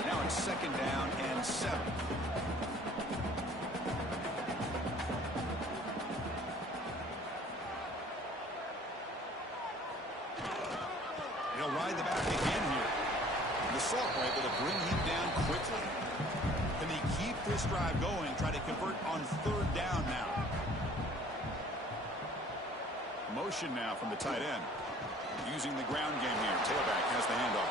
Now it's 2nd down and 7. He'll ride the back again here. The Sophomore able to bring him down quickly. Can they keep this drive going? Try to convert on 3rd down now. Motion now from the tight end. Using the ground game here. Tailback has the handoff.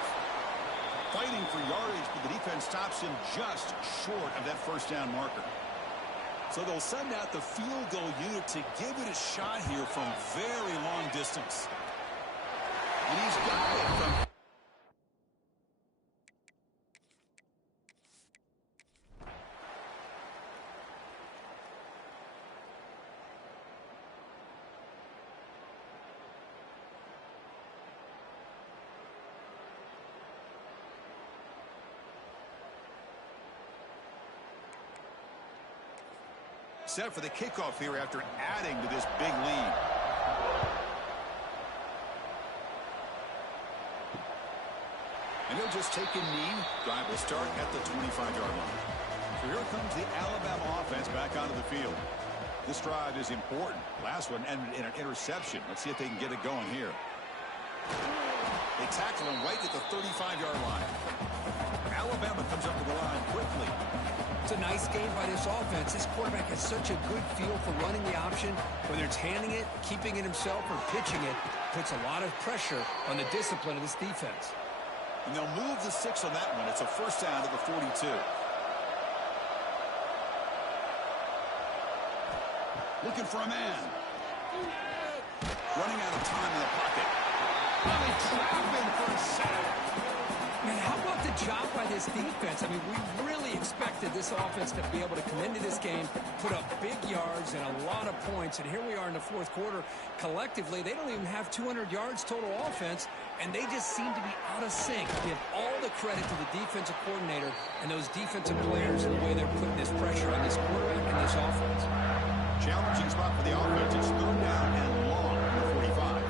Fighting for yardage, but the defense stops him just short of that first down marker. So they'll send out the field goal unit to give it a shot here from very long distance. And he's got it from... Set for the kickoff here after adding to this big lead. And he'll just take a knee. Drive will start at the 25-yard line. So here comes the Alabama offense back onto the field. This drive is important. Last one ended in an interception. Let's see if they can get it going here. They tackle him right at the 35-yard line. Alabama comes up to the line quickly. It's a nice game by this offense. This quarterback has such a good feel for running the option. Whether it's handing it, keeping it himself, or pitching it, puts a lot of pressure on the discipline of this defense. And they'll move the 6 on that one. It's a first down to the 42. Looking for a man. Running out of time in the pocket. Now they trap him for a sack. Man, how about the job by this defense? I mean, we really expected this offense to be able to come into this game, put up big yards, drives and a lot of points, and here we are in the fourth quarter. Collectively, they don't even have 200 yards total offense, and they just seem to be out of sync. Give all the credit to the defensive coordinator and those defensive players and the way they're putting this pressure on this quarterback and this offense. Challenging spot for the offense. It's third down and long from the 45.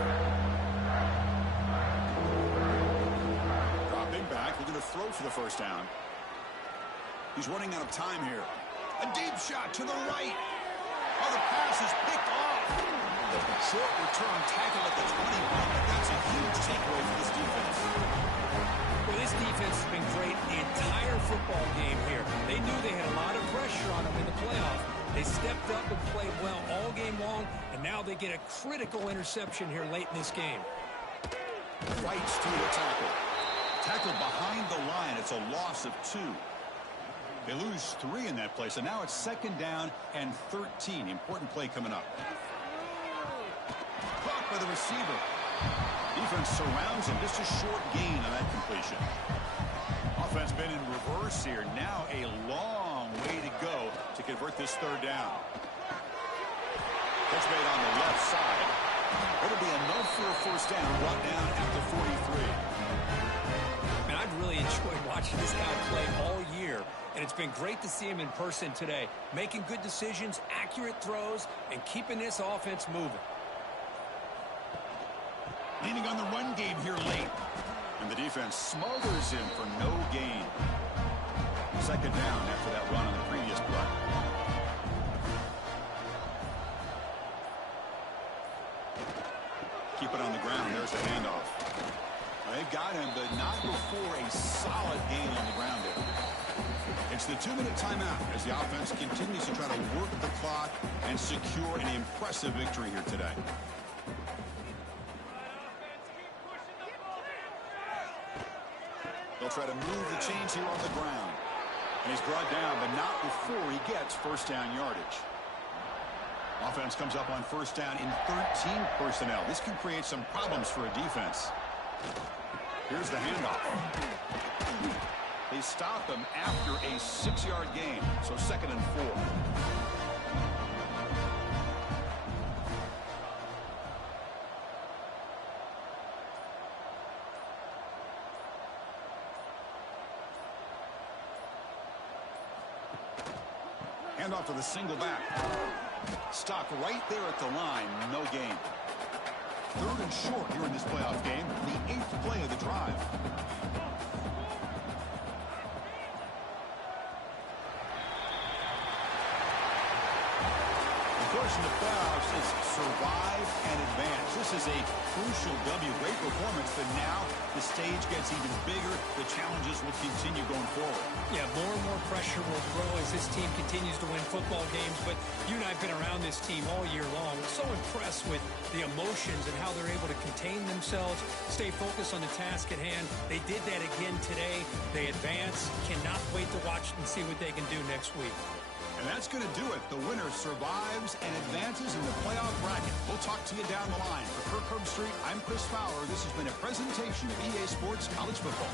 Dropping back, looking to throw for the first down. He's running out of time here. A deep shot to the right. Oh, the pass is picked off. Short return tackle at the 21, but that's a huge takeaway for this defense. Well, this defense has been great the entire football game here. They knew they had a lot of pressure on them in the playoff. They stepped up and played well all game long, and now they get a critical interception here late in this game. Fights through the tackle. Tackled behind the line. It's a loss of 2. They lose 3 in that play, so now it's second down and 13. Important play coming up. Caught by the receiver. Defense surrounds him. Just a short gain on that completion. Offense been in reverse here. Now a long way to go to convert this third down. Catch made on the left side. It'll be enough for a first down. Brought down at the 43. And I've really enjoyed watching this guy play all year, and it's been great to see him in person today, making good decisions, accurate throws, and keeping this offense moving. Leaning on the run game here late. And the defense smothers him for no gain. Second down after that run on the previous play. Keep it on the ground. There's the handoff. They've got him, but not before a solid gain on the ground there. It's the 2-minute timeout as the offense continues to try to work the clock and secure an impressive victory here today. They'll try to move the chains here on the ground. And he's brought down, but not before he gets first down yardage. Offense comes up on first down in 13 personnel. This can create some problems for a defense. Here's the handoff. They stop him after a 6-yard gain, so second and 4. Handoff to the single back. Stopped right there at the line. No gain. Third and short here in this playoff game. The 8th play of the drive. Of course, in the playoffs, it's survive and advance. This is a crucial W. Great performance, but now the stage gets even bigger. The challenges will continue going forward. Yeah, more and more pressure will grow as this team continues to win football games, but you and I have been around this team all year long. So impressed with the emotions and how they're able to contain themselves, stay focused on the task at hand. They did that again today. They advance. Cannot wait to watch and see what they can do next week. And that's going to do it. The winner survives and advances in the playoff bracket. We'll talk to you down the line. For Kirk Herbstreit, I'm Chris Fowler. This has been a presentation of EA Sports College Football.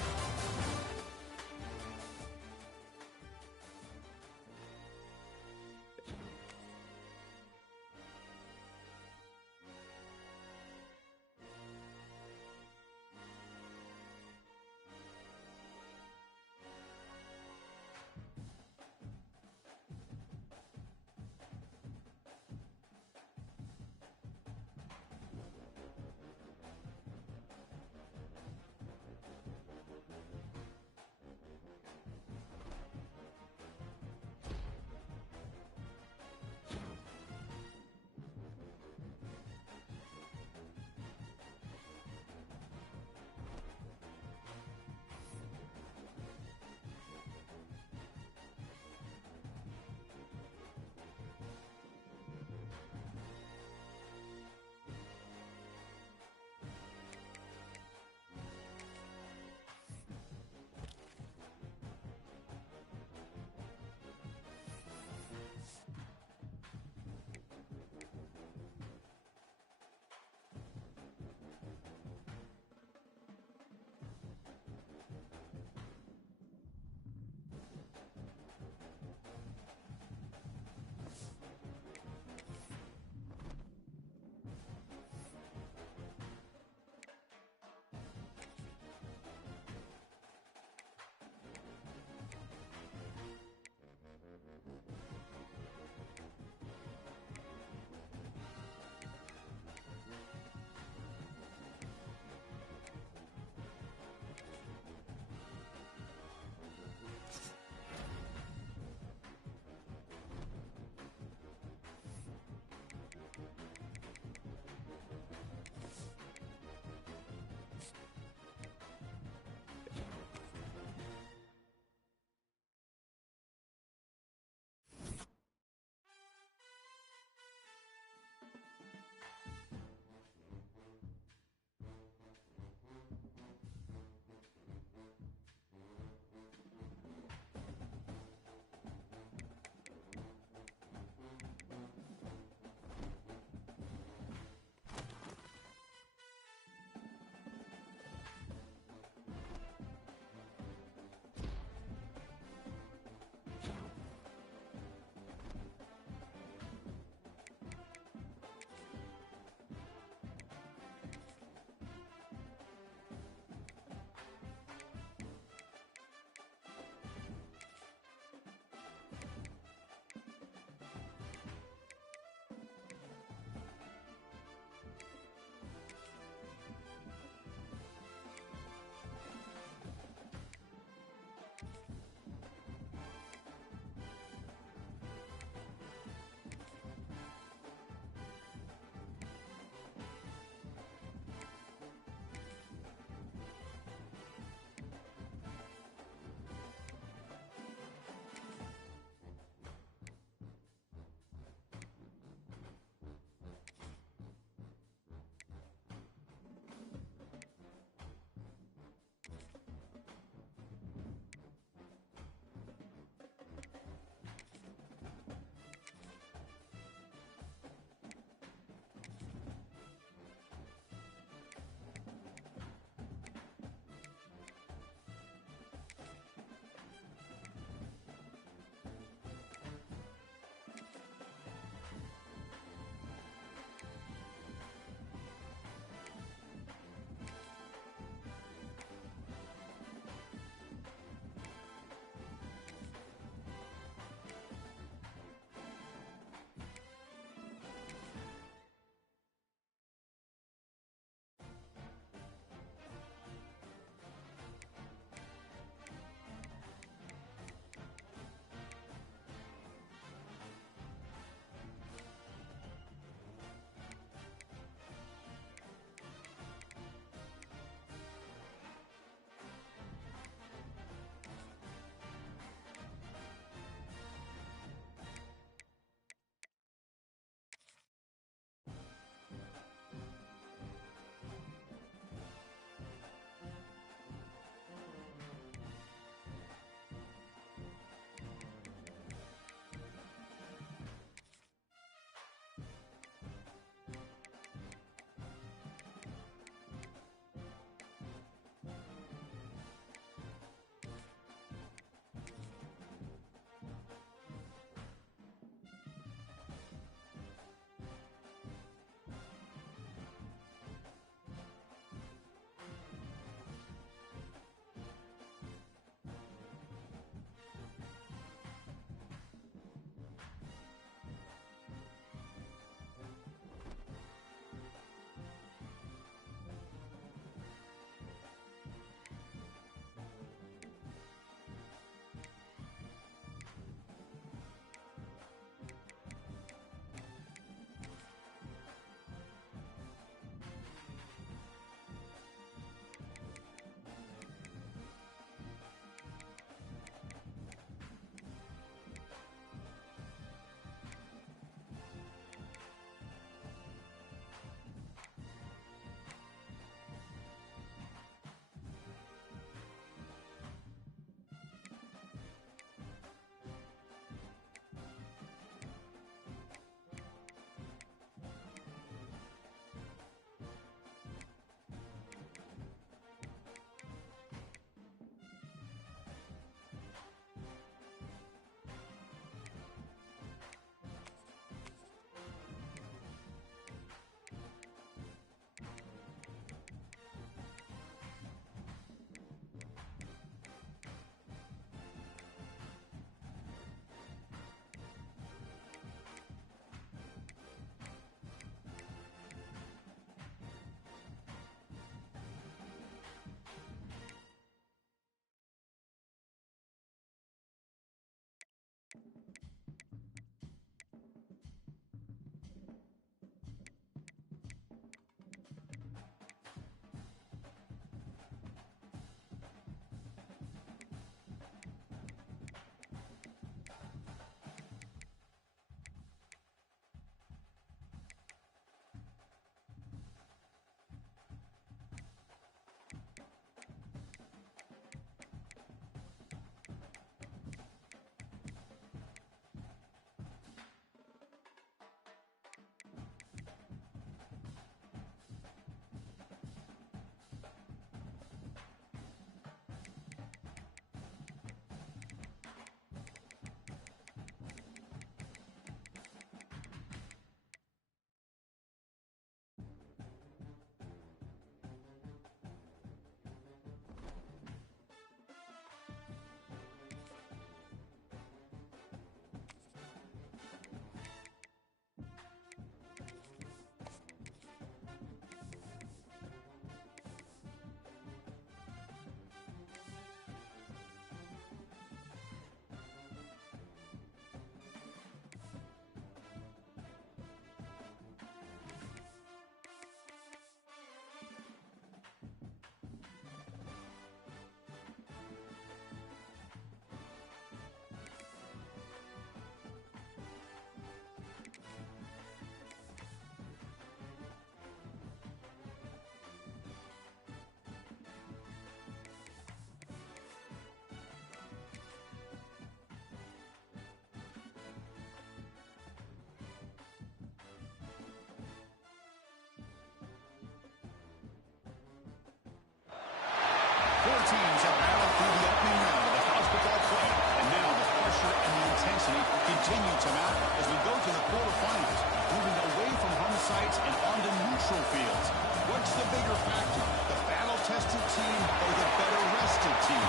Four teams have battled through the opening round of the college football playoff, and now the pressure and the intensity continue to mount as we go to the quarterfinals, moving away from home sites and onto neutral fields. What's the bigger factor, the battle-tested team or the better-rested team?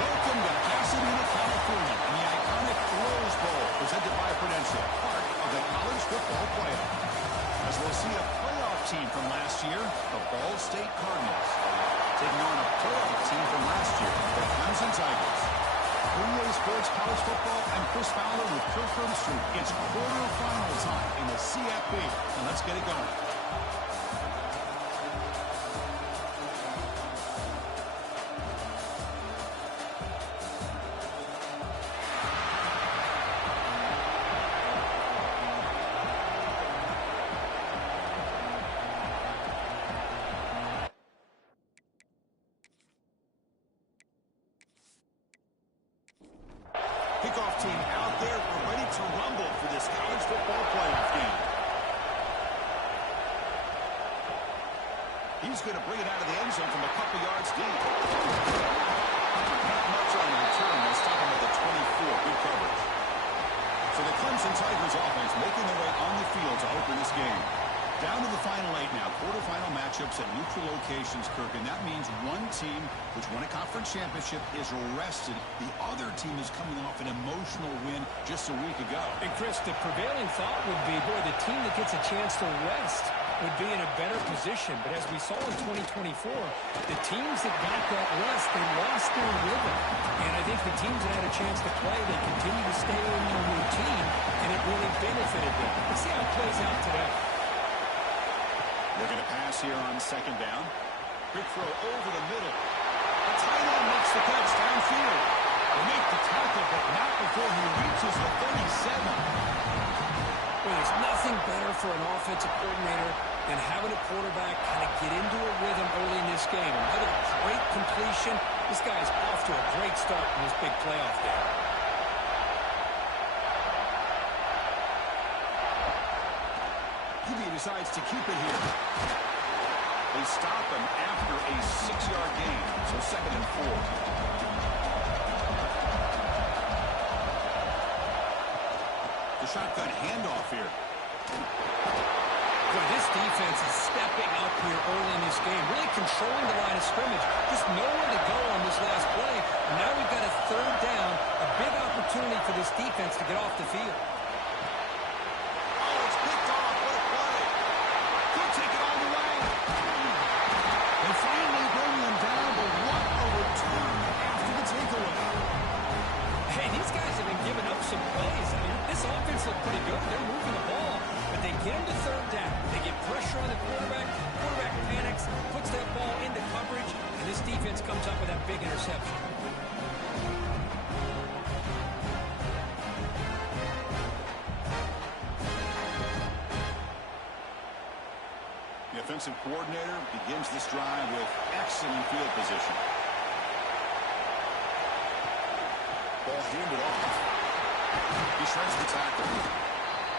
Welcome to Pasadena, California, in the iconic Rose Bowl, presented by Prudential, part of the college football playoff. As we'll see a playoff team from last year, the Ball State Cardinals, taking on a playoff team from last year, the Clemson Tigers. EA Sports College Football, I'm Chris Fowler with Kirk Herbstreit. It's quarterfinal time in the CFB, and let's get it going. Kickoff team out there. We're ready to rumble for this college football playoff game. He's going to bring it out of the end zone from a couple yards deep. Not much on the return. They'll stop him at the 24. Good coverage. So the Clemson Tigers offense making their way on the field to open this game. Down to the final 8 now. Quarterfinal matchups at neutral locations, Kirk. And that means one team, which won a conference championship, is rested. The other team is coming off an emotional win just a week ago. And, Chris, the prevailing thought would be, boy, the team that gets a chance to rest would be in a better position. But as we saw in 2024, the teams that got that rest, they lost their rhythm. And I think the teams that had a chance to play, they continue to stay in their routine, and it really benefited them. Let's see how it plays out today. They're going to pass here on second down. Quick throw over the middle. The tight end makes the catch downfield. They make the tackle, but not before he reaches the 37. Well, there's nothing better for an offensive coordinator than having a quarterback kind of get into a rhythm early in this game. Another great completion. This guy is off to a great start in this big playoff game. He decides to keep it here. They stop him after a 6-yard gain, so 2nd and 4. The shotgun handoff here. Well, this defense is stepping up here early in this game, really controlling the line of scrimmage. Just nowhere to go on this last play. And now we've got a 3rd down, a big opportunity for this defense to get off the field. Offense looked pretty good. They're moving the ball, but they get him to 3rd down. They get pressure on the quarterback. Quarterback panics, puts that ball into coverage, and this defense comes up with that big interception. The offensive coordinator begins this drive with excellent field position. Ball handed off. He shreds the tackle.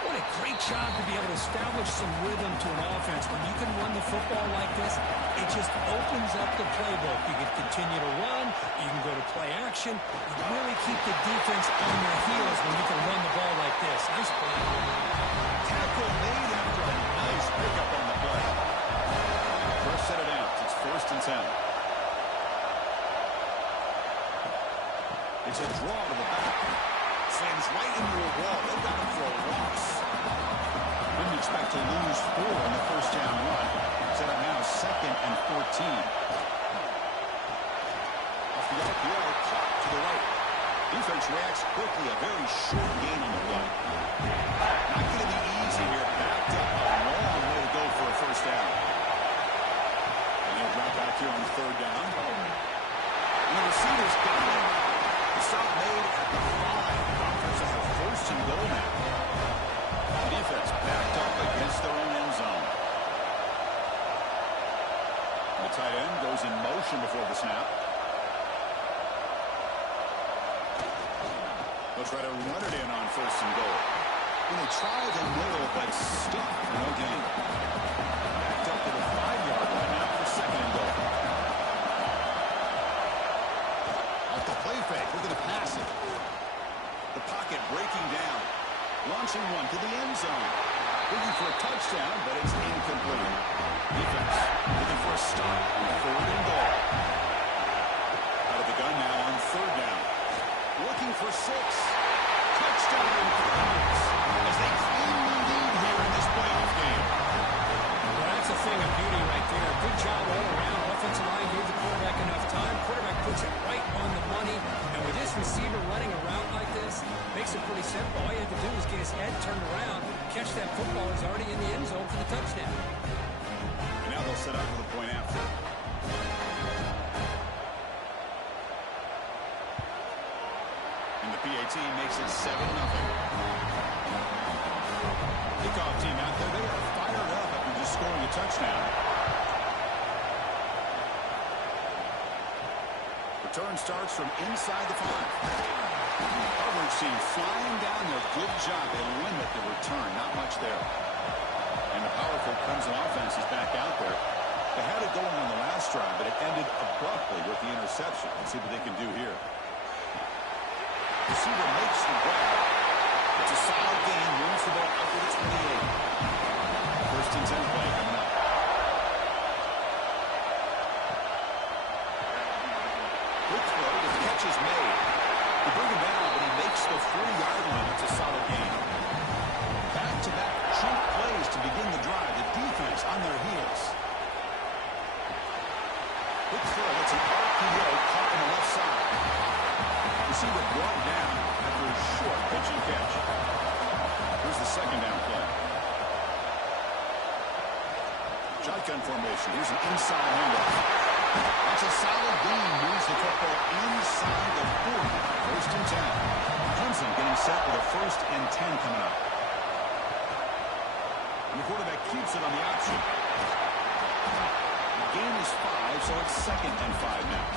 What a great job to be able to establish some rhythm to an offense. When you can run the football like this, it just opens up the playbook. You can continue to run. You can go to play action. You really keep the defense on their heels when you can run the ball like this. Nice play. Tackle made after a nice pickup on the play. First set of downs. It's 1st and 10. It's a draw to the back. Slams right into a wall. They've got him for a loss. Didn't expect to lose 4 on the 1st down run. Set up now 2nd and 14. Off the RPO, caught to the right. Defense reacts quickly. A very short gain on the play. Not going to be easy here. Backed up. A long way to go for a 1st down. And he'll drop back here on 3rd down. And the receivers got him. The stop made at the 5. Offense has a 1st and goal now. The defense backed up against their own end zone. The tight end goes in motion before the snap. They'll try to run it in on 1st and goal. When they try the middle, but stuck for no gain. Backed up to the 5-yard line now for 2nd and goal. fake, looking to pass it. The pocket breaking down. Launching one to the end zone. Looking for a touchdown, but it's incomplete. Defense looking for a stop on 3rd and goal. Out of the gun now on 3rd down. Looking for 6. Touchdown Cardinals as they claim the lead here in this playoff game. Well, that's a thing of beauty right there. Good job all around. Offensive line gave the quarterback enough time. Quarterback puts it right on the money. And with this receiver running a route like this, makes it pretty simple. All you have to do is get his head turned around, catch that football. He's already in the end zone for the touchdown. And now they'll set up for the point after. And the PAT makes it 7-0. Kickoff team out there, they are fired up after just scoring a touchdown. Return starts from inside the 5. Coverage team flying down there. Good job. They limit the return. Not much there. And the powerful Crimson offense is back out there. They had it going on the last drive, but it ended abruptly with the interception. Let's see what they can do here. Receiver makes the grab. It's a solid gain. Moves the ball up to the 28. 1st and 10 play coming up. Quick throw. The catch is made. They bring him down, but he makes the 40-yard line. It's a solid gain. Back-to-back chunk plays to begin the drive. The defense on their heels. Quick throw. It's an RPO caught on the left side. Receiver brought down after a short pitch and catch. Here's the 2nd down play. Shotgun formation. Here's an inside handoff. That's a solid gain. Moves the football inside the 40. 1st and 10. Clemson getting set with a 1st and 10 coming up. And the quarterback keeps it on the option. The gain is 5, so it's 2nd and 5 now.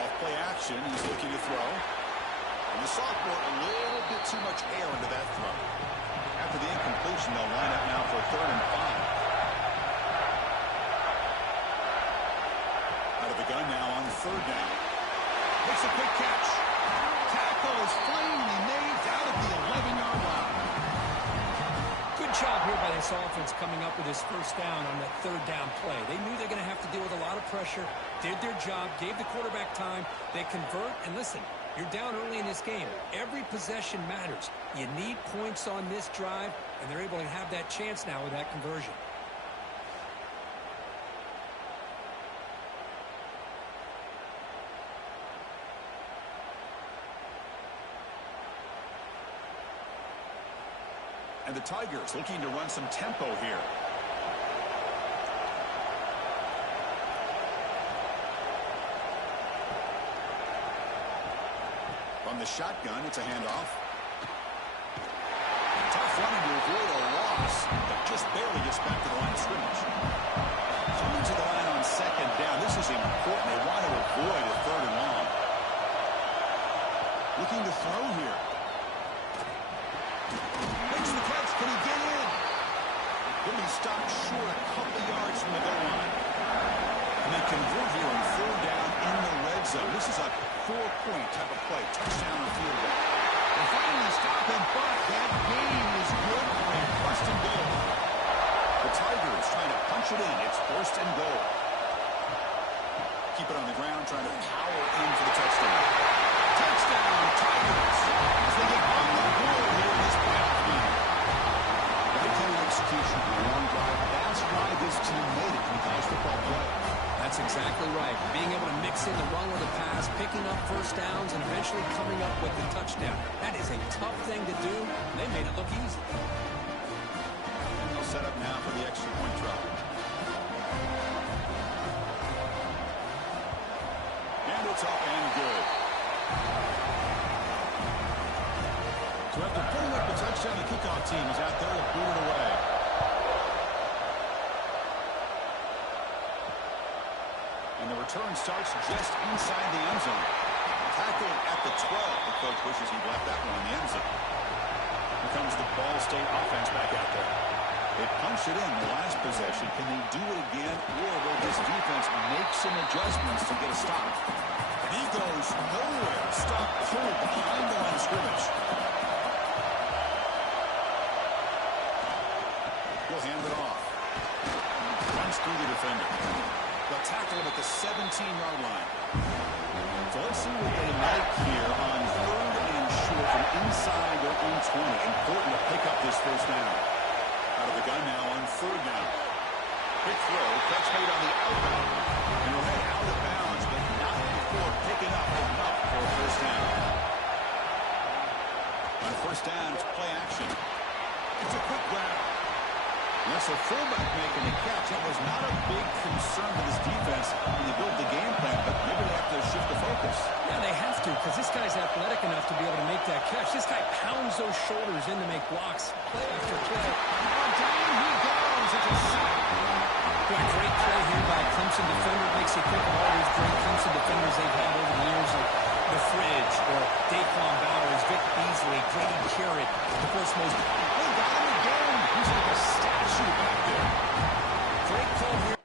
Off-play action. He's looking to throw. And the sophomore a little bit too much air into that throw. After the incompletion, they'll line up now for 3rd and 5. Out of the gun now on 3rd down. Makes a quick catch. Tackle is finally made down at the 11-yard line. Good job here by this offense coming up with his 1st down on that 3rd down play. They knew they're going to have to deal with a lot of pressure, did their job, gave the quarterback time. They convert, and listen, you're down early in this game. Every possession matters. You need points on this drive, and they're able to have that chance now with that conversion. And the Tigers looking to run some tempo here. From the shotgun, it's a handoff. Tough running to avoid a loss, but just barely gets back to the line of scrimmage. Coming to the line on 2nd down. This is important. They want to avoid a 3rd and long. Looking to throw here. Makes the catch. Can he get in? He'll be stopped short a couple yards from the goal line. And they convert here on 4th down in the red zone. This is a 4-point type of play. Touchdown or field goal. And finally stop him, but that gain is good for a 1st and goal. The Tigers trying to punch it in. It's 1st and goal. Keep it on the ground, trying to power in for the touchdown. Touchdown, Tigers, as they get on the board here in this playoff game. Right-handed execution on a long drive. That's why this team made it in college football play. That's exactly right. Being able to mix in the run with the pass, picking up 1st downs, and eventually coming up with the touchdown. That is a tough thing to do. They made it look easy. And they'll set up now for the extra point try. And it's up and good. So after putting up the touchdown, the kickoff team is out there to boot it away. And the return starts just inside the end zone. Tackled at the 12. The coach wishes he'd left that one in the end zone. Here comes the Ball State offense back out there. They punched it in the last possession. Can they do it again, or will this defense make some adjustments to get a stop? And he goes nowhere. Stop through behind the line of scrimmage. He'll hand it off. Runs through the defender. They'll tackle him at the 17-yard line. So let's see what they like here on 3rd and short from inside their own 20. Important to pick up this first down. Out of the gun now on 3rd down. Quick throw, catch made on the outbound. And he'll head out of bounds, but not before picking up enough for a first down. On 1st down, it's play action. It's a quick grab. That's a fullback making the catch. That was not a big concern for this defense when they built the game plan, but maybe they have to shift the focus. Yeah, they have to, because this guy's athletic enough to be able to make that catch. This guy pounds those shoulders in to make blocks play after play. Down he goes. It's a sack. Boy, great play here by a Clemson defender. It makes you think of all those great Clemson defenders they've had over the years, like the Fridge or Daquan Bowers, Vic Beasley, Grady Jarrett, of course, most. They got him again. He's like a statue back there. Great call here.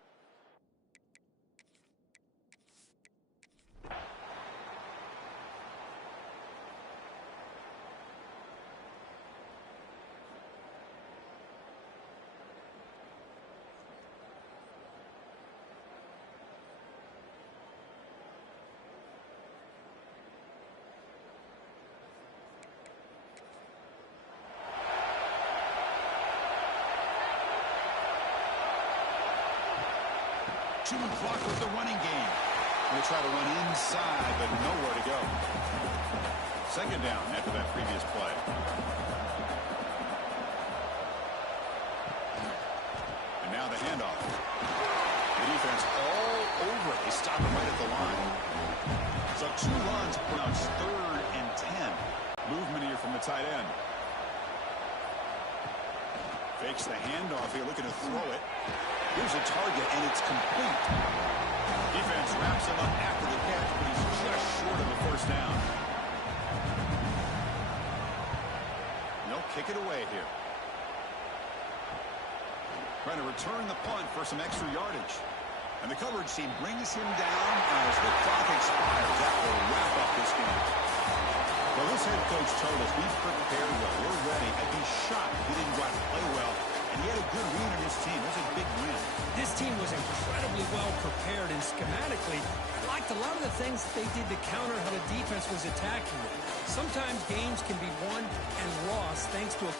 Chewing clock with the running game. They try to run inside, but nowhere to go. 2nd down after that previous play. And now the handoff. The defense all over it. They stop him right at the line. So 2 runs. Now it's 3rd and 10. Movement here from the tight end. Fakes the handoff here, looking to throw it. Here's a target, and it's complete. Defense wraps him up after the catch, but he's just short of a first down. They'll kick it away here. Trying to return the punt for some extra yardage. And the coverage team brings him down as the clock expires. That will wrap up this game. Well, this head coach told us we've prepared well. We're ready. I'd be shocked if we didn't go out and play well. And he had a good read on his team. It was a big win. This team was incredibly well prepared, and schematically, I liked a lot of the things they did to counter how the defense was attacking them. Sometimes games can be won and lost thanks to a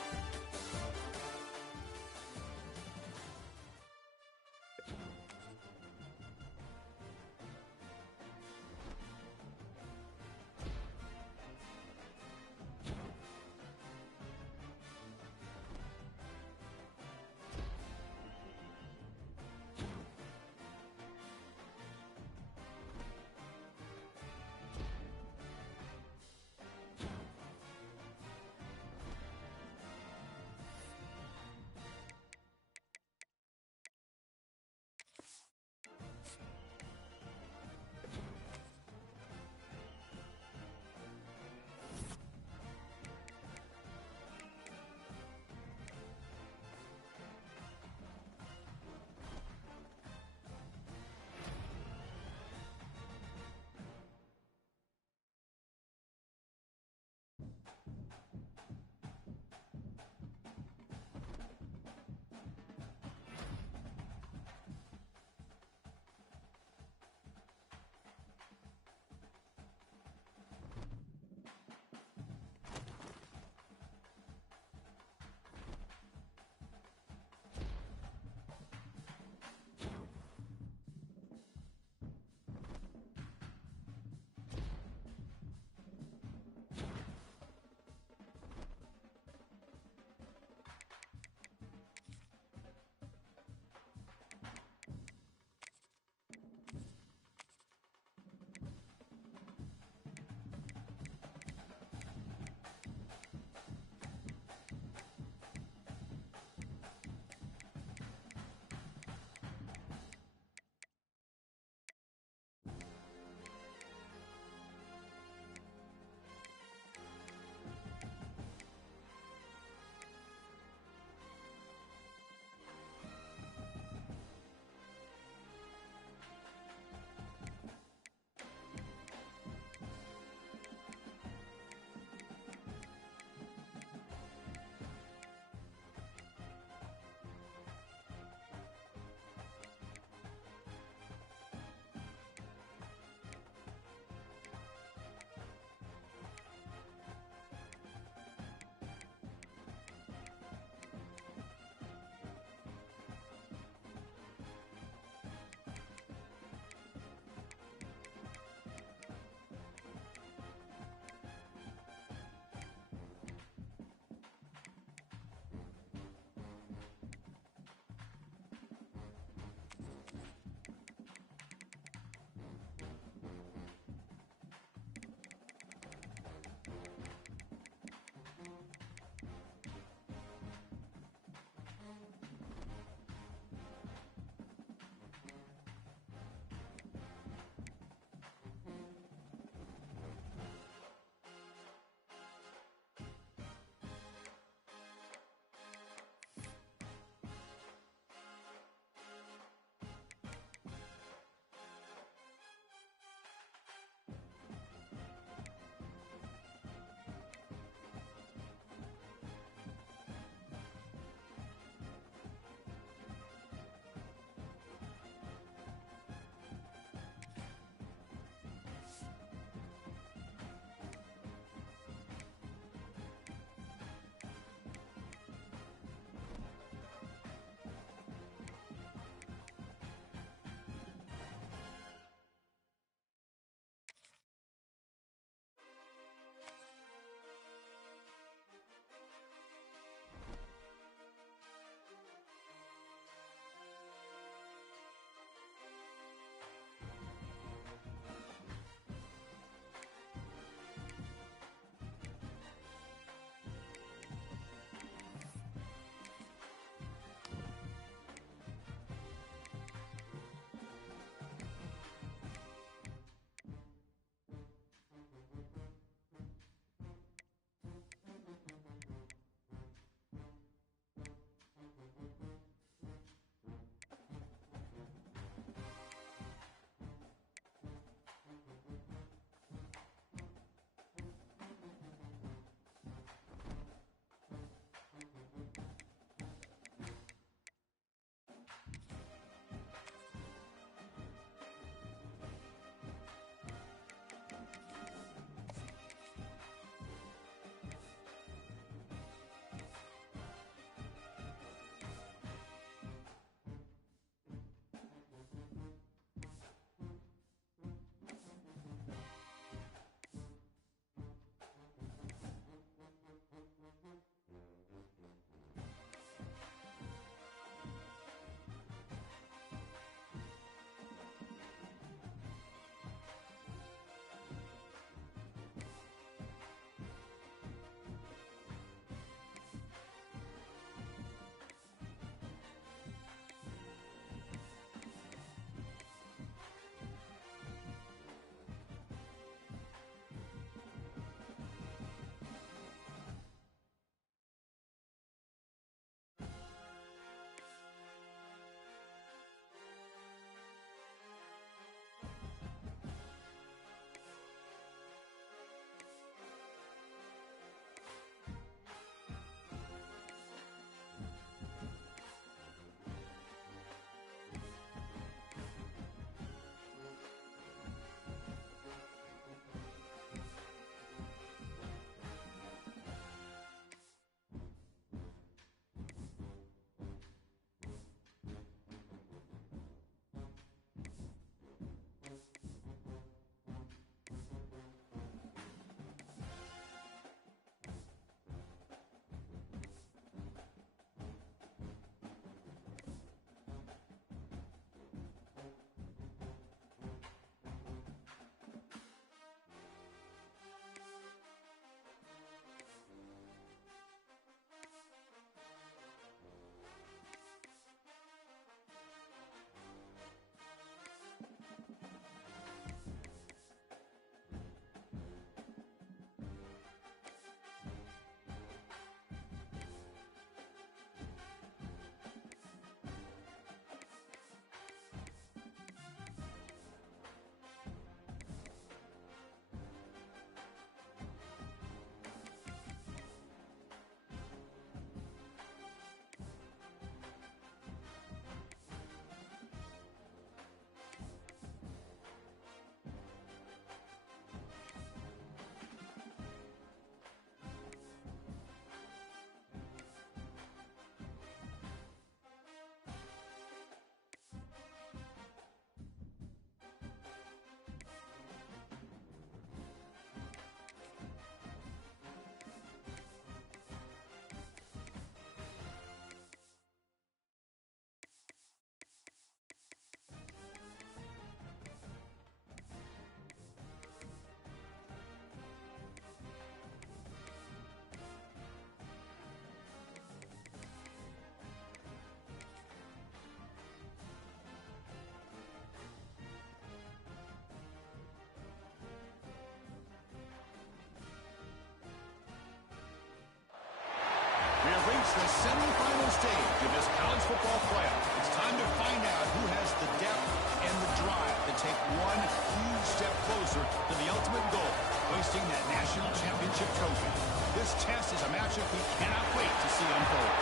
It's the semifinal stage of this college football playoff. It's time to find out who has the depth and the drive to take one huge step closer to the ultimate goal, hoisting that national championship trophy. This test is a matchup we cannot wait to see unfold.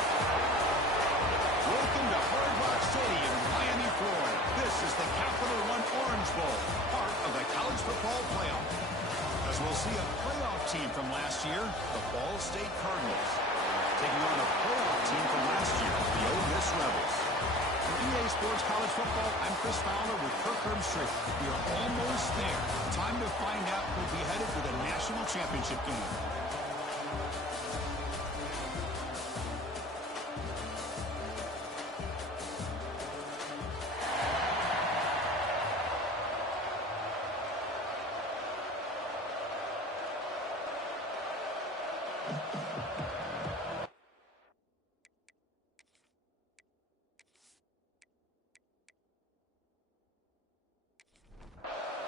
Welcome to Hard Rock Stadium in Miami, Florida. This is the Capital One Orange Bowl, part of the college football playoff. As we'll see a playoff team from last year, the Ball State Cardinals, taking on a playoff team from last year, the Ole Miss Rebels. For EA Sports College Football, I'm Chris Fowler with Kirk Herbstreit. We are almost there. Time to find out who'll be headed to the national championship game.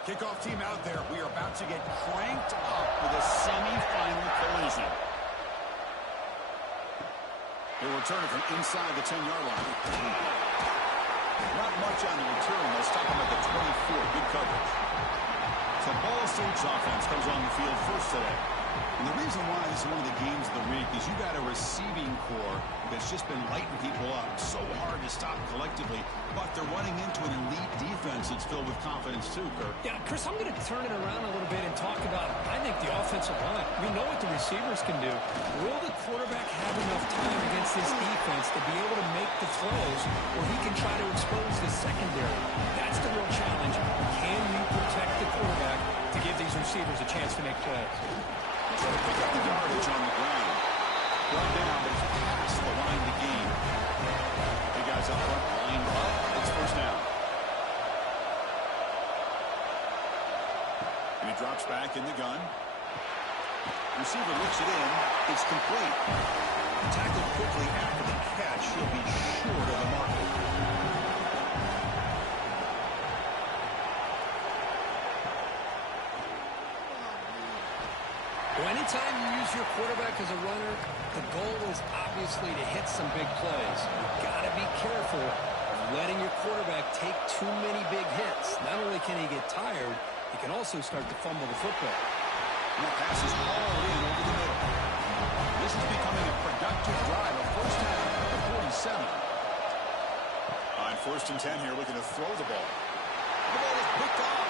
Kickoff team out there. We are about to get cranked up with a semifinal collision. They return it from inside the 10-yard line. Not much on the return. They'll stop him at the 24. Good coverage. So Ball State's offense comes on the field first today. And the reason why this is one of the games of the week is you got a receiving core that's just been lighting people up. So hard to stop collectively, but they're running into an elite defense that's filled with confidence too, Kirk. Yeah, Chris, I'm going to turn it around a little bit and talk about, I think, the offensive line. We know what the receivers can do. Will the quarterback have enough time against this defense to be able to make the throws where he can try to expose the secondary? That's the real challenge. Can you protect the quarterback to give these receivers a chance to make plays? Trying to pick up the yardage on the ground. Brought down, but it's past the line to gain. Big guys up front, line up. It's first down. And he drops back in the gun. Receiver looks it in. It's complete. Tackled quickly after the catch. He'll be short of the mark. Well, anytime you use your quarterback as a runner, the goal is obviously to hit some big plays. You've got to be careful of letting your quarterback take too many big hits. Not only can he get tired, he can also start to fumble the football. And that pass is hauled in over the middle. This is becoming a productive drive. A first down at the 47. On first and 10 here, looking to throw the ball. The ball is picked off.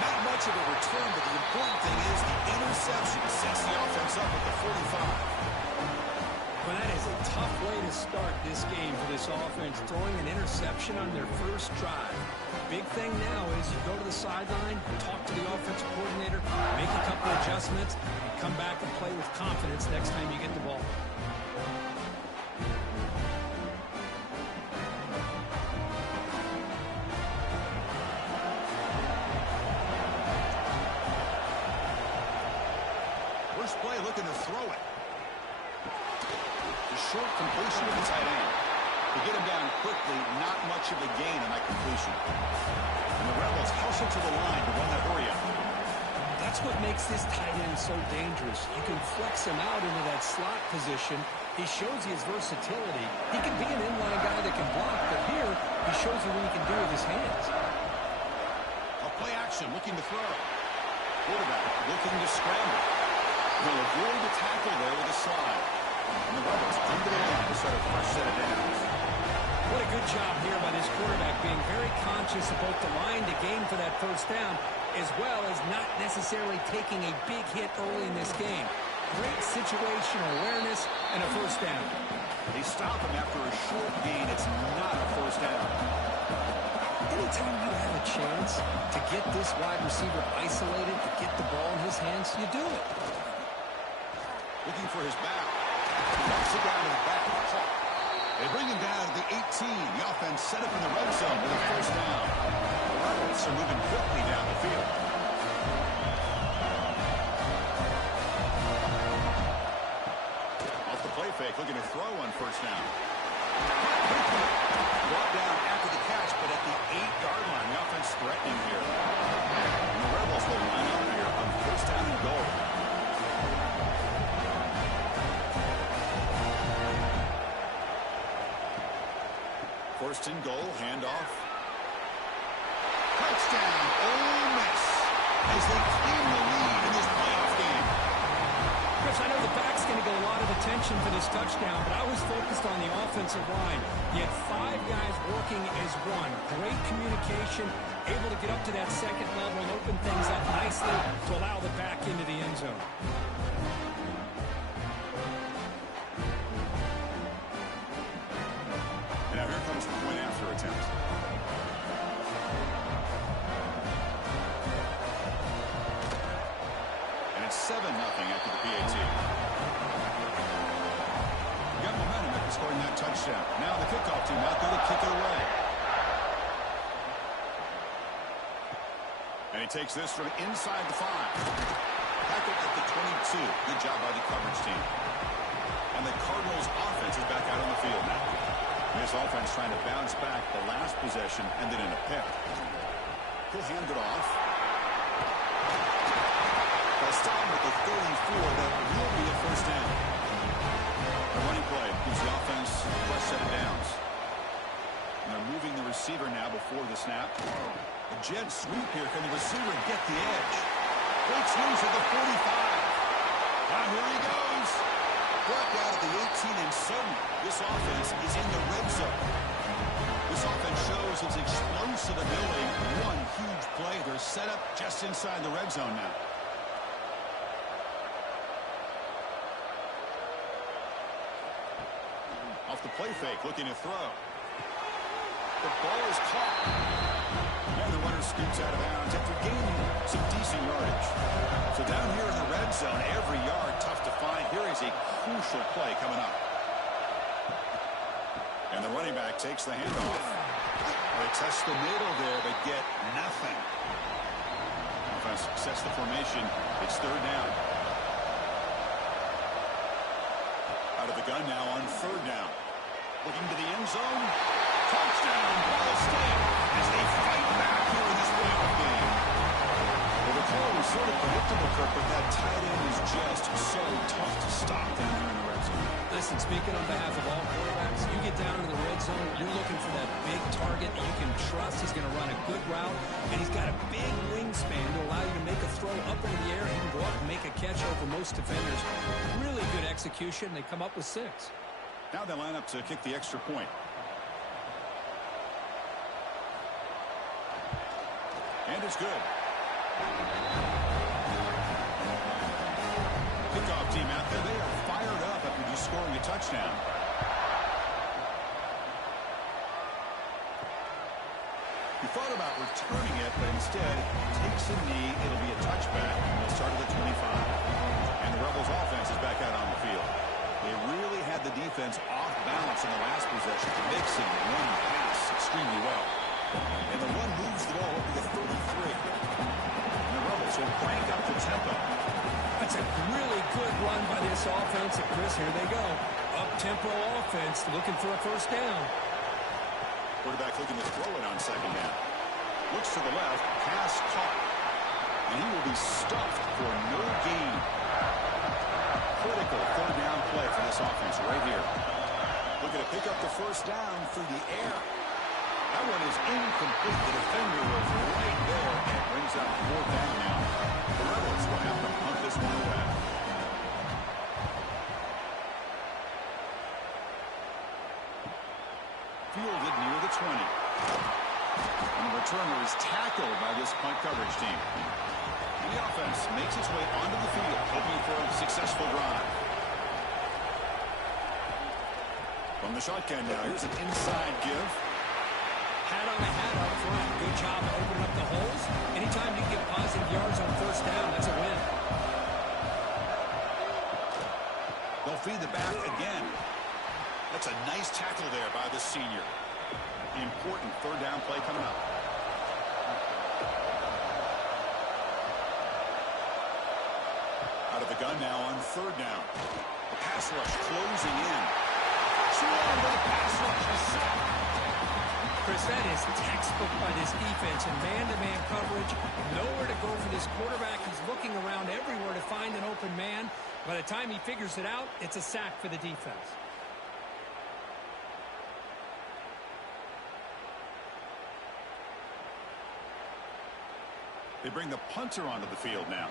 Not much of a return, but the important thing is the interception sets the offense up at the 45. Well, that is a tough way to start this game for this offense, throwing an interception on their first drive. Big thing now is you go to the sideline, talk to the offensive coordinator, make a couple adjustments, and come back and play with confidence next time you get the ball. First play looking to throw it. The short completion of the tight end. To get him down quickly, not much of a gain on that completion. And the Rebels hustle to the line to run that hurry up. That's what makes this tight end so dangerous. You can flex him out into that slot position. He shows you his versatility. He can be an inline guy that can block, but here he shows you what he can do with his hands. A play action, looking to throw. Quarterback looking to scramble. He'll avoid the tackle there with a slide. And the Rebels under the line to start a fresh set of downs. What a good job here by this quarterback, being very conscious of both the line to gain for that first down, as well as not necessarily taking a big hit early in this game. Great situational awareness and a first down. They stop him after a short gain. It's not a first down. Anytime you have a chance to get this wide receiver isolated, to get the ball in his hands, you do it. Looking for his back. He knocks it down to the back of the clock. They bring him down to the 18. The offense set up in the red zone with a first down. The Rebels are moving quickly down the field. Off the play fake, looking to throw on first down. Brought down after the catch, but at the 8-yard line, the offense threatening here. And the Rebels will line up here on first down and goal. First and goal, handoff. Touchdown, Ole Miss, as they claim the lead in this playoff game. Chris, I know the back's going to get a lot of attention for this touchdown, but I was focused on the offensive line. You had 5 guys working as one. Great communication, able to get up to that second level and open things up nicely to allow the back into the end zone. And now here comes the point after attempt. And it's 7-0 after the PAT. Got momentum after scoring that touchdown. Now the kickoff team out there to kick it away. And he takes this from inside the 5. Tackle at the 22. Good job by the coverage team. And the Cardinals offense is back out on the field now. This offense trying to bounce back. The last possession ended in a pick. He'll hand it off. They'll stop him at the 34. That will be a first down. The running play gives the offense a fresh set of downs. And they're moving the receiver now before the snap. A jet sweep here. Can the receiver get the edge? Breaks loose at the 45. And here he goes. Brought down at the 18, and suddenly this offense is in the red zone. This offense shows its explosive ability. One huge play. They're set up just inside the red zone now. Off the play fake, looking to throw. The ball is caught. And the runner scoots out of bounds after gaining some decent yardage. So down here in the red zone, every yard tough to find. Here is a crucial play coming up. And the running back takes the handoff. They test the middle there, but get nothing. Offense sets the formation. It's third down. Out of the gun now on third down. Looking to the end zone. Touchdown, Ball State, as they fight back here in this playoff game. Well, the call was sort of predictable, Kirk, but that tight end is just so tough to stop down here in the red zone. Listen, speaking on behalf of all quarterbacks, you get down to the red zone, you're looking for that big target that you can trust. He's going to run a good route, and he's got a big wingspan to allow you to make a throw up into the air. He can go up and make a catch over most defenders. Really good execution. They come up with 6. Now they line up to kick the extra point. And it's good. Kickoff team out there. They are fired up after just scoring a touchdown. He thought about returning it, but instead takes a knee. It'll be a touchback. They'll start at the 25. And the Rebels offense is back out on the field. They really had the defense off balance in the last possession, mixing the run and pass extremely well. And the run moves the ball over the 33. And the Rebels will crank up the tempo. That's a really good run by this offense. And Chris, here they go. Up-tempo offense looking for a first down. Quarterback looking to throw it on second down. Looks to the left. Pass caught. And he will be stuffed for no gain. Critical third down play for this offense right here. Looking to pick up the first down through the air. That one is incomplete. The defender was right there, and it brings up fourth down now. The Rebels will have to punt this one away. Fielded near the 20. And the returner is tackled by this punt coverage team. And the offense makes its way onto the field, hoping for a successful drive. From the shotgun now, here's an inside give. Hat on a hat up front. Good job of opening up the holes. Anytime you get positive yards on first down, that's a win. They'll feed the back again. That's a nice tackle there by the senior. Important third down play coming up. Out of the gun now on third down. The pass rush closing in. Swung by the pass rush. A sack. Chris, that is textbook by this defense and man-to-man coverage. Nowhere to go for this quarterback. He's looking around everywhere to find an open man. By the time he figures it out, it's a sack for the defense. They bring the punter onto the field now.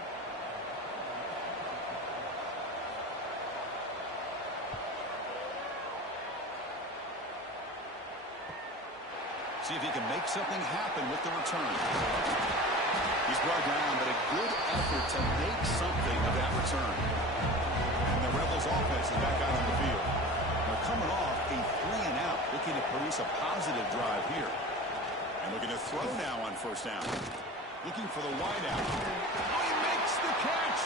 See if he can make something happen with the return. He's brought down, but a good effort to make something of that return. And the Rebels offense is back out on the field. They're coming off a 3-and-out, looking to produce a positive drive here. And looking to throw now on first down. Looking for the wideout. Oh, he makes the catch!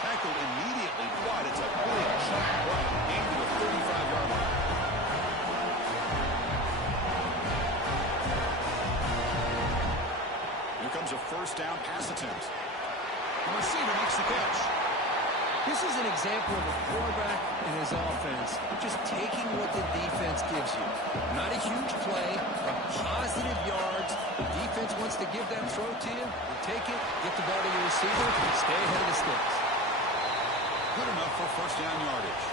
Tackled immediately, but it's a big shot right into the 35-yard line. Here comes a first down pass attempt. The receiver makes the catch. This is an example of a quarterback and his offense just taking what the defense gives you. Not a huge play, but positive yards. The defense wants to give that throw to you. You take it, get the ball to your receiver, stay ahead of the sticks. Good enough for first down yardage.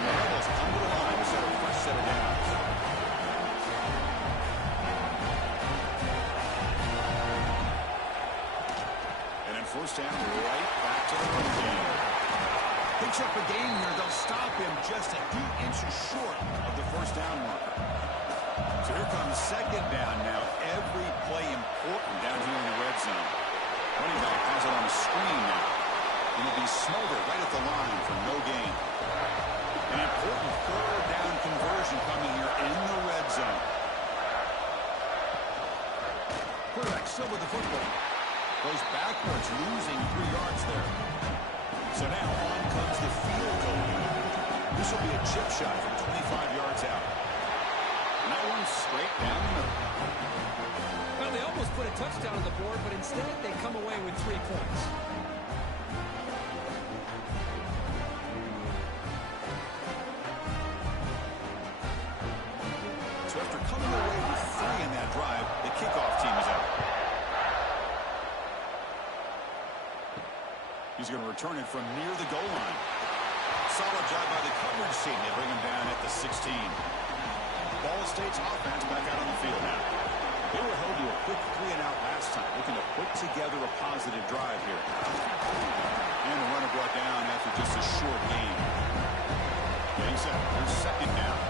And the Rebels come to the line to set a fresh set of downs. And then first down right back to the run game. Picks up a gain here. They'll stop him just a few inches short of the first down marker. So here comes second down now. Every play important down here in the red zone. Running back has it on the screen now. It'll be Smolder right at the line for no gain. An important third down conversion coming here in the red zone. Quarterback still with the football. Goes backwards, losing 3 yards there. So now on comes the field goal. This will be a chip shot from 25 yards out. And that one straight down the middle. Well, they almost put a touchdown on the board, but instead they come away with 3 points. So after coming away with 3 in that drive, the kickoff team is out. He's going to return it from near the goal line. Solid job by the coverage team. They bring him down at the 16. Ball State's offense back out on the field now. They were held to a quick 3-and-out last time, looking to put together a positive drive here. And the runner brought down after just a short gain. Getting set. There's second down.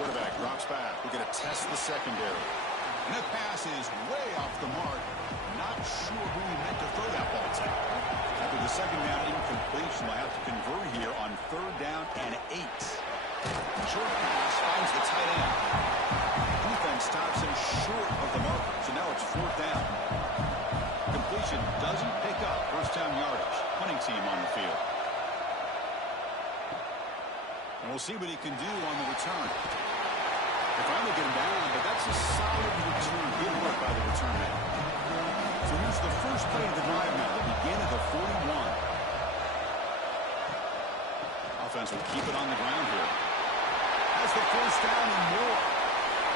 Quarterback drops back. We're going to test the secondary. And that pass is way off the mark. Not sure who he meant to throw that ball to. After the second down incompletion, they'll have to convert here on third down and 8. Short pass finds the tight end. Defense stops him short of the marker, so now it's fourth down. Completion doesn't pick up first down yardage. Punting team on the field. And we'll see what he can do on the return. They finally get him down, but that's a solid return. Good work by the return man. So here's the first play of the drive now. They begin at the 41. Offense will keep it on the ground here. Has the first down and more.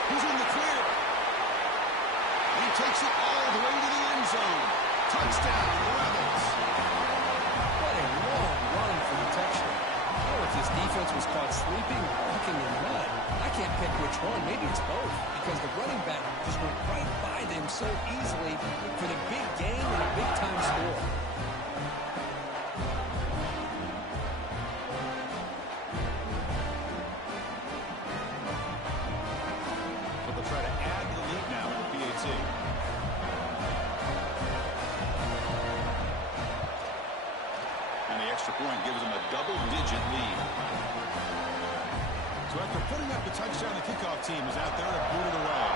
He's in the clear. And he takes it all the way to the end zone. Touchdown, Rebels. What a long run for the touchdown. Oh, if this defense was caught sleeping or walking in mud, I can't pick which one. Maybe it's both, because the running back just went right by them so easily for the big gain and a big-time score. So they'll try to add to the lead now with the PAT. And the extra point gives them a double-digit lead. So after putting up the touchdown, the kickoff team is out there to boot it away.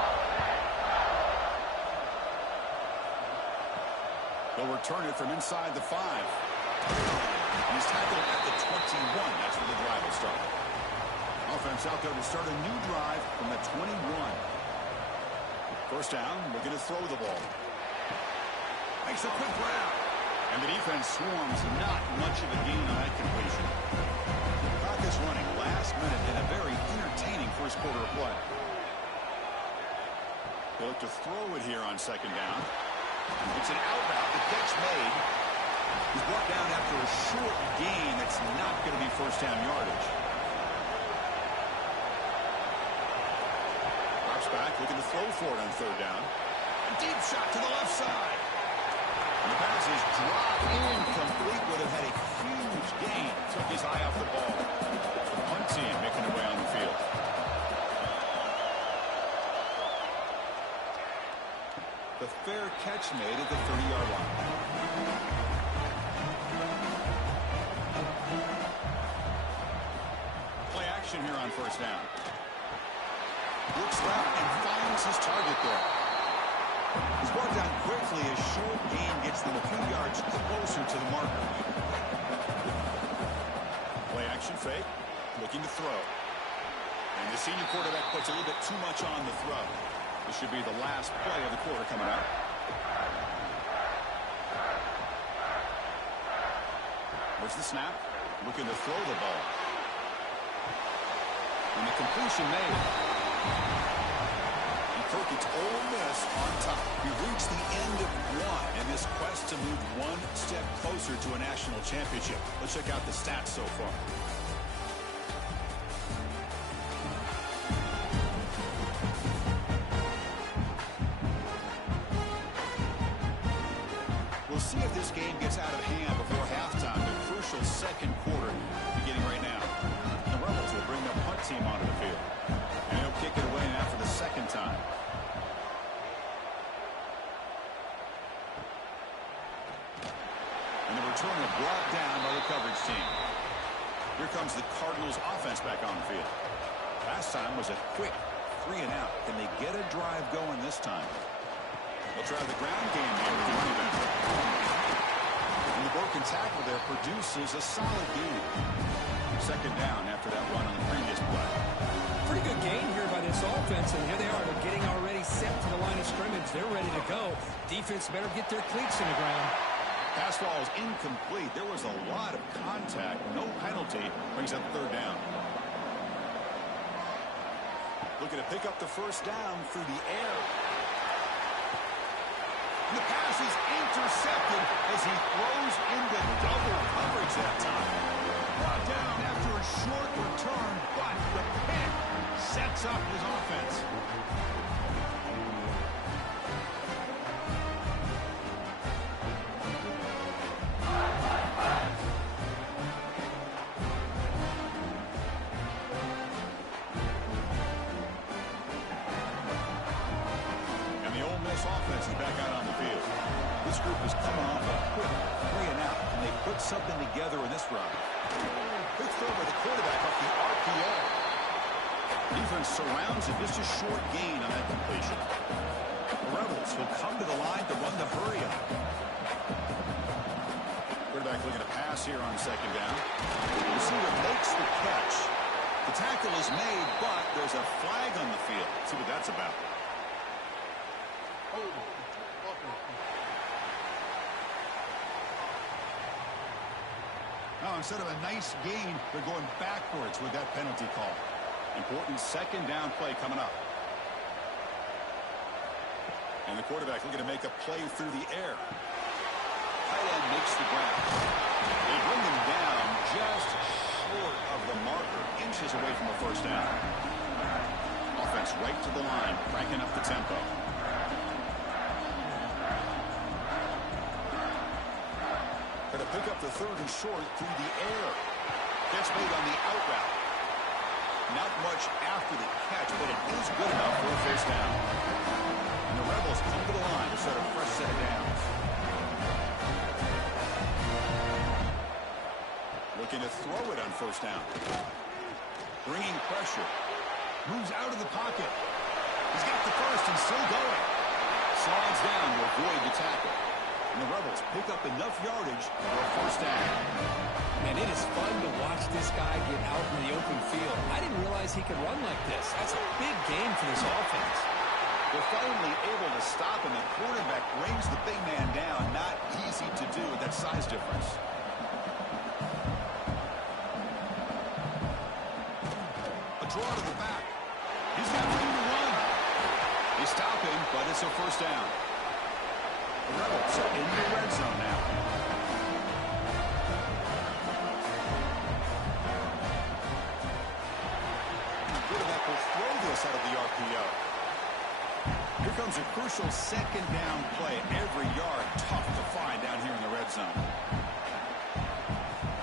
They'll return it from inside the 5. And he's tackled at the 21. That's where the drive will start. Offense out there to start a new drive from the 21. First down, we're going to throw the ball. Makes a quick grab. And the defense swarms, not much of a gain on that completion. Clock is running last minute in a very entertaining first quarter of play. They look to throw it here on second down. It's an outbound. The catch made. He's brought down after a short gain that's not going to be first down yardage. looking to throw for it on third down. A deep shot to the left side. And the pass is dropped incomplete. Would have had a huge gain. Took his eye off the ball. The punt team making their way on the field. The fair catch made at the 30-yard line. Play action here on first down. Looks left and finds his target there. He's brought down quickly. A short gain gets them a few yards closer to the marker. Play action fake. Looking to throw. And the senior quarterback puts a little bit too much on the throw. This should be the last play of the quarter coming up. There's the snap. Looking to throw the ball. And the completion made. And Kirk, it's Ole Miss on top. We reached the end of one in this quest to move one step closer to a national championship. Let's check out the stats so far. We'll see if this game gets out of hand before halftime. The crucial second quarter beginning right now. The Rebels will bring their punt team onto the field. And he'll kick it away now for the second time. And the returner brought down by the coverage team. Here comes the Cardinals offense back on the field. Last time was a quick 3-and-out. Can they get a drive going this time? They'll try the ground game here with the running back. And the broken tackle there produces a solid gain. Second down after that run on the previous play. Pretty good gain here by this offense, and here they are. They're getting already set to the line of scrimmage. They're ready to go. Defense better get their cleats in the ground. Pass ball is incomplete. There was a lot of contact. No penalty. Brings up third down. Looking to pick up the first down through the air. The pass is intercepted as he throws into double coverage that time. Brought down after a short return, but the pick sets up his offense. Offense is back out on the field. This group is coming off a quick 3-and-out. Can they put something together in this run? Quick throw by the quarterback off the RPO. Defense surrounds it. Just a short gain on that completion. The Rebels will come to the line to run the hurry up. Quarterback looking to pass here on second down. The receiver makes the catch. The tackle is made, but there's a flag on the field. Let's see what that's about. Now, instead of a nice gain, they're going backwards with that penalty call. Important second down play coming up. And the quarterback looking to make a play through the air. Tight end makes the grab. They bring him down just short of the marker, inches away from a first down. Offense right to the line, cranking up the tempo. Going to pick up the third and short through the air. Gets made on the out route. Not much after the catch, but it is good enough for a first down. And the Rebels come to the line to set a fresh set of downs. Looking to throw it on first down. Bringing pressure. Moves out of the pocket. He's got the first and still going. Slides down to avoid the tackle. And the Rebels pick up enough yardage for a first down. And it is fun to watch this guy get out in the open field. I didn't realize he could run like this. That's a big game for this offense. They're finally able to stop him. The quarterback brings the big man down. Not easy to do with that size difference. A draw to the back. He's got room to run. They stop him, but it's a first down. The Rebels are in the red zone now. The quarterback will throw this out of the RPO. Here comes a crucial second down play. Every yard tough to find down here in the red zone.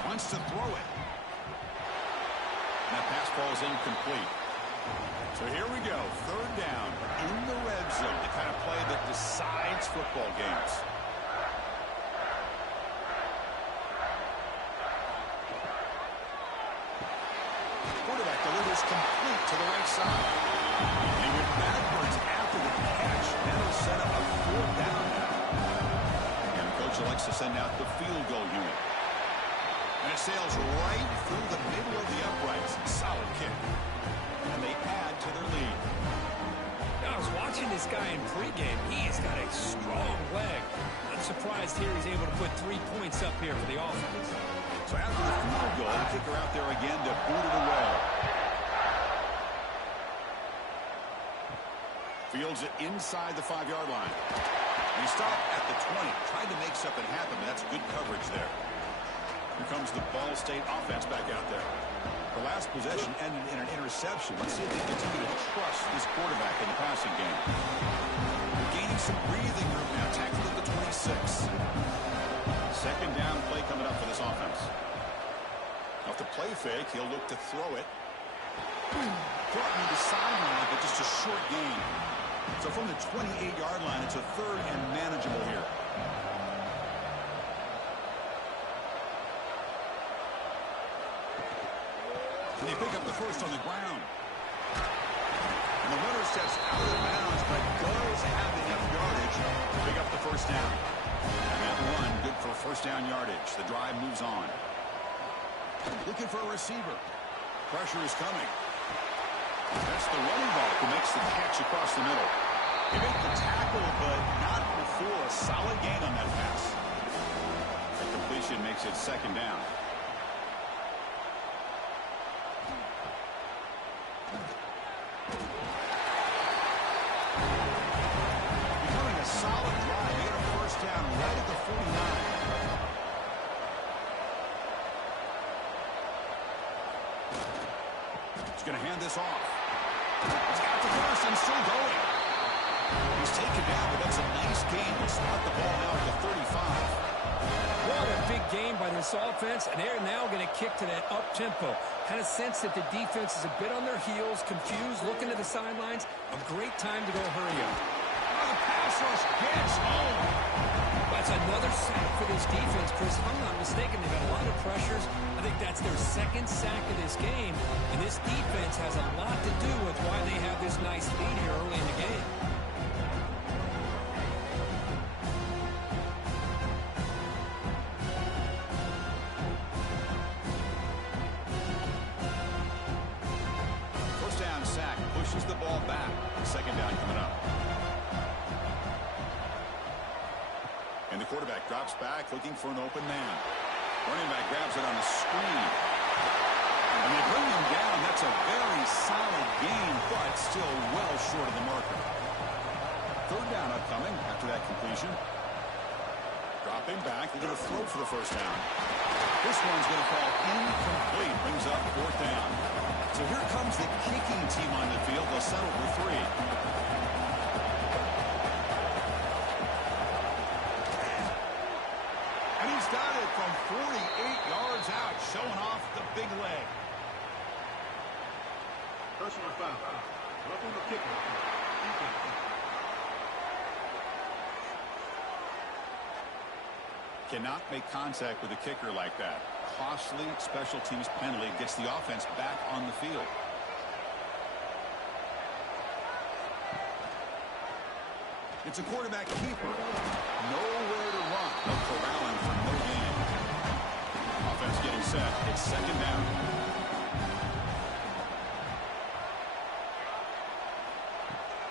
Wants to throw it. And that pass ball is incomplete. So here we go. Third down in the red zone. The kind of play that decides football games. Quarterback delivers complete to the right side. He went backwards after the catch. That'll set up a fourth down now. And the coach elects to send out the field goal unit. And it sails right through the middle of the uprights. Solid kick. And they add to their lead. Now, I was watching this guy in pregame. He has got a strong leg. Not surprised here he's able to put 3 points up here for the offense. So after the field goal, the kicker out there again to boot it away. Fields it inside the 5-yard line. He stopped at the 20. Tried to make something happen, but that's good coverage there. Here comes the Ball State offense back out there. The last possession ended in an interception. Let's see if they continue to trust this quarterback in the passing game. They're gaining some breathing room now. Tackled at the 26. Second down play coming up for this offense. Off the play fake, he'll look to throw it. Caught near the sideline, but just a short gain. So from the 28-yard line, it's a third and manageable here. And they pick up the first on the ground. And the runner steps out of bounds, but does have enough yardage to pick up the first down. And that run, good for first down yardage. The drive moves on. Looking for a receiver. Pressure is coming. That's the running back who makes the catch across the middle. He made the tackle, but not before a solid gain on that pass. The completion makes it second down. Becoming a solid drive. They get a first down right at the 49. He's going to hand this off. He's got the first and still going. He's taken down, but that's a nice gain. We'll spot the ball now at the 35. What a big game by this offense, and they're now going to kick to that up-tempo. Kind of sense that the defense is a bit on their heels, confused, looking to the sidelines. A great time to go hurry up. The pass rush gets home. That's another sack for this defense, Chris. If I'm not mistaken, they've got a lot of pressures. I think that's their second sack of this game, and this defense has a lot to do with why they have this nice lead here early in the game. First down sack pushes the ball back. Second down coming up. And the quarterback drops back looking for an open man. Running back grabs it on a screen. And they bring him down. That's a very solid gain, but still well short of the marker. Third down upcoming after that completion. Dropping back. They're going to throw for the first down. This one's going to fall incomplete. Brings up fourth down. So here comes the kicking team on the field. They'll settle for 3. And he's got it from 48 yards out, showing off the big leg. Personal foul. Roughing the kicker. Cannot make contact with a kicker like that. Costly special teams penalty gets the offense back on the field. It's a quarterback keeper. Nowhere to run. No corralling for no gain. Offense getting set. It's second down.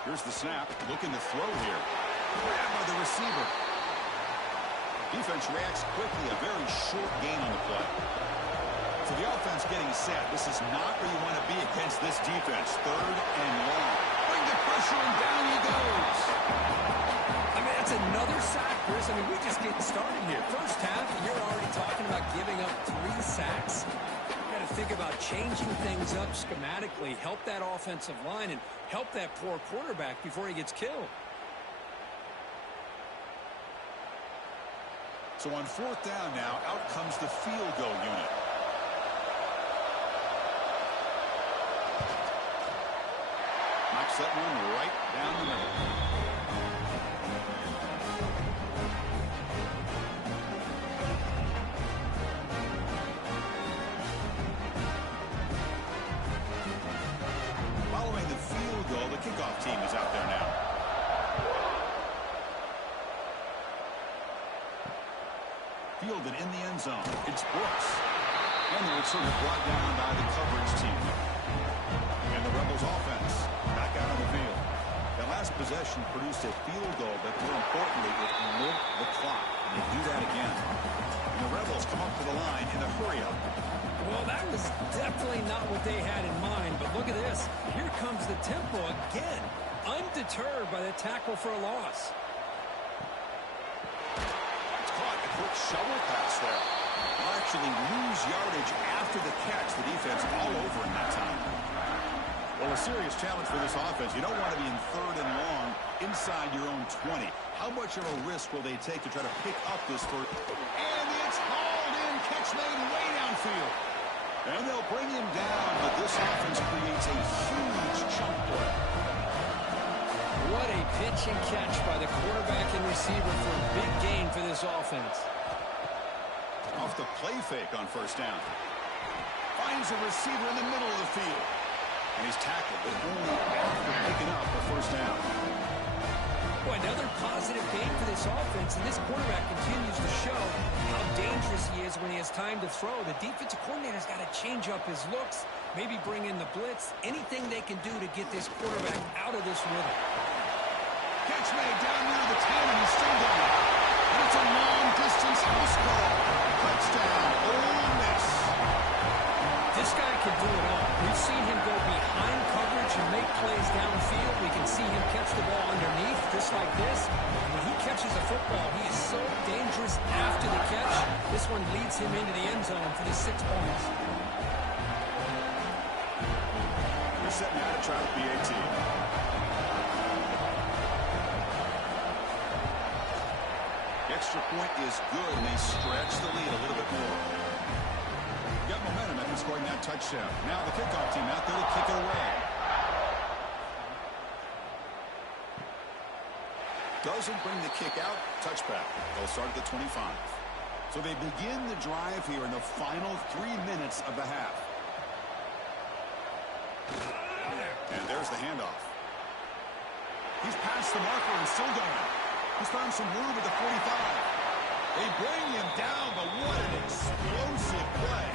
Here's the snap. Looking to throw here. Grabbed by the receiver. Defense reacts quickly. A very short gain on the play. So the offense getting set. This is not where you want to be against this defense. Third and long. Bring the pressure, and down he goes. I mean, that's another sack, Chris. I mean, we're just getting started here. First half, you're already talking about giving up 3 sacks. You got to think about changing things up schematically, help that offensive line, and help that poor quarterback before he gets killed. So on fourth down now, out comes the field goal unit. Knocks that one right down the middle. Following the field goal, the kickoff team is out there now. Fielded in the end zone. It's Brooks. And the return brought down by the coverage team. And the Rebels offense back out on the field. That last possession produced a field goal, but more importantly, it lived the clock. And they do that again. And the Rebels come up to the line in a hurry-up. Well, that was definitely not what they had in mind, but look at this. Here comes the tempo again. Undeterred by the tackle for a loss. It's caught a quick shovel pass there. They'll actually lose yardage after the catch. The defense all over in that time. Well, a serious challenge for this offense. You don't want to be in third and long inside your own 20. How much of a risk will they take to try to pick up this first? And it's hauled in. Catch made way downfield. And they'll bring him down, but this offense creates a huge chunk play. What a pitch and catch by the quarterback and receiver for a big gain for this offense. Off the play fake on first down. Finds a receiver in the middle of the field. And he's tackled, but only after picking up a first down. Boy, another positive gain for this offense, and this quarterback continues to show how dangerous he is when he has time to throw. The defensive coordinator's got to change up his looks, maybe bring in the blitz, anything they can do to get this quarterback out of this rhythm. Catch made down near the 10, and he's still down. And it's a long-distance house call. Touchdown, Ole Miss. This guy can do it all. We've seen him go behind coverage and make plays downfield. We can see him catch the ball underneath, just like this. When he catches a football, he is so dangerous after the catch. This one leads him into the end zone for the 6 points. They're setting out to try the PAT. Extra point is good, and they stretch the lead a little bit more. Got momentum after scoring that touchdown. Now the kickoff team out there to kick it away. Doesn't bring the kick out. Touchback. They'll start at the 25. So they begin the drive here in the final 3 minutes of the half. And there's the handoff. He's past the marker and still going. He's found some room at the 45. They bring him down, but what an explosive play.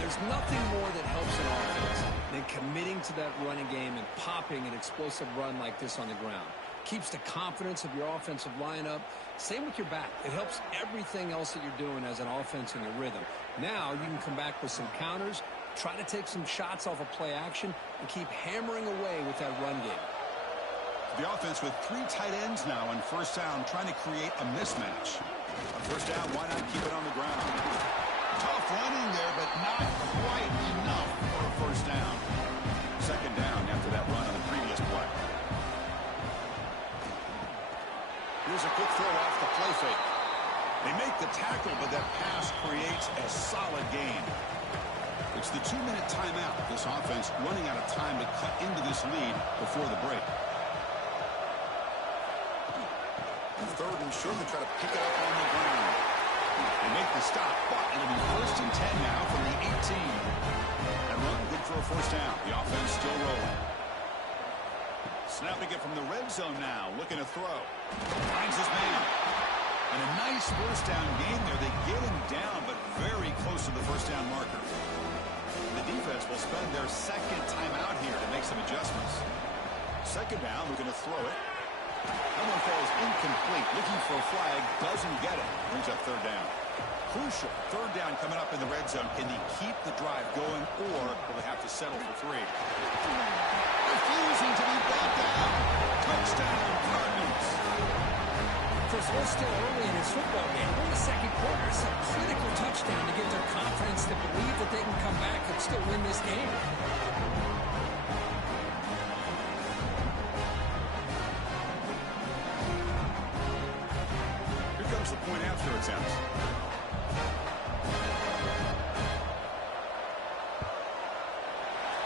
There's nothing more that helps an offense than committing to that running game and popping an explosive run like this on the ground. Keeps the confidence of your offensive lineup. Same with your back. It helps everything else that you're doing as an offense in your rhythm. Now you can come back with some counters, try to take some shots off of play action, and keep hammering away with that run game. The offense with 3 tight ends now on first down, trying to create a mismatch. On first down, why not keep it on the ground? Tough running there, but not quite enough for a first down. Second down after that run on the previous play. Here's a quick throw off the play fake. They make the tackle, but that pass creates a solid gain. It's the 2-minute timeout. This offense running out of time to cut into this lead before the break. Third and short to try to pick it up on the ground. They make the stop, but it'll be first and 10 now from the 18. And run good for a first down. The offense still rolling. Snapping it from the red zone now, looking to throw. Finds his man. And a nice first down gain there. They get him down, but very close to the first down marker. The defense will spend their second timeout here to make some adjustments. Second down, we're going to throw it. That one falls incomplete. Looking for a flag, doesn't get it. Brings up third down. Crucial. Third down coming up in the red zone. Can they keep the drive going, or will they have to settle for 3? Refusing to be brought down. Touchdown, Cardinals. First, we're still early in this football game. We're in the second quarter. It's a critical touchdown to get their confidence to believe that they can come back and still win this game. The point after attempts.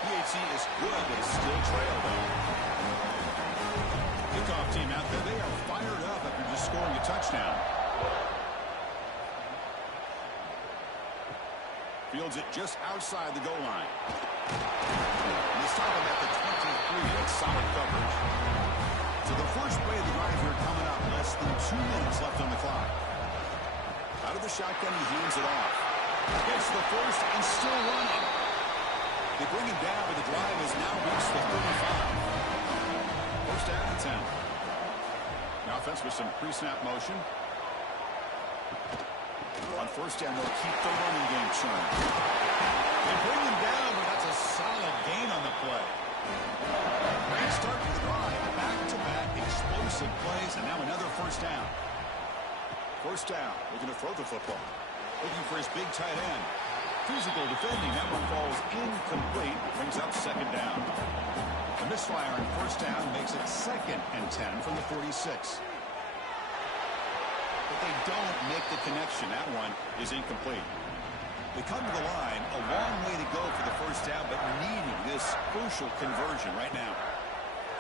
PAT is good, but it's still trailed. Kickoff team out there, they are fired up after just scoring a touchdown. Fields it just outside the goal line. And they stop him at the 23. That's solid coverage. So the first play of the drive here coming up. Less than 2 minutes left on the clock. Out of the shotgun, he hands it off. Gets the first and still running. They bring him down, but the drive has now reached the 35. First down and 10. The offense with some pre-snap motion. On first down, they'll keep the running game churning. They bring him down, but that's a solid gain on the play. Great start to the drive. Back-to-back explosive plays, and now another first down. First down, looking to throw the football. Looking for his big tight end. Physical defending. That one falls incomplete. Brings up second down. A misfire on first down makes it 2nd and 10 from the 46. But they don't make the connection. That one is incomplete. They come to the line. A long way to go for the first down, but needing this crucial conversion right now.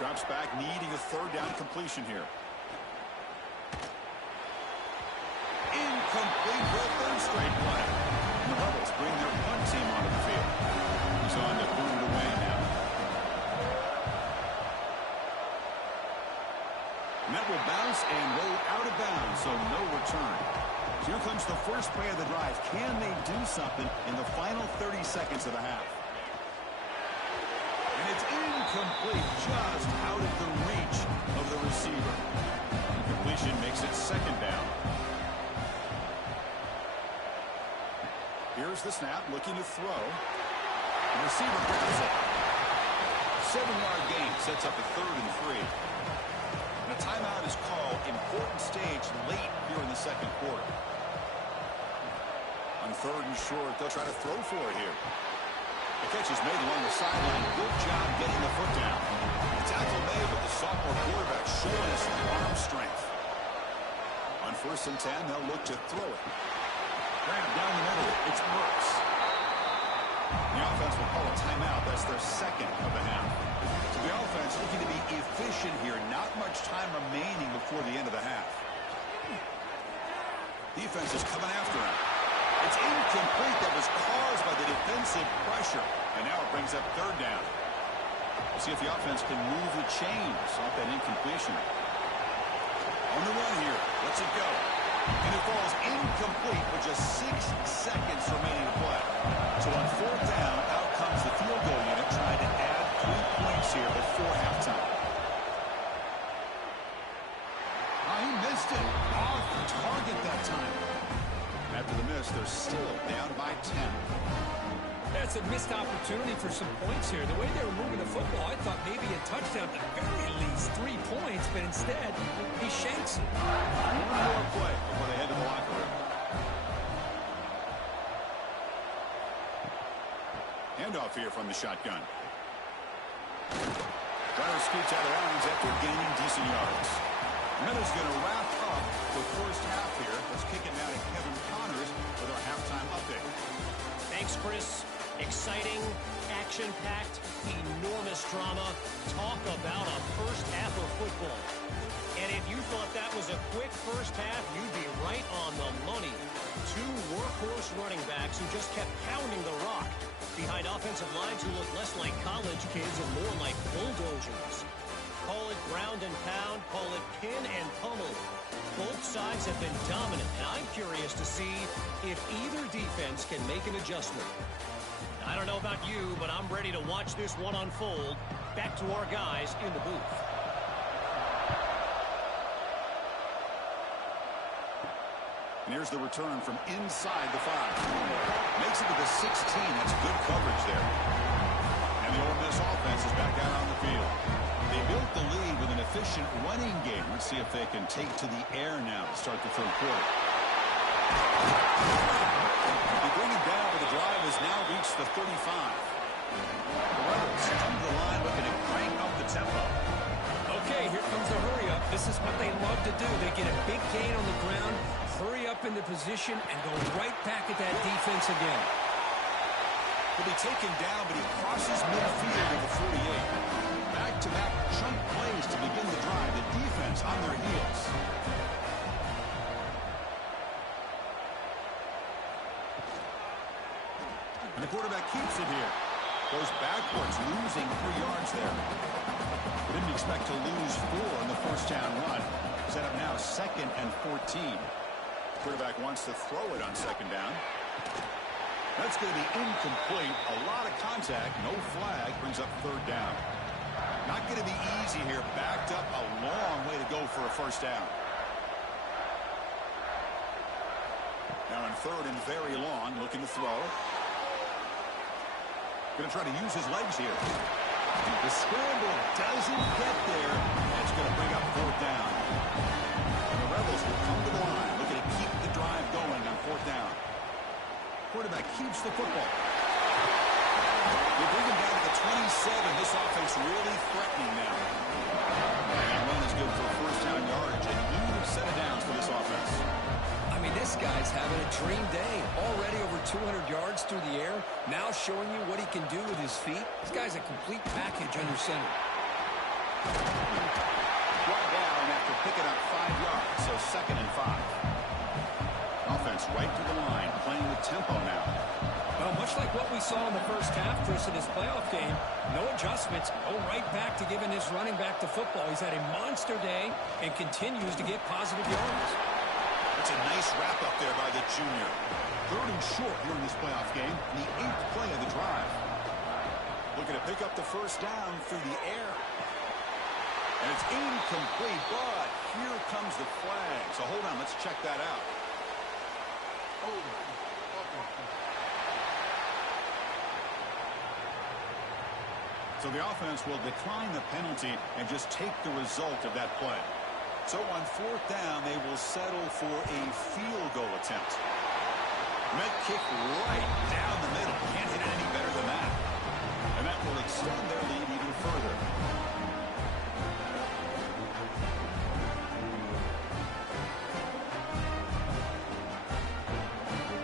Drops back, needing a third down completion here. Incomplete for a third straight play. The Rebels bring their punt team onto the field. He's on to boot it away now. And that will bounce and roll out of bounds, so no return. So here comes the first play of the drive. Can they do something in the final 30 seconds of the half? And it's incomplete, just out of the reach of the receiver. Completion makes it second down. Here's the snap, looking to throw. The receiver grabs it. 7-yard gain sets up a 3rd and 3. And a timeout is called. Important stage late here in the second quarter. On 3rd and short, they'll try to throw for it here. The catch is made along the sideline. Good job getting the foot down. The tackle made, but the sophomore quarterback showing us arm strength. On 1st and 10, they'll look to throw it. Grab down the middle. It's Brooks. The offense will call a timeout. That's their 2nd of the half. So the offense looking to be efficient here. Not much time remaining before the end of the half. Defense is coming after him. It's incomplete. That was caused by the defensive pressure. And now it brings up 3rd down. We'll see if the offense can move the chains off that incompletion. On the run here. Lets it go. And it falls incomplete with just 6 seconds remaining to play. So on 4th down, out comes the field goal unit trying to add 3 points here before halftime. He missed it. Off target that time. After the miss, they're still down by 10. That's a missed opportunity for some points here. The way they were moving the football, I thought maybe a touchdown, at the very least 3 points, but instead, he shanks it. One more play before they head to the locker room. Handoff here from the shotgun. Runner scoots out of bounds after gaining decent yards. Miller's going to wrap up the first half here. Let's kick it now to Kevin Connors with our halftime update. Thanks, Chris. Exciting, action-packed, enormous drama. Talk about a first half of football. And if you thought that was a quick first half, you'd be right on the money. 2 workhorse running backs who just kept pounding the rock behind offensive lines who look less like college kids and more like bulldozers. Call it ground and pound, call it pin and pummel. Both sides have been dominant, and I'm curious to see if either defense can make an adjustment. I don't know about you, but I'm ready to watch this one unfold. Back to our guys in the booth. And here's the return from inside the 5. Makes it to the 16. That's good coverage there. And the Ole Miss offense is back out on the field. They built the lead with an efficient running game. Let's see if they can take to the air now to start the 3rd quarter. They bring it down, but the drive has now reached the 35. The Rebels come to the line looking to crank up the tempo. Okay, here comes the hurry up. This is what they love to do. They get a big gain on the ground, hurry up step into position and go right back at that defense again. He'll be taken down, but he crosses midfield at the 48. Back-to-back chunk plays to begin the drive. The defense on their heels. And the quarterback keeps it here. Goes backwards, losing 3 yards there. Didn't expect to lose 4 in the first down run. Set up now 2nd and 14. Quarterback wants to throw it on 2nd down. That's going to be incomplete. A lot of contact. No flag. Brings up 3rd down. Not going to be easy here. Backed up a long way to go for a first down. Now in 3rd and very long. Looking to throw. Going to try to use his legs here. The scramble doesn't get there. That's going to bring up 4th down. And the Rebels will come to the line. Looking to keep the drive going on 4th down. Quarterback keeps the football. They bring him down to the 27. This offense really threatening now. And that run is good for first down yardage. A new set of downs for this offense. I mean, this guy's having a dream day. Already over 200 yards through the air. Now showing you what he can do with his feet. This guy's a complete package under center. Brought down after picking up 5 yards. So 2nd and 5. Offense right to the line, playing with tempo now. Well, much like what we saw in the first half, Chris, in this playoff game, no adjustments, go right back to giving his running back the football. He's had a monster day and continues to get positive yards. That's a nice wrap-up there by the junior. 3rd and short here in this playoff game, and the 8th play of the drive. Looking to pick up the first down through the air. And it's incomplete, but here comes the flag. So hold on, let's check that out. So the offense will decline the penalty and just take the result of that play. So on 4th down, they will settle for a field goal attempt. Net kick right down the middle. Can't hit it any better than that. And that will extend their lead even further.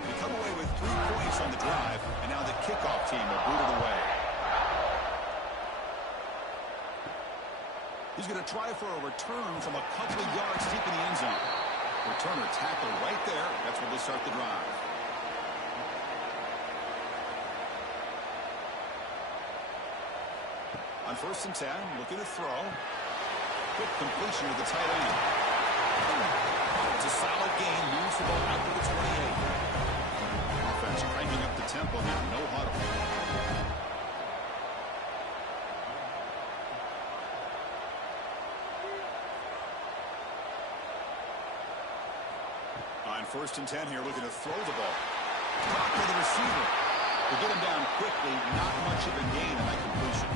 They come away with 3 points on the drive, and now the kickoff team will boot it away. He's going to try for a return from a couple of yards deep in the end zone. Returner tackle right there. That's where they start the drive. On 1st and 10, looking to throw. Quick completion to the tight end. It's a solid gain. Moves the ball out to the 28. Offense cranking up the tempo now. No huddle. On 1st and 10 here, looking to throw the ball. Top to the receiver. To get him down quickly, not much of a gain on that completion.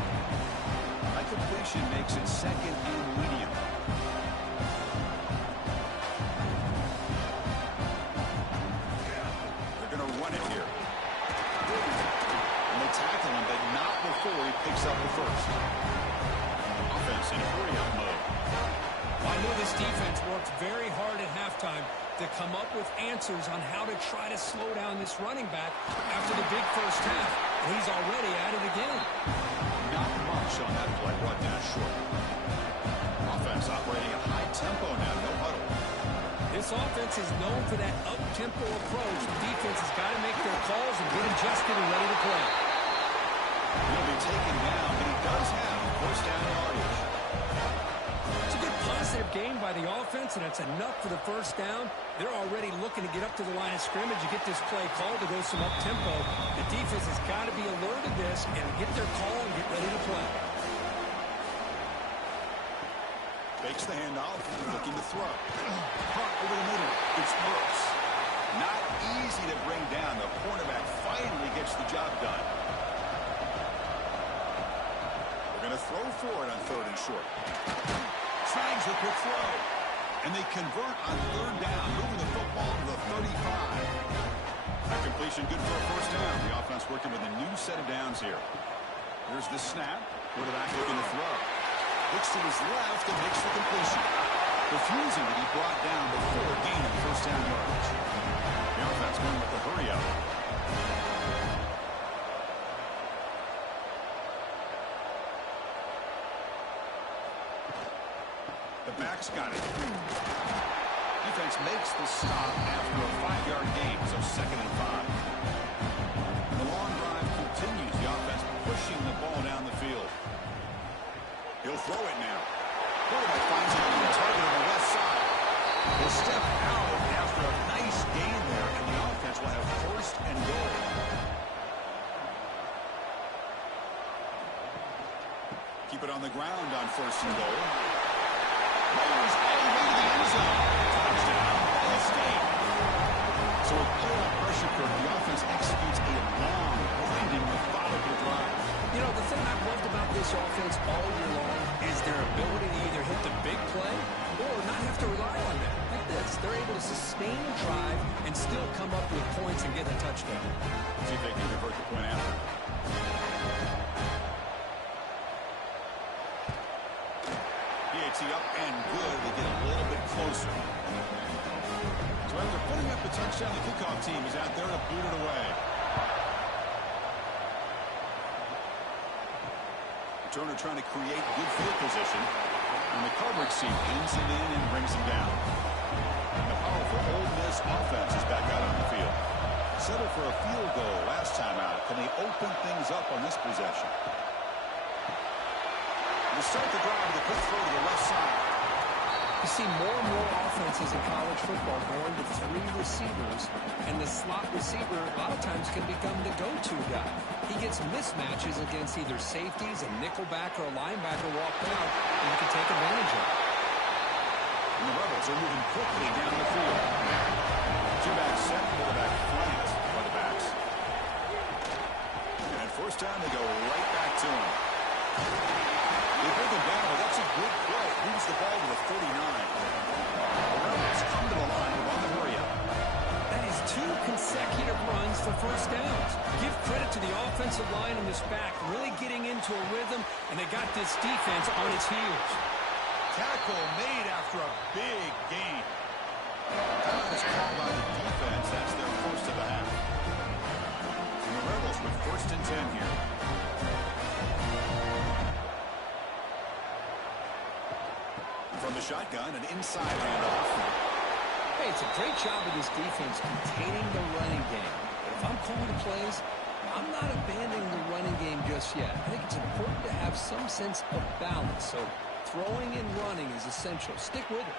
That completion makes it 2nd and medium. They're going to run it here. And they tackle him, but not before he picks up the first. Offense in hurry-up mode. I know this defense worked very hard at halftime to come up with answers on how to try to slow down this running back after the big first half. And he's already at it again. Not much on that play, brought down short. Offense operating at high tempo now, no huddle. This offense is known for that up-tempo approach. The defense has got to make their calls and get adjusted and ready to play. He'll be taken down, but he does have first down yardage. It's a good positive game by the offense, and it's enough for the first down. They're already looking to get up to the line of scrimmage and get this play called to go some up-tempo. The defense has got to be alert to this and get their call and get ready to play. Fakes the handoff, looking to throw. Caught over the middle. It's Brooks. Not easy to bring down. The cornerback finally gets the job done. They're going to throw for it on 3rd and short. Tries a quick throw. And they convert on 3rd down, moving the football to the 35. That completion good for a first down. The offense working with a new set of downs here. Here's the snap. Quarterback looking to throw. Looks to his left and makes the completion. refusing to be brought down before gaining first down yardage. The offense going with the hurry up. The back's got it. Defense makes the stop after a 5-yard gain, so 2nd and 5. The long drive continues. The offense pushing the ball down the field. He'll throw it now. Quarterback finds it on the target on the left side. He'll step out after a nice gain there, and the offense will have 1st and goal. Keep it on the ground on 1st and goal. Rolls all the way to the end zone. Touchdown, Ball State. So with playoff pressure curve, the offense executes a long, grinding, methodical drive. You know, the thing I've loved about this offense all year long is their ability to either hit the big play or not have to rely on that. Like this, they're able to sustain a drive and still come up with points and get a touchdown. See if they can convert the point after. Up and good. They get a little bit closer. So after putting up the touchdown, the kickoff team is out there to boot it away. Turner trying to create good field position. And the coverage seam pins him in and brings him down. And the powerful Ole Miss offense is back out on the field. Settled for a field goal last time out. Can they open things up on this possession? To start the drive with a quick throw to the left side. You see more and more offenses in college football going to 3 receivers, and the slot receiver a lot of times can become the go-to guy. He gets mismatches against either safeties, a nickelback, or a linebacker walk out, and you can take advantage of it. And the Rebels are moving quickly down the field. Two-back set, quarterback flanked by the backs. And 1st down, they go right back to him. They bring him down, but that's a good play. Moves the ball to the 49. The Rebels come to the line to run the hurry up. That is 2 consecutive runs for 1st downs. Give credit to the offensive line and this back really getting into a rhythm, and they got this defense on its heels. Tackle made after a big gain. Time is called by the defense. That's their 1st of the half. And the Rebels with 1st and 10 here. From the shotgun, an inside handoff. Hey, it's a great job of this defense containing the running game. But if I'm calling plays, I'm not abandoning the running game just yet. I think it's important to have some sense of balance. So throwing and running is essential. Stick with it.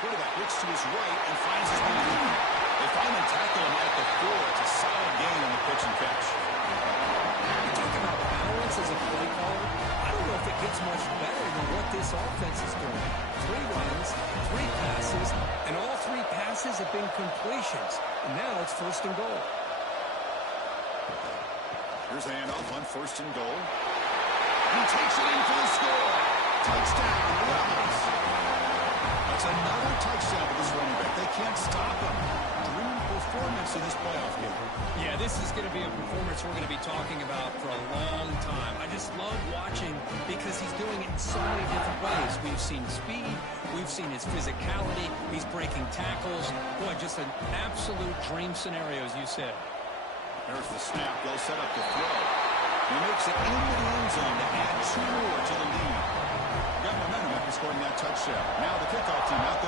Quarterback looks to his right and finds his man. They finally tackle him at the 4. It's a solid gain on the pitch and catch. You talk about balance as a play caller. I don't know if it gets much better than what this offense is doing. 3 runs, 3 passes, and all 3 passes have been completions. And now it's 1st and goal. Here's a handoff on 1st and goal. He takes it in for the score. Touchdown, Rebels. That's another touchdown for this running back. They can't stop him. Dream performance in this playoff game. Yeah, this is going to be a performance we're going to be talking about for a long time. I just love watching because he's doing it in so many different ways. We've seen speed. We've seen his physicality. He's breaking tackles. Boy, just an absolute dream scenario, as you said. There's the snap. They'll set up the throw. He makes it into the end zone to add 2 more to the lead. Got momentum after scoring that touchdown. Now the kickoff team out there.